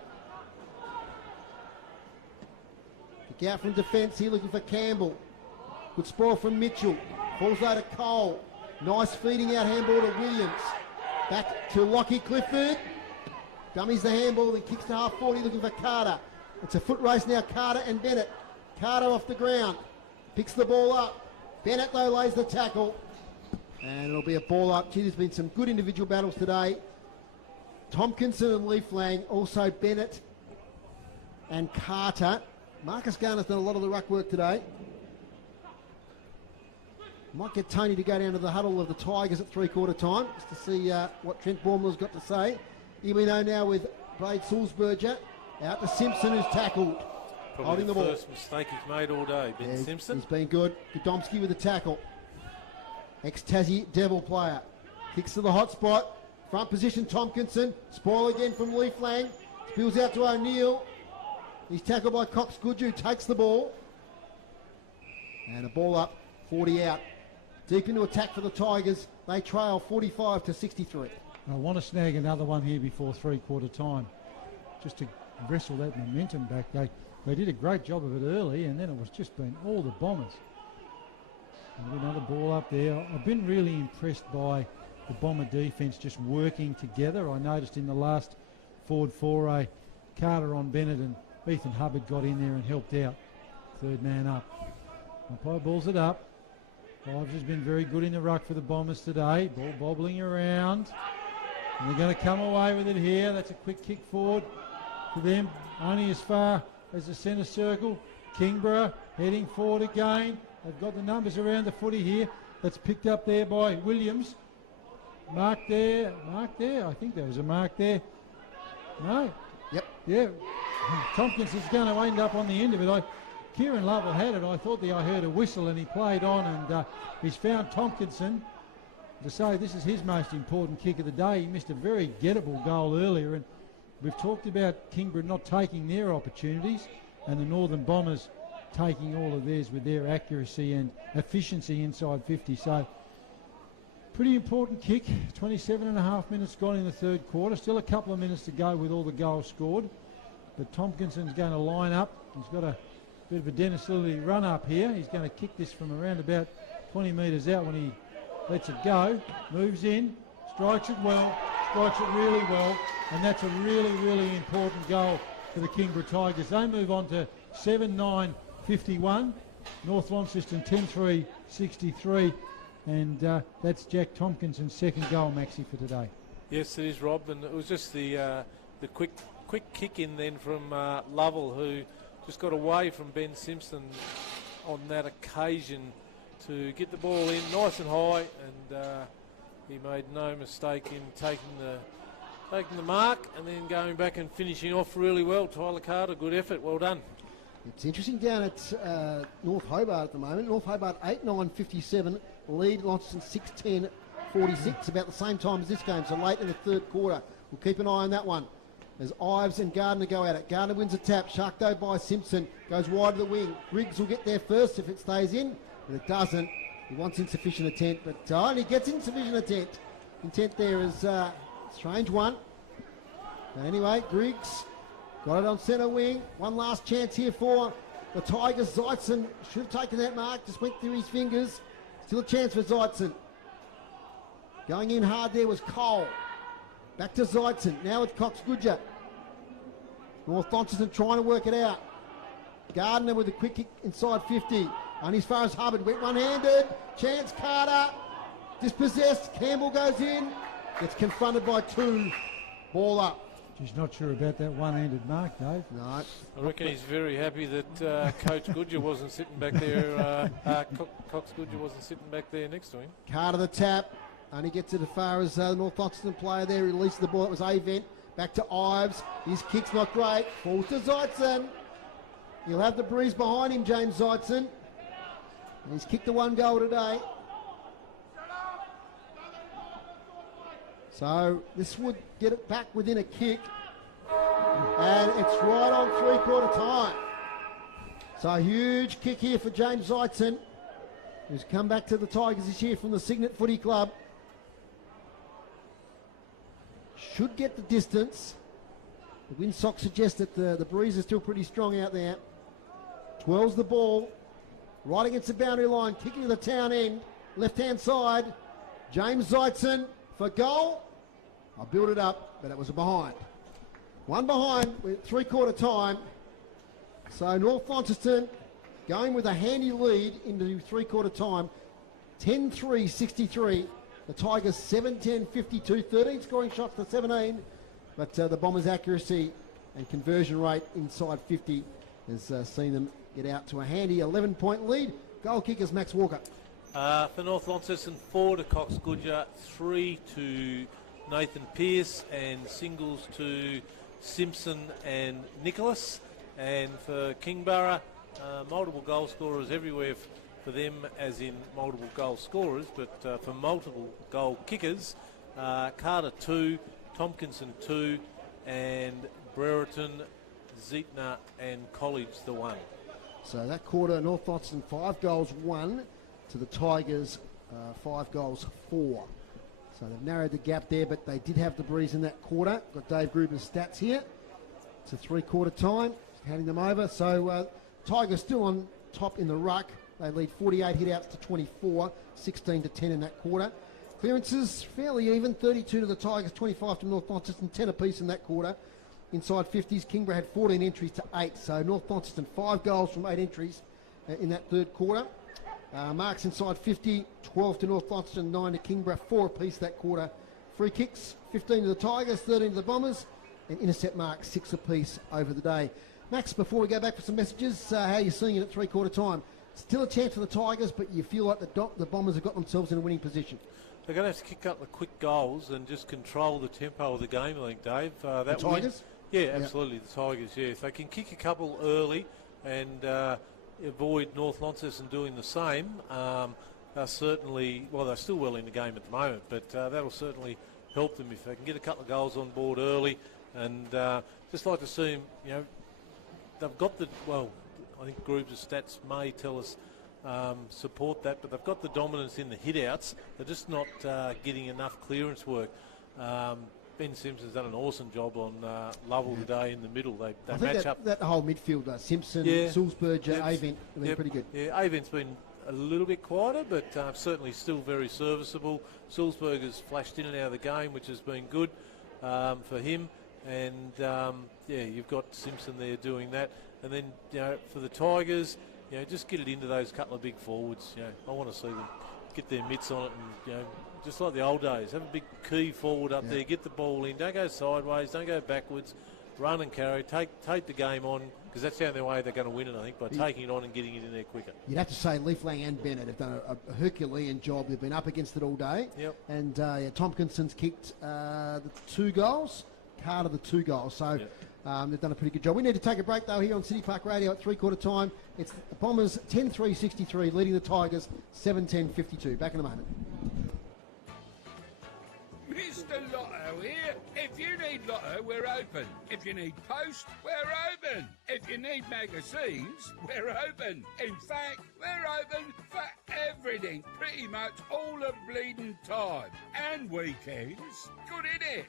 Kick out from defence here, looking for Campbell. Good spoil from Mitchell. Falls out to Cole. Nice feeding out handball to Williams. Back to Lockie Clifford. Dummies the handball, then kicks to half 40, looking for Carter. It's a foot race now, Carter and Bennett. Carter off the ground. Picks the ball up. Bennett, though, lays the tackle. And it'll be a ball up. Gee, there's been some good individual battles today. Tompkinson and Leaf Lang, also Bennett and Carter. Marcus Garner's done a lot of the ruck work today. Might get Tony to go down to the huddle of the Tigers at 3/4 time, just to see what Trent Baumler's got to say. Here we know now with Blade Sulzberger out to Simpson, who's tackled. Probably holding the ball. First mistake he's made all day, Ben Simpson. He's been good. Godomski with the tackle. Ex-Tassie Devil player. Kicks to the hot spot. Front position, Tompkinson. Spoil again from Leaf Lang. Spills out to O'Neill. He's tackled by Cox Goodyear, takes the ball. And a ball up, 40 out. Deep into attack for the Tigers. They trail 45-63. I want to snag another one here before 3/4 time, just to wrestle that momentum back. They did a great job of it early, and then it was just been all the Bombers. And another ball up there. I've been really impressed by the Bomber defence just working together. I noticed in the last forward foray, Carter on Bennett and Ethan Hubbard got in there and helped out. Third man up. Umpire balls it up. Ives has been very good in the ruck for the Bombers today. Ball bobbling around. And they're going to come away with it here. That's a quick kick forward for them. Only as far as the centre circle. Kingborough heading forward again. They've got the numbers around the footy here. That's picked up there by Williams. Mark there. I think there was a mark there. No? Yep. Yeah. Tompkinson's going to end up on the end of it. Kieran Lovell had it. I thought I heard a whistle and he played on, and he's found Tompkinson to say this is his most important kick of the day. He missed a very gettable goal earlier, and we've talked about Kingborough not taking their opportunities and the Northern Bombers taking all of theirs with their accuracy and efficiency inside 50. So pretty important kick. 27.5 minutes gone in the 3rd quarter. Still a couple of minutes to go with all the goals scored. But Tompkinson's going to line up. He's got a bit of a Dennis Lilly run up here. He's going to kick this from around about 20 metres out when he lets it go. Moves in, strikes it well, strikes it really well. And that's a really, really important goal for the Kingborough Tigers. They move on to 7-9-51. North Launceston 10-3-63. And that's Jack Tompkinson's second goal, Maxie, for today. Yes, it is, Rob. And it was just the quick kick in then from Lovell, who just got away from Ben Simpson on that occasion to get the ball in nice and high, and he made no mistake in taking the mark and then going back and finishing off really well. Tyler Carter, good effort, well done. It's interesting down at North Hobart at the moment. North Hobart 8-9-57, lead Launceston 6-10-46, about the same time as this game, so late in the 3rd quarter. We'll keep an eye on that one as Ives and Gardner go at it. Gardner wins a tap, Sharkdo by Simpson, goes wide of the wing. Griggs will get there first if it stays in, but it doesn't. He wants insufficient intent, but and he gets insufficient intent. Intent there is a strange one. But anyway, Griggs got it on centre wing. One last chance here for the Tigers. Zeitzen should have taken that mark, just went through his fingers. Still a chance for Zeitzen. Going in hard there was Cole. Back to Zeitzen. Now it's Cox Goodyear. North Launceston trying to work it out. Gardner with a quick kick inside 50. Only as far as Hubbard. Went one-handed. Chance Carter. Dispossessed. Campbell goes in. Gets confronted by 2. Ball up. She's not sure about that one-handed mark, Dave. No. I reckon he's very happy that Coach Goodger wasn't sitting back there. Cox Goodger wasn't sitting back there next to him. Carter the tap. Only gets it as far as the North Launceston player there. Releases the ball. It was Avent. Back to Ives. His kick's not great. Falls to Zeitzen. He'll have the breeze behind him, James Zeitzen. And he's kicked the one goal today. So this would get it back within a kick. And it's right on three-quarter time. So a huge kick here for James Zeitzen, who's come back to the Tigers this year from the Signet Footy Club. Should get the distance. The windsock suggests that the breeze is still pretty strong out there. Twirls the ball. Right against the boundary line. Kicking to the town end. Left-hand side. James Zeitzen for goal. I'll build it up, but it was a behind. One behind with three-quarter time. So North Launceston going with a handy lead into three-quarter time. 10-3-63. The Tigers 7-10-52. 13 scoring shots to 17. But the Bombers' accuracy and conversion rate inside 50 has seen them get out to a handy 11-point lead. Goal kickers Max Walker. For North Launceston, 4 to Cox Goodger, 3 to Nathan Pearce, and singles to Simpson and Nicholas. And for Kingborough, multiple goal scorers everywhere for them, as in multiple goal scorers, but for multiple goal kickers, Carter 2, Tompkinson 2, and Brereton, Zeitner and College the 1. So that quarter, North Launceston 5 goals 1 to the Tigers 5 goals 4. So they've narrowed the gap there, but they did have the breeze in that quarter. Got Dave Gruber's stats here. It's a three-quarter time, handing them over. So Tigers still on top in the ruck. They lead 48 hit-outs to 24, 16 to 10 in that quarter. Clearances fairly even, 32 to the Tigers, 25 to North Launceston, 10 apiece in that quarter. Inside 50s, Kingborough had 14 entries to 8. So North Launceston 5 goals from 8 entries in that third quarter. Marks inside 50, 12 to North Launceston, 9 to Kingborough, 4 apiece that quarter. Free kicks, 15 to the Tigers, 13 to the Bombers, and intercept marks 6 apiece over the day. Max, before we go back for some messages, how are you seeing it at three-quarter time? Still a chance for the Tigers, but you feel like the Bombers have got themselves in a winning position. They're going to have to kick up the quick goals and just control the tempo of the game, I think, Dave. The Tigers? Yeah, absolutely, the Tigers, yeah. If they can kick a couple early and avoid North Launceston doing the same, they're certainly, well, they're still well in the game at the moment, but that'll certainly help them if they can get a couple of goals on board early. And just like to see them, you know, they've got the, well, I think Gruber's stats may tell us support that, but they've got the dominance in the hit-outs. They're just not getting enough clearance work. Ben Simpson's done an awesome job on Lovell today in the middle. They match up. That whole midfield, Simpson, Sulzberg, Avent, have been pretty good. Yeah, Avent's been a little bit quieter, but certainly still very serviceable. Sulzberg has flashed in and out of the game, which has been good for him. And, you've got Simpson there doing that. And then, for the Tigers, just get it into those couple of big forwards. I want to see them get their mitts on it and, just like the old days, have a big key forward up there, get the ball in, don't go sideways, don't go backwards, run and carry, take the game on, because that's the only way they're going to win it, I think, by taking it on and getting it in there quicker. You'd have to say Leaflang and Bennett have done a Herculean job. They've been up against it all day. Yep. And Tompkinson's kicked the 2 goals, Carter the 2 goals. So they've done a pretty good job. We need to take a break, though, here on City Park Radio at three-quarter time. It's the Bombers 10-3-63, leading the Tigers 7-10-52. Back in a moment. Mr. Lotto here. If you need Lotto, we're open. If you need post, we're open. If you need magazines, we're open. In fact, we're open for everything, pretty much all the bleeding time. And weekends. Good, innit?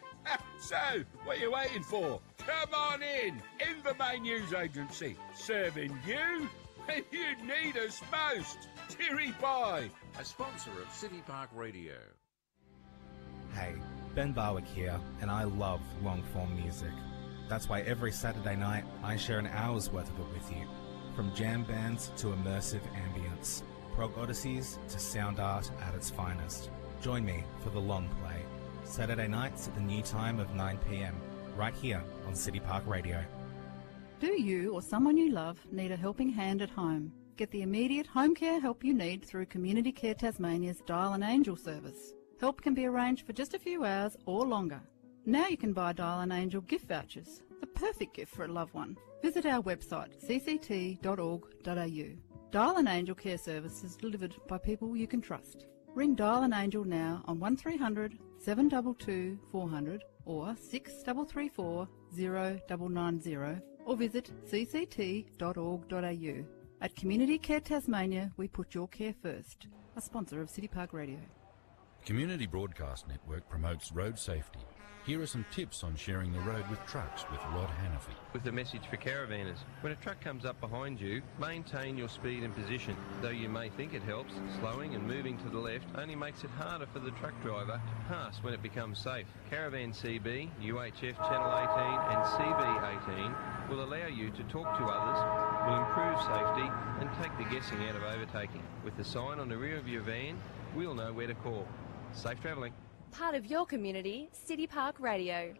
So, what are you waiting for? Come on in. Invermain News Agency. Serving you when you need us most. Cheery bye. A sponsor of City Park Radio. Hey, Ben Barwick here, and I love long-form music. That's why every Saturday night I share an hour's worth of it with you. From jam bands to immersive ambience, prog odysseys to sound art at its finest. Join me for the long play. Saturday nights at the new time of 9 p.m, right here on City Park Radio. Do you or someone you love need a helping hand at home? Get the immediate home care help you need through Community Care Tasmania's Dial an Angel service. Help can be arranged for just a few hours or longer. Now you can buy Dial an Angel gift vouchers, the perfect gift for a loved one. Visit our website cct.org.au. Dial an Angel care services delivered by people you can trust. Ring Dial an Angel now on 1300 722 400 or 6334 0990 or visit cct.org.au. At Community Care Tasmania, we put your care first. A sponsor of City Park Radio. Community Broadcast Network promotes road safety. Here are some tips on sharing the road with trucks with Rod Hannafy. With a message for caravanners. When a truck comes up behind you, maintain your speed and position. Though you may think it helps, slowing and moving to the left only makes it harder for the truck driver to pass when it becomes safe. Caravan CB, UHF Channel 18 and CB 18 will allow you to talk to others, will improve safety and take the guessing out of overtaking. With the sign on the rear of your van, we'll know where to call. Safe travelling. Part of your community, City Park Radio.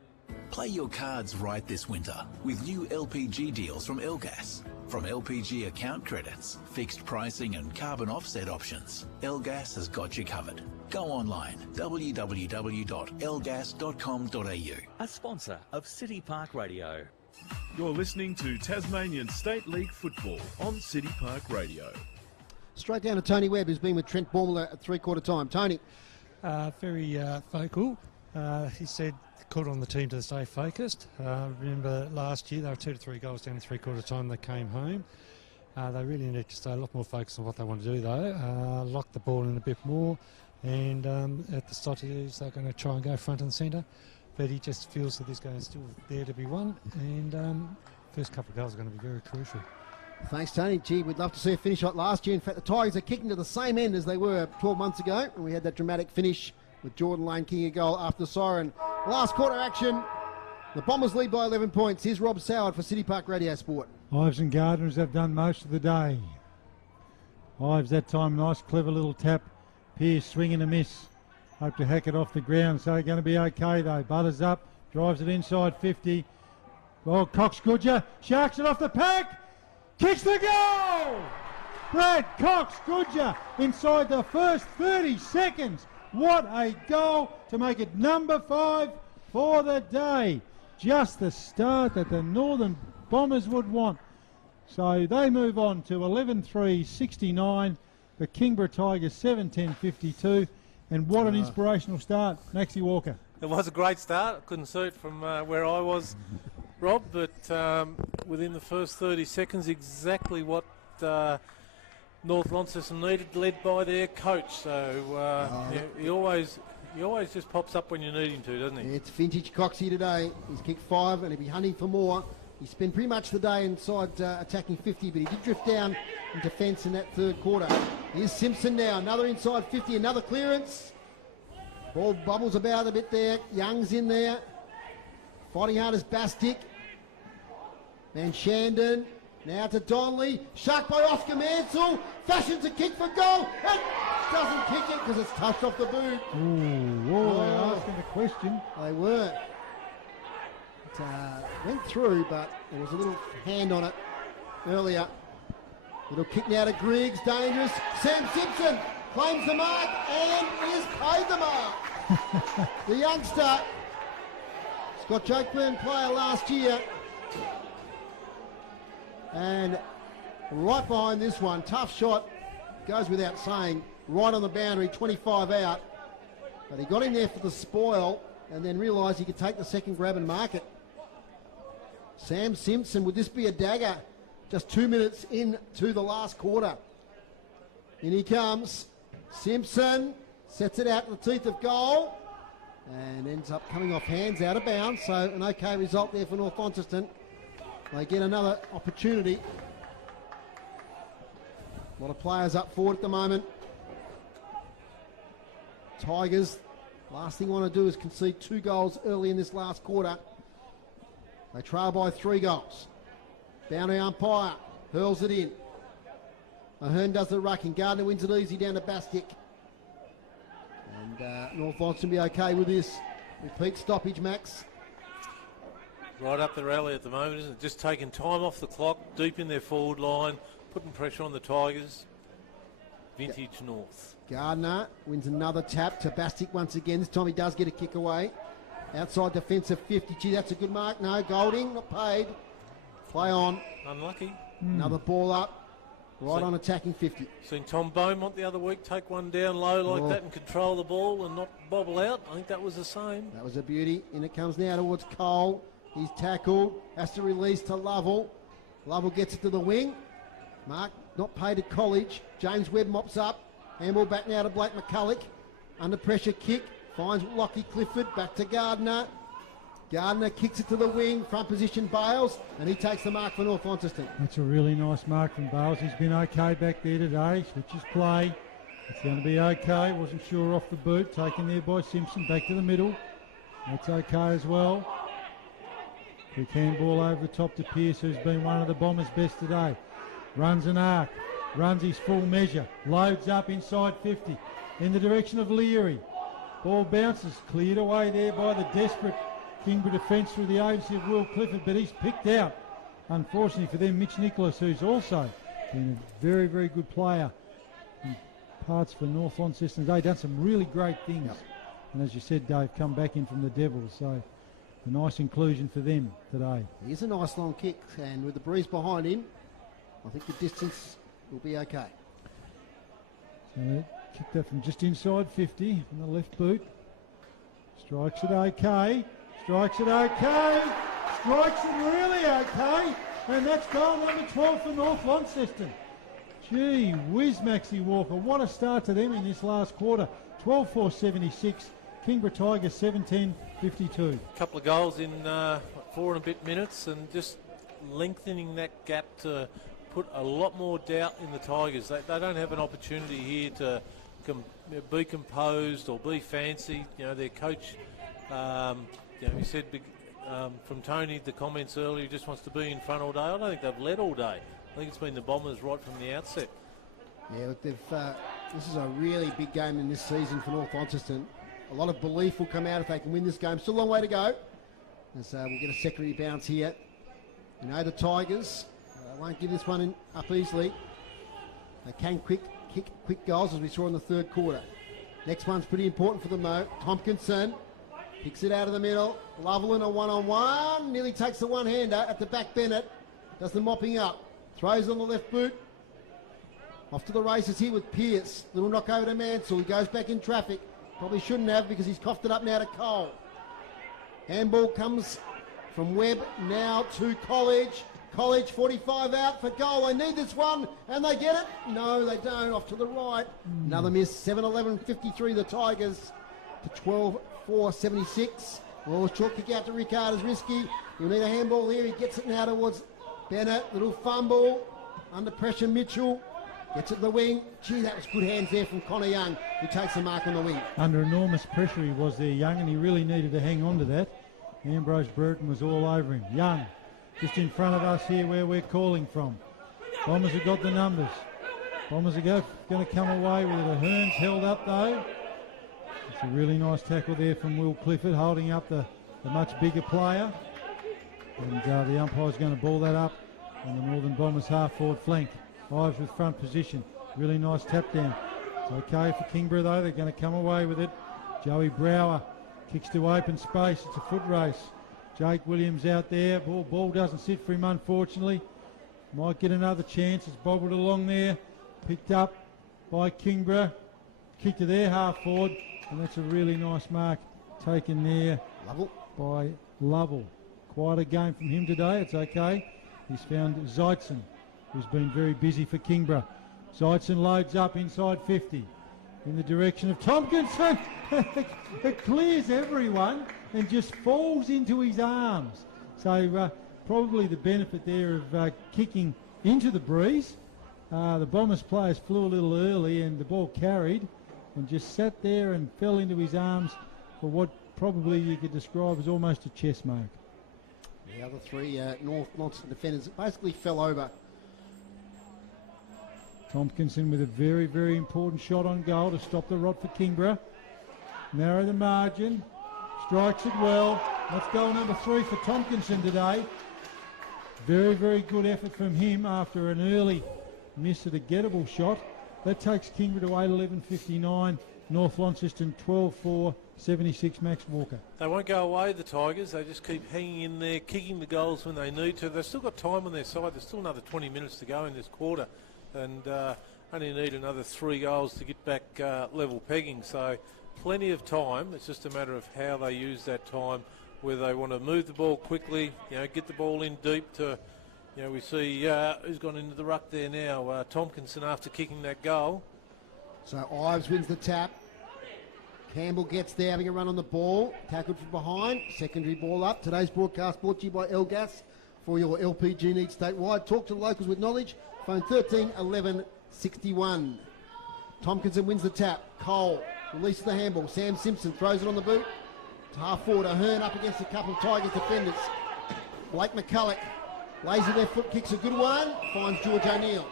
Play your cards right this winter with new LPG deals from Elgas. From LPG account credits, fixed pricing and carbon offset options, Elgas has got you covered. Go online, www.elgas.com.au. A sponsor of City Park Radio. You're listening to Tasmanian State League Football on City Park Radio. Straight down to Tony Webb, who's been with Trent Bormler at three-quarter time. Tony. Very vocal. He said, called on the team to stay focused. Remember last year they were 2 to 3 goals down in three-quarter time. They came home. They really need to stay a lot more focused on what they want to do though. Lock the ball in a bit more, and at the Stotties they're going to try and go front and centre. But he just feels that this game is still there to be won, and first couple of goals are going to be very crucial. Thanks, Tony. Gee, we'd love to see a finish like last year. In fact, the Tigers are kicking to the same end as they were 12 months ago, and we had that dramatic finish with Jordan Lane kicking a goal after the siren. Last quarter action, the Bombers lead by 11 points. Here's Rob Soward for City Park Radio Sport. Ives and Gardeners have done most of the day. Ives that time, nice clever little tap. Pearce swing and a miss. Hope to hack it off the ground, so going to be okay though. Butters up, drives it inside 50. Well, Cox Goodger sharks it off the pack. Kicks the goal! Brad Cox Goodger inside the first 30 seconds. What a goal to make it number 5 for the day. Just the start that the Northern Bombers would want. So they move on to 11-3-69. The Kingborough Tigers 7-10-52. And what an inspirational start, Maxie Walker. It was a great start. I couldn't see it from where I was, Rob, but within the first 30 seconds, exactly what North Launceston needed, led by their coach. So he always just pops up when you need him to, doesn't he? Yeah, it's vintage Coxie today. He's kicked 5 and he'll be hunting for more. He spent pretty much the day inside attacking 50, but he did drift down in defence in that third quarter. Here's Simpson now, another inside 50, another clearance. Ball bubbles about a bit there. Young's in there. Fighting hard as Bastick. Van Shandon. Now to Donnelly. Shark by Oscar Mansell. Fashions a kick for goal. And doesn't kick it because it's touched off the boot. Ooh, whoa, they're asking a question. They were. It went through, but there was a little hand on it earlier. Little kick now to Griggs. Dangerous. Sam Simpson claims the mark and is paid the mark. The youngster. Scott Jokeburn player last year. And right behind this one, tough shot, goes without saying, right on the boundary, 25 out. But he got in there for the spoil and then realised he could take the second grab and mark it. Sam Simpson, would this be a dagger? Just 2 minutes into the last quarter. In he comes. Simpson sets it out to the teeth of goal and ends up coming off hands out of bounds. So an okay result there for North Launceston. They get another opportunity. A lot of players up forward at the moment. Tigers, last thing I want to do is concede 2 goals early in this last quarter. They trail by 3 goals. Boundary umpire hurls it in. Ahern does the rucking. Gardner wins it easy down to Bastick. And North Launceston will be okay with this. Repeat stoppage, Max. right up the rally at the moment, isn't it? Just taking time off the clock, deep in their forward line, putting pressure on the Tigers. Vintage North. Gardner wins another tap. Tabastic once again. This time he does get a kick away. Outside defensive 50. Gee, that's a good mark. No, Golding, not paid. Play on. Unlucky. Another ball up. Right on attacking 50. Seen Tom Beaumont the other week take one down low like that and control the ball and not bobble out. I think that was the same. That was a beauty. In it comes now towards Cole. He's tackled. Has to release to Lovell. Lovell gets it to the wing. Mark not paid at College. James Webb mops up. Handball back now to Blake McCulloch. Under pressure kick. Finds Lockie Clifford. Back to Gardner. Gardner kicks it to the wing. Front position Bales. And he takes the mark for North Launceston. That's a really nice mark from Bales. He's been okay back there today. Switches play. It's going to be okay. Wasn't sure off the boot. Taken there by Simpson. Back to the middle. That's okay as well. Quick handball over the top to Pearce, who's been one of the Bombers' best today. Runs an arc. Runs his full measure. Loads up inside 50. In the direction of Leary. Ball bounces. Cleared away there by the desperate Kingborough defence through the agency of Will Clifford, but he's picked out, unfortunately for them, Mitch Nicholas, who's also been a very, very good player in parts for North Launceston today. Done some really great things. Yep. And as you said, Dave, come back in from the Devils, so a nice inclusion for them today. Here's a nice long kick, and with the breeze behind him, I think the distance will be okay. So kick that from just inside 50 from the left boot. Strikes it okay. Strikes it okay. Strikes it really okay. And that's goal number 12 for North Launceston. Gee whiz, Maxie Walker. What a start to them in this last quarter. 12-4-76. Kingborough Tigers 17-52. A couple of goals in 4 and a bit minutes, and just lengthening that gap to put a lot more doubt in the Tigers. They don't have an opportunity here to be composed or be fancy. You know, their coach, he said from Tony, the comments earlier, he just wants to be in front all day. I don't think they've led all day. I think it's been the Bombers right from the outset. Yeah, look, this is a really big game in this season for North Launceston. A lot of belief will come out if they can win this game. Still a long way to go. As we'll get a secondary bounce here. You know, the Tigers won't give this one up easily. They can kick quick goals, as we saw in the third quarter. Next one's pretty important for them, though. Tompkinson kicks it out of the middle. Lovell in a one-on-one. Nearly takes the one-hander at the back. Bennett does the mopping up. Throws on the left boot. Off to the races here with Pearce. Little knock over to Mansell. He goes back in traffic. Probably shouldn't have, because he's coughed it up now to Cole. Handball comes from Webb now to College. College 45 out for goal. They need this one, and they get it. No, they don't. Off to the right. Another miss. 7-11-53 the Tigers to 12-4-76. Well, short kick out to Ricard is risky. He'll need a handball here. He gets it now towards Bennett. Little fumble. Under pressure, Mitchell. Gets it to the wing. Gee, that was good hands there from Connor Young, who takes the mark on the wing. Under enormous pressure he was there, Young, and he really needed to hang on to that. Ambrose Burton was all over him. Young, just in front of us here where we're calling from. Bombers have got the numbers. Bombers are going to come away with it. Hearns held up though. It's a really nice tackle there from Will Clifford, holding up the much bigger player. And the umpire's going to ball that up on the Northern Bombers half-forward flank. Ives with front position. Really nice tap down. It's okay for Kingborough though. They're going to come away with it. Joey Brower kicks to open space. It's a foot race. Jake Williams out there. Ball doesn't sit for him, unfortunately. Might get another chance. It's bobbled along there. Picked up by Kingborough. Kick to their half forward. And that's a really nice mark taken there by Lovell. Quite a game from him today. It's okay. He's found Zeitzen, who's been very busy for Kingborough. Zeitzen loads up inside 50 in the direction of Tompkinson. It clears everyone and just falls into his arms. So probably the benefit there of kicking into the breeze. The Bombers players flew a little early and the ball carried and just sat there and fell into his arms for what probably you could describe as almost a chest mark. The other three North Launceston defenders basically fell over. Tompkinson with a very, very important shot on goal to stop the rot for Kingborough. Narrow the margin. Strikes it well. That's goal number 3 for Tompkinson today. Very, very good effort from him after an early miss at a gettable shot. That takes Kingborough to 8-11-59. North Launceston 12-4, 76 Max Walker. They won't go away, the Tigers. They just keep hanging in there, kicking the goals when they need to. They've still got time on their side. There's still another 20 minutes to go in this quarter, and only need another 3 goals to get back level pegging. So plenty of time. It's just a matter of how they use that time, whether they want to move the ball quickly, get the ball in deep to, we see who's gone into the ruck there now. Tompkinson after kicking that goal. So Ives wins the tap. Campbell gets there, having a run on the ball. Tackled from behind. Secondary ball up. Today's broadcast brought to you by Elgas for your LPG needs statewide. Talk to the locals with knowledge. Phone 13 11 61. Tompkinson wins the tap. Cole releases the handball. Sam Simpson throws it on the boot. To half forward. Ahern up against a couple of Tigers defenders. Blake McCulloch lays in their foot, kicks a good one. Finds George O'Neill.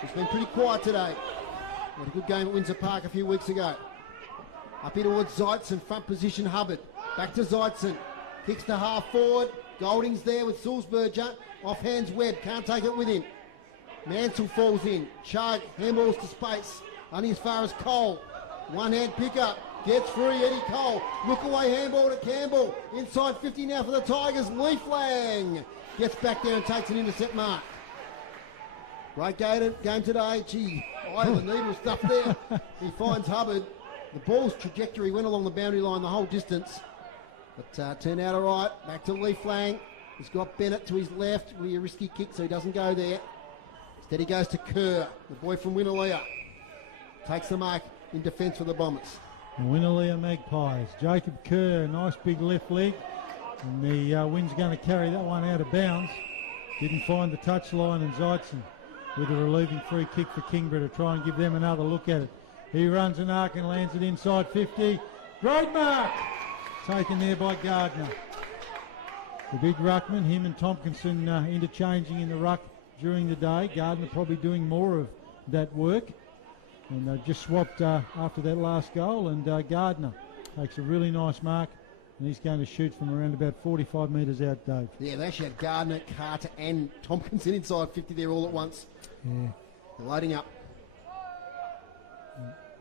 He's been pretty quiet today. Had a good game at Windsor Park a few weeks ago. Up here towards Zeitzen, front position Hubbard. Back to Zeitzen. Kicks to half forward. Golding's there with Sulzberger. Off hands Webb. Can't take it with him. Mansell falls in. Chug. Handballs to space. Only as far as Cole. One hand pick up. Gets free. Eddie Cole. Look away handball to Campbell. Inside 50 now for the Tigers. Leaflang gets back there and takes an intercept mark. Great game today. Gee, eye of the needle stuff there. He finds Hubbard. The ball's trajectory went along the boundary line the whole distance. But turned out all right. Back to Leaflang. He's got Bennett to his left. Really a risky kick, so he doesn't go there. Instead he goes to Kerr, the boy from Winnalea. Takes the mark in defence for the Bombers. Winnalea Magpies. Jacob Kerr, nice big left leg. And the wind's going to carry that one out of bounds. Didn't find the touchline, and Zeitzen with a relieving free kick for Kingborough to try and give them another look at it. He runs an arc and lands it inside 50. Great mark! Taken there by Gardner. The big ruckman, him and Tompkinson interchanging in the ruck during the day. Gardner probably doing more of that work. And they just swapped after that last goal, and Gardner takes a really nice mark, and he's going to shoot from around about 45 metres out, Dave. Yeah, they actually had Gardner, Carter and Tompkinson inside 50 there all at once. Yeah. They're loading up.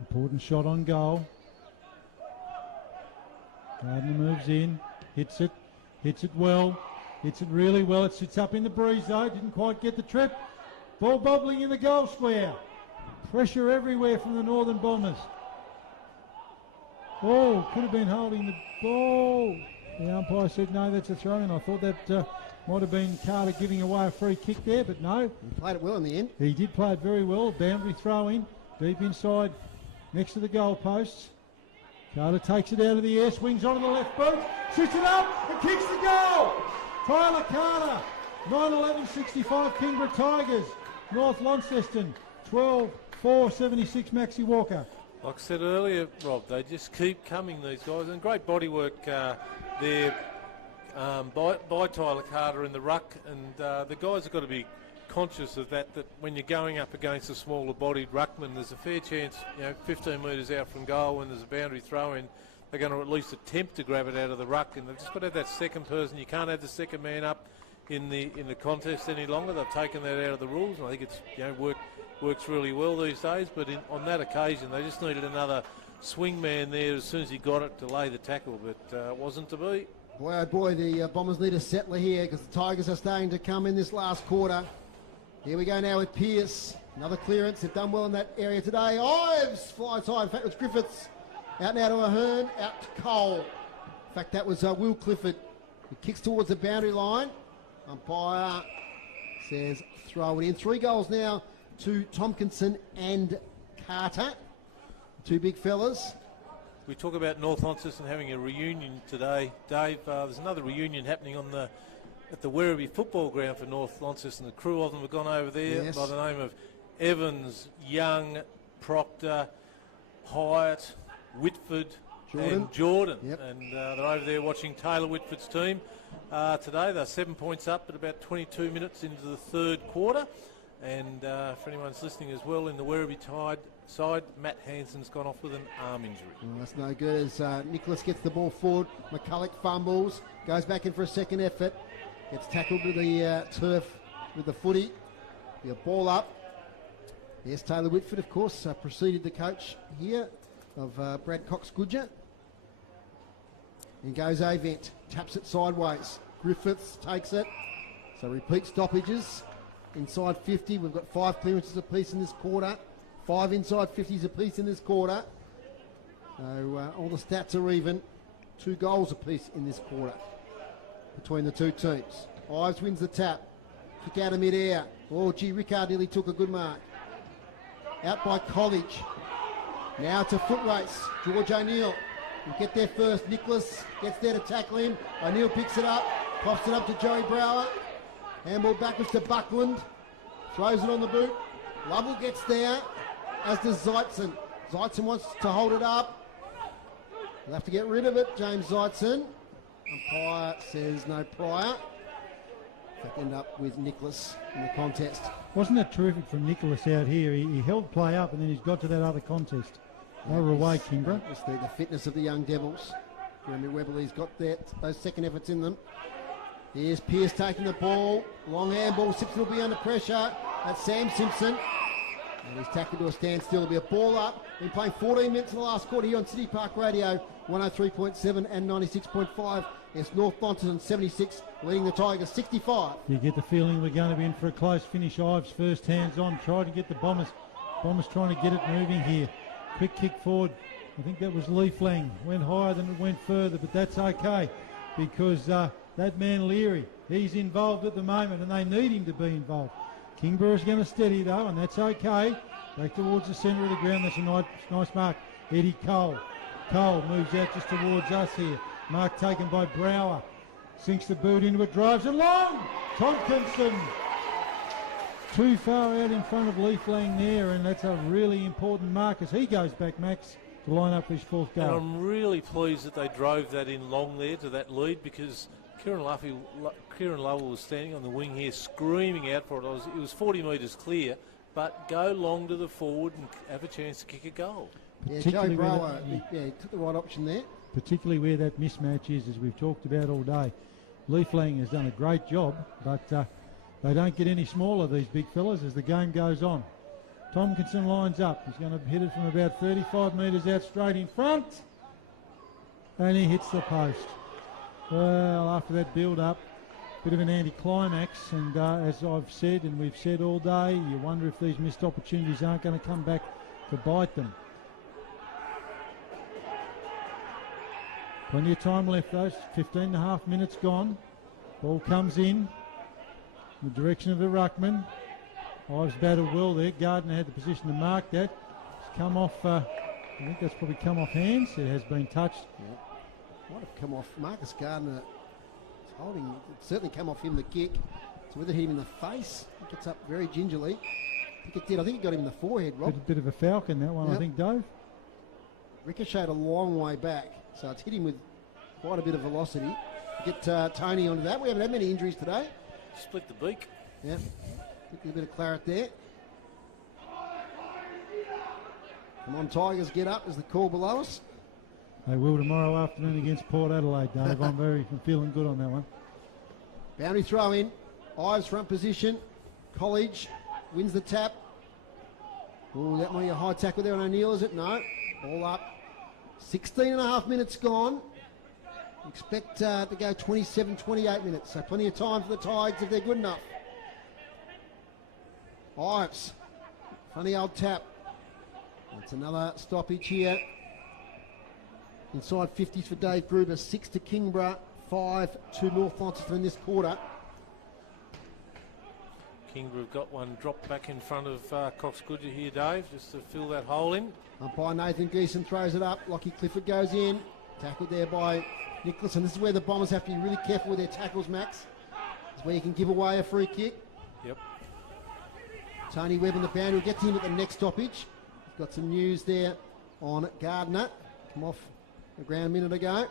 Important shot on goal. Gardner moves in, hits it well, hits it really well. It sits up in the breeze though, didn't quite get the trip. Ball bobbling in the goal square. Pressure everywhere from the Northern Bombers. Oh, could have been holding the ball. The umpire said no, that's a throw in. I thought that might have been Carter giving away a free kick there, but no. He played it well in the end. He did play it very well. Boundary throw in, deep inside, next to the goal posts. Carter takes it out of the air, swings onto the left boot, shoots it up and kicks the goal. Tyler Carter, 9-11-65 Kingborough Tigers. North Launceston, 12-4, 76 Maxi Walker. Like I said earlier, Rob, they just keep coming, these guys, and great bodywork there by Tyler Carter in the ruck, and the guys have got to be conscious of that when you're going up against a smaller bodied ruckman, there's a fair chance, 15 metres out from goal when there's a boundary throw in, they're going to at least attempt to grab it out of the ruck, and they've just got to have that second person. You can't have the second man up in the contest any longer. They've taken that out of the rules, and I think it's works really well these days, but on that occasion they just needed another swing man there as soon as he got it to lay the tackle, but it wasn't to be. Boy, oh boy, the Bombers need a settler here because the Tigers are starting to come in this last quarter. Here we go now with Pearce. Another clearance. They've done well in that area today. Ives flies high. In fact, it was Griffiths. Out now to Ahern. Out to Cole. In fact, that was Will Clifford. He kicks towards the boundary line. Umpire says throw it in. 3 goals now to Tompkinson and Carter. 2 big fellas. We talk about North Launceston having a reunion today. Dave, there's another reunion happening at the Werribee football ground for North Launceston. The crew of them have gone over there by the name of Evans, Young, Proctor, Hyatt, Whitford and Jordan. Yep. And they're over there watching Taylor Whitford's team today. They're 7 points up at about 22 minutes into the third quarter. And for anyone's listening as well, in the Werribee Tide side. Matt Hansen's gone off with an arm injury. Well, that's no good as Nicholas gets the ball forward. McCulloch fumbles, goes back in for a second effort, gets tackled to the turf with the footy. Be a ball up. Yes, Taylor Whitford, of course, preceded the coach here of Brad Cox-Goodger. And goes Avent, taps it sideways. Griffiths takes it. So repeat stoppages. Inside 50, we've got 5 clearances apiece in this quarter. 5 inside 50s apiece in this quarter. So all the stats are even. 2 goals apiece in this quarter between the two teams. Ives wins the tap. Kick out of mid-air. Oh, gee, Rickard nearly took a good mark. Out by College. Now it's a foot race. George O'Neill will get there first. Nicholas gets there to tackle him. O'Neill picks it up. Pops it up to Joey Brower. Handball backwards to Buckland. Throws it on the boot. Lovell gets there, as does Zeitzen. Zeitzen wants to hold it up. We'll have to get rid of it, James Zeitzen. Umpire says no prior. End up with Nicholas in the contest. Wasn't that terrific from Nicholas out here? He held play up and then he's got to that other contest. They were away, Kingborough. It's the fitness of the young Devils. Jeremy Webberley's got those second efforts in them. Here's Pearce taking the ball. Long handball. Simpson will be under pressure. That's Sam Simpson. And he's tackled to a standstill. It'll be a ball up. Been playing 14 minutes in the last quarter here on City Park Radio. 103.7 and 96.5. It's North Launceston 76, leading the Tigers 65. You get the feeling we're going to be in for a close finish. Ives first hands on, tried to get the Bombers. Bombers trying to get it moving here. Quick kick forward. I think that was Leaf Lang. Went higher than it went further, but that's okay because that man Leary, he's involved at the moment and they need him to be involved. Kingborough's going to steady though, and that's okay. Back towards the centre of the ground. That's a nice mark. Eddie Cole. Cole moves out just towards us here. Mark taken by Brower. Sinks the boot into it, drives it long. Tompkinson. Too far out in front of Leaf Lang there, and that's a really important mark as he goes back, Max, to line up his fourth goal. And I'm really pleased that they drove that in long there to that lead because Kieran Lovell was standing on the wing here screaming out for it. It was 40 metres clear, but go long to the forward and have a chance to kick a goal. Yeah, Joe Brower took the right option there. Particularly where that mismatch is, as we've talked about all day. Leaf Lang has done a great job, but they don't get any smaller, these big fellas, as the game goes on. Tompkinson lines up. He's going to hit it from about 35 metres out straight in front. And he hits the post. Well, after that build-up, bit of an anticlimax, and as I've said and we've said all day, you wonder if these missed opportunities aren't going to come back to bite them. Plenty of time left though, 15 and a half minutes gone. Ball comes in the direction of the ruckman. Ives battled well there. Gardner had the position to mark that. It's come off, I think that's probably come off hands. It has been touched. Might have come off Marcus Gardner. It's holding, it's certainly come off him the kick. So whether it hit him in the face, he gets up very gingerly. I think it did. I think it got him in the forehead, Rob. Bit of a falcon, that one, I think, Dave. Ricocheted a long way back. So it's hit him with quite a bit of velocity. Get Tony onto that. We haven't had many injuries today. Split the beak. Yeah. A bit of claret there. Come on, Tigers, get up is the call below us. They will tomorrow afternoon against Port Adelaide, Dave. I'm feeling good on that one. Boundary throw in. Ives front position. College wins the tap. Oh, that might be a high tackle there on O'Neill, is it? No. All up. 16 and a half minutes gone. Expect to go 27, 28 minutes. So plenty of time for the Tigers if they're good enough. Ives. Funny old tap. That's another stoppage here. Inside 50s for Dave Gruber. 6 to Kingborough. 5 to North Launceston in this quarter. Kingborough have got one dropped back in front of Cox-Goodger here, Dave, just to fill that hole in. Umpire Nathan Geeson throws it up. Lockie Clifford goes in. Tackled there by Nicholas. And this is where the Bombers have to be really careful with their tackles, Max. It's where you can give away a free kick. Yep. Tony Webb on the boundary. We'll get to him at the next stoppage. He's got some news there on Gardner. Come off the ground a minute ago.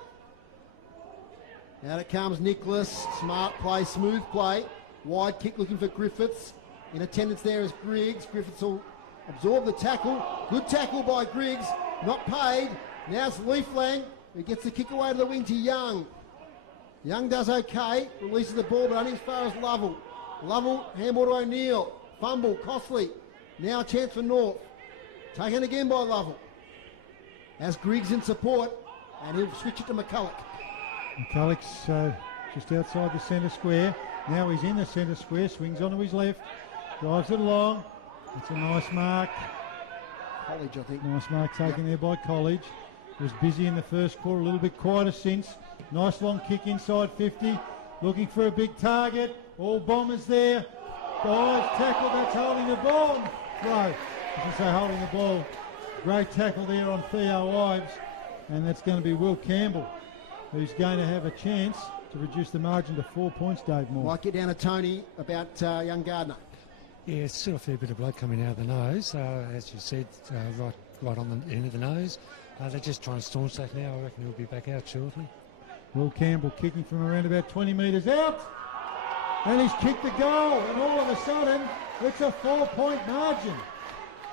Out it comes Nicholas. Smart play, smooth play. Wide kick looking for Griffiths. In attendance there is Griggs. Griffiths will absorbed the tackle. Good tackle by Griggs, not paid. Now it's Leaflang, who gets the kick away to the wing to Young. Young does okay, releases the ball, but only as far as Lovell. Lovell, handball to O'Neill. Fumble, costly. Now a chance for North. Taken again by Lovell. As Griggs in support, and he'll switch it to McCulloch. McCulloch's just outside the centre square. Now he's in the centre square, swings onto his left, drives it along. It's a nice mark. College, I think. Nice mark taken there by College. Was busy in the first quarter, a little bit quieter since. Nice long kick inside 50. Looking for a big target. All Bombers there. Ives tackle, that's holding the ball. No, I should say holding the ball. Great tackle there on Theo Ives. And that's going to be Will Campbell, who's going to have a chance to reduce the margin to 4 points, Dave Moore. Might get down to Tony about young Gardner. Yeah, it's still a fair bit of blood coming out of the nose, as you said, right on the end of the nose. They're just trying to staunch that now. I reckon he'll be back out shortly. Will Campbell kicking from around about 20 metres out. And he's kicked the goal. And all of a sudden, it's a 4-point margin.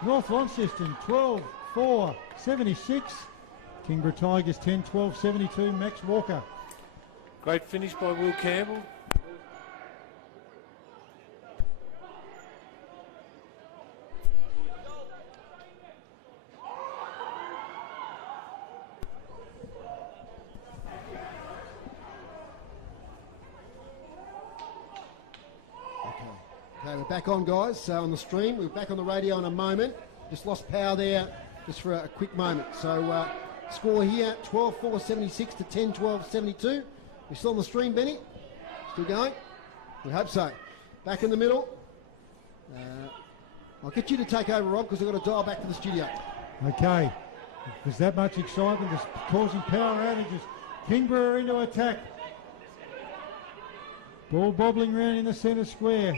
North Launceston 12-4, 76. Kingborough Tigers 10-12, 72. Max Walker. Great finish by Will Campbell. Okay, we're back on, guys, on the stream. We're back on the radio in a moment. Just lost power there just for a quick moment. So score here, 12-4, 76 to 10-12, 72. We're still on the stream, Benny? Still going? We hope so. Back in the middle. I'll get you to take over, Rob, because I've got to dial back to the studio. Okay. There's that much excitement. It's causing power outages. Kingborough into attack. Ball bobbling around in the centre square.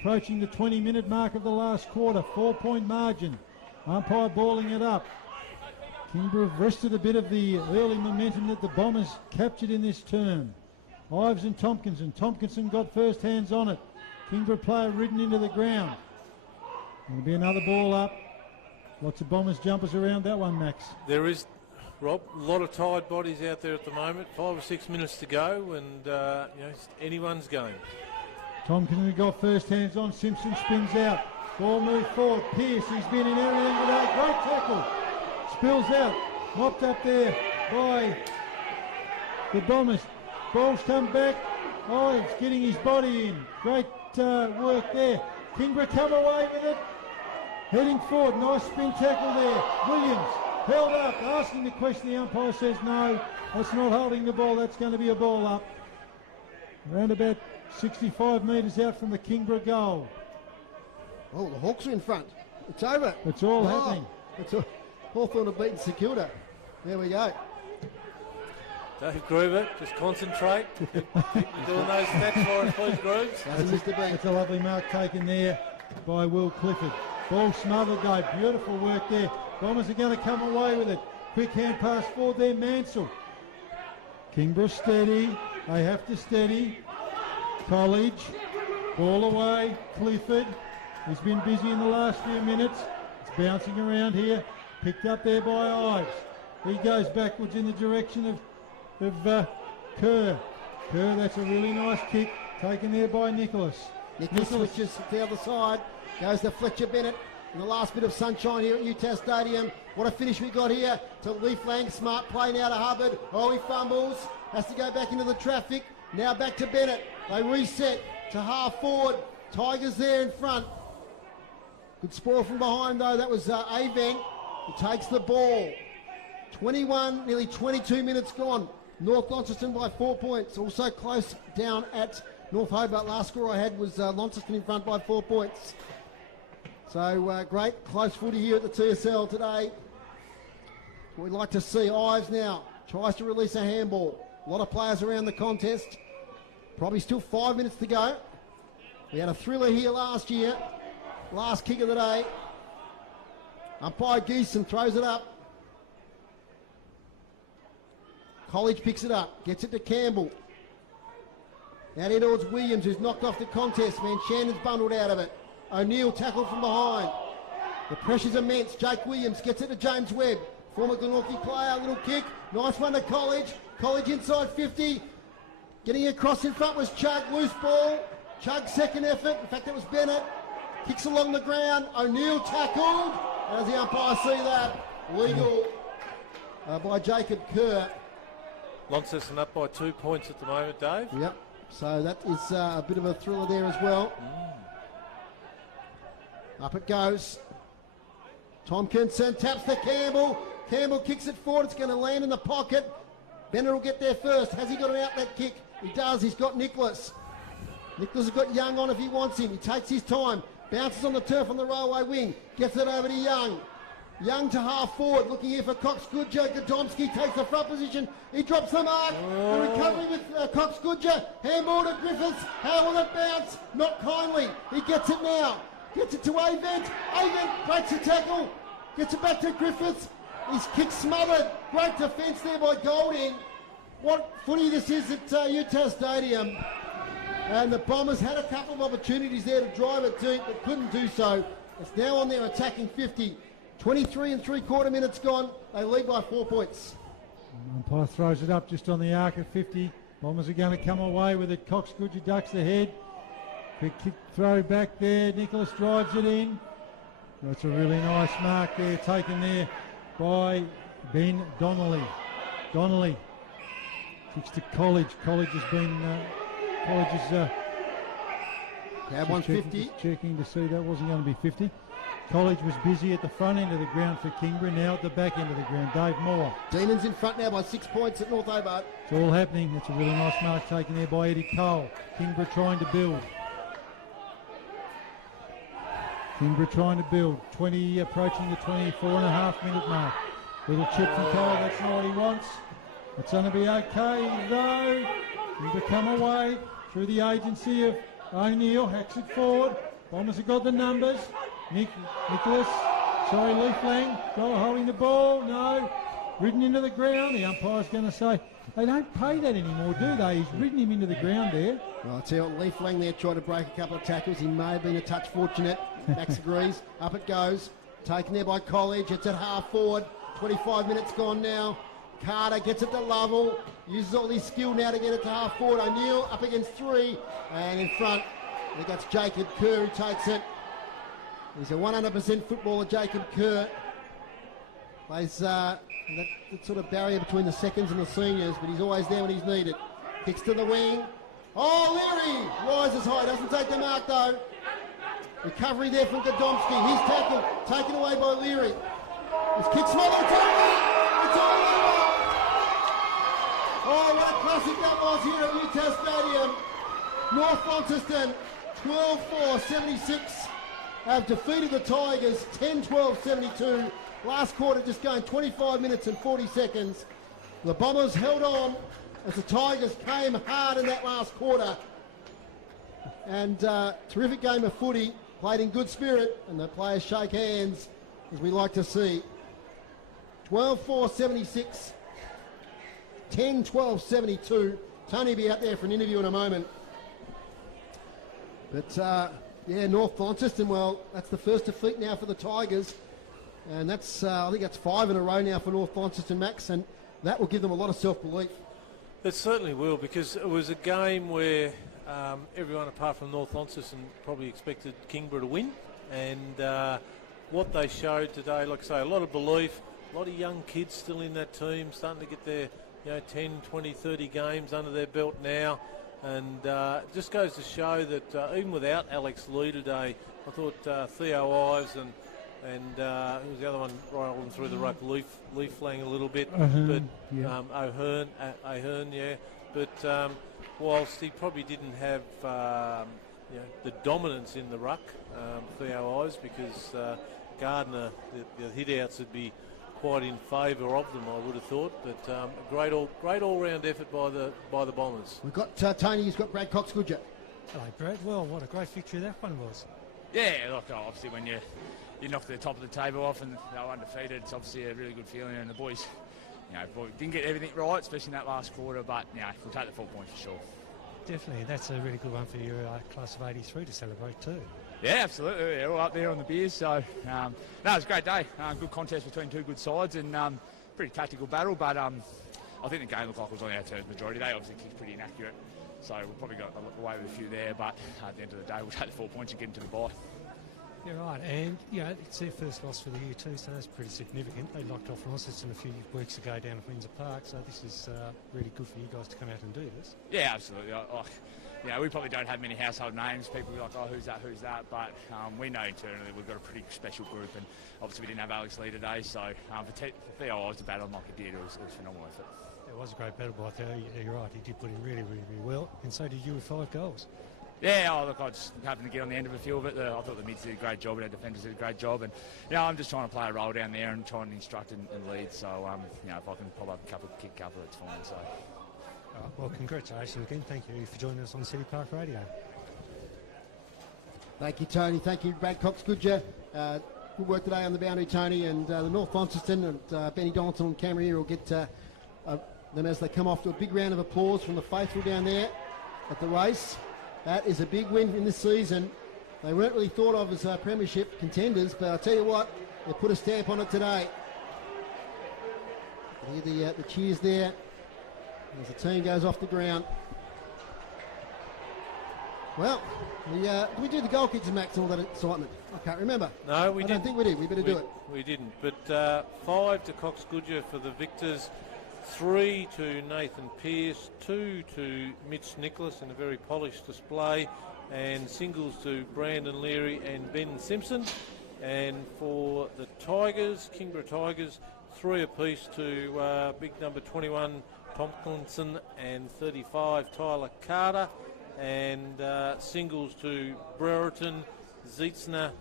Approaching the 20-minute mark of the last quarter. 4-point margin. Umpire balling it up. Kingborough have rested a bit of the early momentum that the Bombers captured in this term. Ives and Tompkinson. Tompkinson got first hands on it. Kingborough player ridden into the ground. There'll be another ball up. Lots of Bombers jumpers around that one, Max. There is, Rob, a lot of tired bodies out there at the moment. 5 or 6 minutes to go, and it's anyone's game. Tompkinson got first hands on. Simpson spins out. Ball moved forward. Pearce, he's been in everything today. Great tackle. Spills out. Mopped up there by the Bombers. Ball's come back. Ives getting his body in. Great work there. Kingborough come away with it. Heading forward. Nice spin tackle there. Williams held up. Asking the question. The umpire says no. That's not holding the ball. That's going to be a ball up. Around about 65 metres out from the Kingborough goal. Oh, the Hawks are in front. It's over. It's all happening. Hawthorn have beaten Secura. There we go. Dave Gruber, just concentrate. Keep doing those stats for us, please, Grooves. That's a lovely mark taken there by Will Clifford. Ball smothered though. Beautiful work there. Bombers are going to come away with it. Quick hand pass forward there, Mansell. Kingborough steady. They have to steady. College. Ball away. Clifford. He's been busy in the last few minutes. It's bouncing around here. Picked up there by Ives. He goes backwards in the direction of Kerr. Kerr, that's a really nice kick. Taken there by Nicholas. Nicholas switches to the other side. Goes to Fletcher Bennett. In the last bit of sunshine here at UTAS Stadium. What a finish we got here to Leaflang. Smart play now to Hubbard. Oh, he fumbles. Has to go back into the traffic. Now back to Bennett. They reset to half forward. Tigers there in front. Good spoil from behind though. That was Avent who takes the ball. 21, nearly 22 minutes gone. North Launceston by 4 points. Also close down at North Hobart. Last score I had was Launceston in front by 4 points. So great close footy here at the TSL today. We'd like to see. Ives now tries to release a handball. A lot of players around the contest. Probably still 5 minutes to go. We had a thriller here last year. Last kick of the day. Umpire Geeson throws it up. College picks it up. Gets it to Campbell. Out here towards Williams, who's knocked off the contest, man. Shannon's bundled out of it. O'Neill tackled from behind. The pressure's immense. Jake Williams gets it to James Webb. Former Glenorchy player, little kick. Nice one to College. College inside 50. Getting across in front was Chug. Loose ball. Chug second effort. In fact, it was Bennett. Kicks along the ground. O'Neill tackled. As the umpire see that, legal by Jacob Kerr. Launceston up by 2 points at the moment, Dave. Yep. So that is a bit of a thriller there as well. Up it goes. Tompkinson taps to Campbell. Campbell kicks it forward. It's going to land in the pocket. Bennett will get there first. Has he got an outlet kick? He does. He's got Nicholas. Nicholas has got Young on if he wants him. He takes his time. Bounces on the turf on the railway wing. Gets it over to Young. Young to half forward. Looking here for Cox Goodger. Gadomski takes the front position. He drops the mark. The recovery with Cox Goodger. Handball to Griffiths. How will it bounce? Not kindly. He gets it now. Gets it to Avent. Avent breaks the tackle. Gets it back to Griffiths. His kick smothered. Great defence there by Golding. What footy this is at UTAS Stadium. And the Bombers had a couple of opportunities there to drive it deep, but couldn't do so. It's now on their attacking 50. 23 3/4 minutes gone. They lead by 4 points. Umpire throws it up just on the arc of 50. Bombers are going to come away with it. Cox Goodger ducks the head. Quick kick throw back there. Nicholas drives it in. That's a really nice mark there, taken there by Ben Donnelly. Donnelly kicks to College. College has been... College is... Cab 50. Checking to see that wasn't going to be 50. College was busy at the front end of the ground for Kingborough, now at the back end of the ground. Dave Moore. Demons in front now by 6 points at North Hobart. It's all happening. That's a really nice mark taken there by Eddie Cole. Kingborough trying to build. Kingborough trying to build. 20 approaching the 24.5 minute mark. Little chip from Cole. That's not what he wants. It's going to be okay though. Kingborough come away through the agency of O'Neill. Hacks it forward. Bombers have got the numbers. Nicholas, sorry, Leaflang, holding the ball, no, ridden into the ground. The umpire's going to say, they don't pay that anymore, do they? He's ridden him into the ground there. Well, I'll tell you what, Leaflang there tried to break a couple of tackles. He may have been a touch fortunate. Max agrees. Up it goes. Taken there by College. It's at half forward. 25 minutes gone now. Carter gets it to Lovell. Uses all his skill now to get it to half forward. O'Neill up against 3. And in front, I think that's Jacob Kerr who takes it. He's a 100% footballer, Jacob Kerr. Plays that sort of barrier between the seconds and the seniors, but he's always there when he's needed. Kicks to the wing. Oh, Leary rises high, doesn't take the mark though. Recovery there from Gadomski. He's tackled, taken away by Leary. His kick smothered. It's all over. Oh, what a classic that was here at UTAS Stadium. North Launceston, 12-4-76. Have defeated the Tigers 10-12-72. Last quarter just going 25 minutes and 40 seconds. The Bombers held on as the Tigers came hard in that last quarter. And terrific game of footy, played in good spirit, and the players shake hands, as we like to see. 12-4-76, 10-12-72. Tony will be out there for an interview in a moment. But... yeah, North Launceston, well, that's the first defeat now for the Tigers. And that's, I think that's 5 in a row now for North Launceston, Max, and that will give them a lot of self-belief. It certainly will, because it was a game where everyone apart from North Launceston probably expected Kingborough to win. And what they showed today, like I say, a lot of belief, a lot of young kids still in that team, starting to get their 10, 20, 30 games under their belt now. And just goes to show that even without Alex Lee today, I thought Theo Ives and who was the other one rolling through the rope, Leaflang a little bit, Ahern, but Ahern, yeah. But whilst he probably didn't have the dominance in the ruck, Theo Ives, because Gardner, the hit-outs would be quite in favour of them, I would have thought. But great all-round effort by the Bombers. We've got Tony, he's got Brad Cox Goodger. Hello, Brad. Well, what a great victory that one was. Yeah, look, obviously when you knock the top of the table off and they were undefeated, it's obviously a really good feeling. And the boys, didn't get everything right, especially in that last quarter, but we'll take the 4 points for sure. Definitely, that's a really good one for your class of 83 to celebrate too. Yeah, absolutely. Yeah, all up there on the beers. So, no, it was a great day. Good contest between two good sides and pretty tactical battle. But I think the game looked like it was on our terms majority. They obviously kicked pretty inaccurate. So we probably got away with a few there. But at the end of the day, we'll take the 4 points and get into the bye. Yeah, right. And, it's their first loss for the year too, so that's pretty significant. They knocked off Launceston a few weeks ago down at Windsor Park, so this is really good for you guys to come out and do this. Yeah, absolutely. We probably don't have many household names. People are like, oh, who's that? But we know internally we've got a pretty special group, and obviously we didn't have Alex Lee today, so for Theo to battle him like he did, it was phenomenal effort. It was a great battle by Theo. You're right, he did put in really, really, really well, and so did you with 5 goals. Yeah, look, I just happened to get on the end of a few of it. I thought the mids did a great job and our defenders did a great job. And, I'm just trying to play a role down there and trying to instruct and lead. So, if I can pop up kick a couple, it's fine. So. Well, congratulations again. Thank you for joining us on City Park Radio. Thank you, Tony. Thank you, Brad Cox. Good work today on the boundary, Tony. And the North Launceston and Benny Donaldson and Cameron here will get them as they come off to a big round of applause from the faithful down there at the race. That is a big win in this season. They weren't really thought of as premiership contenders, but I'll tell you what, they put a stamp on it today. You hear the cheers there as the team goes off the ground. Well, did we do the goal kicks, Max, and all that excitement? I can't remember. No, we didn't. I don't think we did. We better do it. We didn't. But 5 to Cox Goodyear for the victors. 3 to Nathan Pearce, 2 to Mitch Nicholas in a very polished display, and singles to Brandon Leary and Ben Simpson. And for the Tigers, Kingborough Tigers, 3 apiece to big number 21 Tompkinson and 35 Tyler Carter, and singles to Brereton, Zietzner,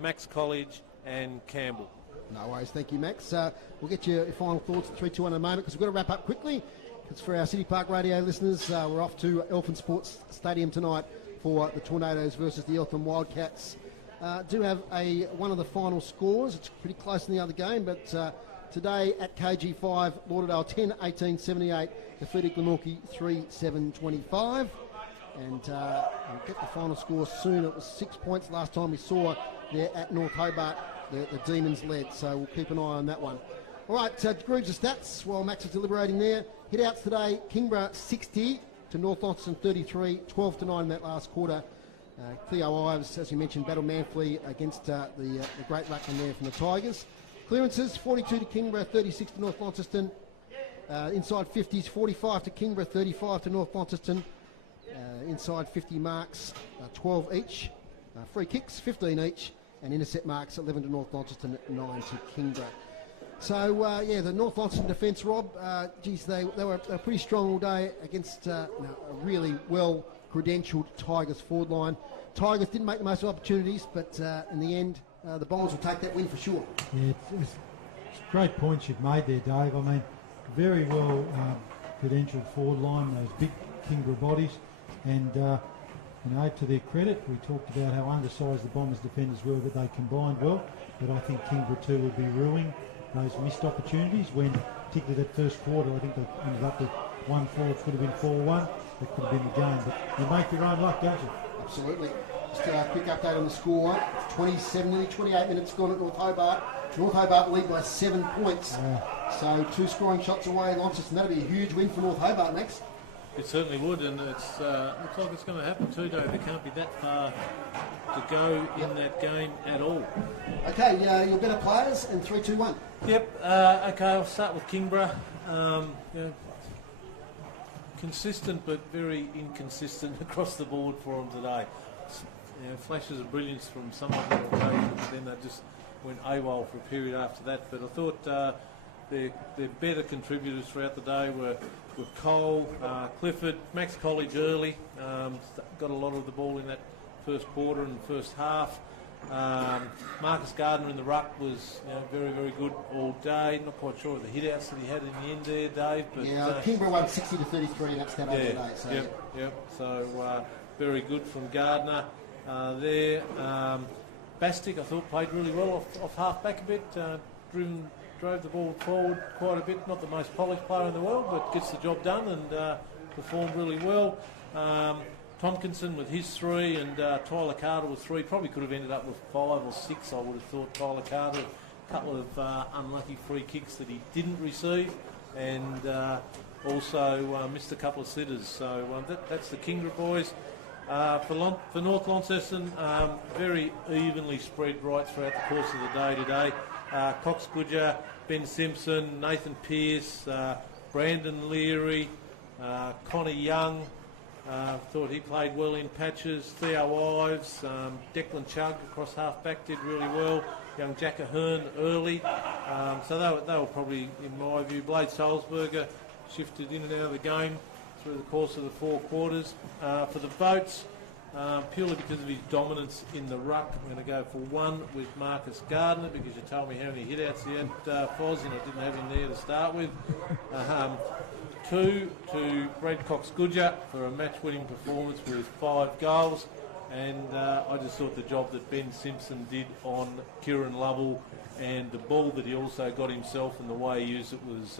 Max College and Campbell. No worries, thank you, Max. We'll get your final thoughts at 3-2-1 in a moment, because we've got to wrap up quickly. It's for our City Park Radio listeners. We're off to Eltham Sports Stadium tonight for the Tornadoes versus the Eltham Wildcats. Do have one of the final scores. It's pretty close in the other game, but today at KG5, Lauderdale 10-18-78 defeated Glenorchy 3-7-25. And we'll get the final score soon. It was 6 points last time we saw there at North Hobart. The Demons led, so we'll keep an eye on that one. All right, groups of stats while Max is deliberating there. Hit-outs today, Kingborough 60 to North Launceston 33, 12-9 in that last quarter. Theo Ives, as you mentioned, battled manfully against the great ruckman there from the Tigers. Clearances, 42 to Kingborough, 36 to North Launceston. Inside 50s, 45 to Kingborough, 35 to North Launceston. Inside 50 marks, 12 each. Free kicks, 15 each. And intercept marks, 11 to North Launceston, 9 to Kingborough. So, the North Launceston defence, Rob, they were pretty strong all day against a really well-credentialed Tigers forward line. Tigers didn't make the most of opportunities, but in the end, the Bombers will take that win for sure. Yeah, it's great points you've made there, Dave. I mean, very well credentialed forward line, those big Kingborough bodies, and to their credit, we talked about how undersized the Bombers defenders were, but they combined well. But I think Kingborough too will be ruining those missed opportunities when, particularly that first quarter, I think they ended up with 1-4, could have been 4-1, that could have been the game. But you make your own luck, don't you? Absolutely. Just a quick update on the score. 27, 28 minutes gone at North Hobart. North Hobart lead by 7 points. So 2 scoring shots away, Launceston. That'll be a huge win for North Hobart next. It certainly would, and it's looks like it's going to happen too, Dave. There can't be that far to go in that game at all. Okay, your better players and 3-2-1. Yep. Okay, I'll start with Kingborough. Consistent but very inconsistent across the board for them today. Flashes of brilliance from some of them occasions, but then they just went AWOL for a period after that. But I thought their better contributors throughout the day were Cole, Clifford, Max College early, got a lot of the ball in that first quarter and first half. Marcus Gardner in the ruck was very, very good all day. Not quite sure of the hit-outs that he had in the end there, Dave. But Kingborough won 60-33 in that stat over today. So, yep. So very good from Gardner there. Bastic, I thought, played really well off half-back a bit. Drove the ball forward quite a bit. Not the most polished player in the world, but gets the job done and performed really well. Tompkinson with his 3 and Tyler Carter with 3. Probably could have ended up with 5 or 6, I would have thought. Tyler Carter, a couple of unlucky free kicks that he didn't receive, and also missed a couple of sitters. So that's the Kingborough boys. For North Launceston, very evenly spread right throughout the course of the day today. Cox Goodger, Ben Simpson, Nathan Pearce, Brandon Leary, Connor Young, thought he played well in patches. Theo Ives, Declan Chugg across half-back did really well. Young Jack Ahern early. So they were probably, in my view, Blade Salzberger shifted in and out of the game through the course of the 4 quarters. For the votes, purely because of his dominance in the ruck, I'm going to go for 1 with Marcus Gardner, because you told me how many hit-outs he had, Foz, and I didn't have him there to start with. 2 to Brad Cox Goodger for a match-winning performance with 5 goals. And I just thought the job that Ben Simpson did on Kieran Lovell and the ball that he also got himself and the way he used it was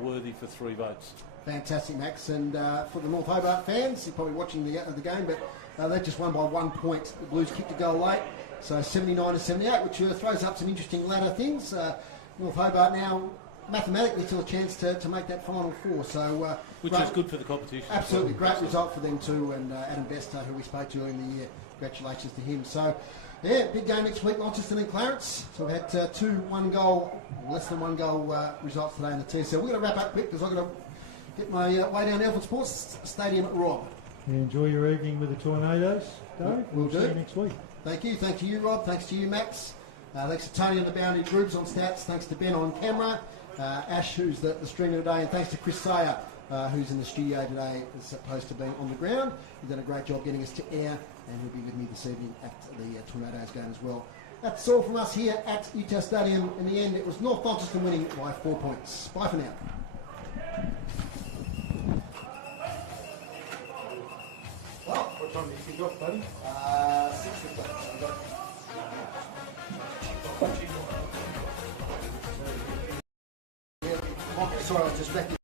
worthy for 3 votes. Fantastic, Max. And for the North Hobart fans, you're probably watching the game, but they just won by 1 point. The Blues kicked a goal late, so 79-78, which throws up some interesting ladder things. North Hobart now mathematically still a chance to make that final 4. So which is good for the competition. Absolutely, great result for them too. And Adam Bester, who we spoke to earlier in the year, congratulations to him. So yeah, big game next week, Launceston and Clarence. So we've had 2 1-goal, less than 1 goal results today in the TSL. We're going to wrap up quick because I've got to get my way down Alfred Sports Stadium at Rob. Yeah, enjoy your evening with the Tornadoes, Dave. We'll see you next week. Thank you. Thanks to you, Rob. Thanks to you, Max. Thanks to Tony on the Boundary Groups on stats. Thanks to Ben on camera. Ash, who's the streamer today. And thanks to Chris Sayer, who's in the studio today as opposed to being on the ground. He's done a great job getting us to air, and he'll be with me this evening at the Tornadoes game as well. That's all from us here at UTAS Stadium. In the end, it was North Launceston winning by 4 points. Bye for now. Well, what time do you kick off, buddy? 6 o'clock. Sorry, I was just back.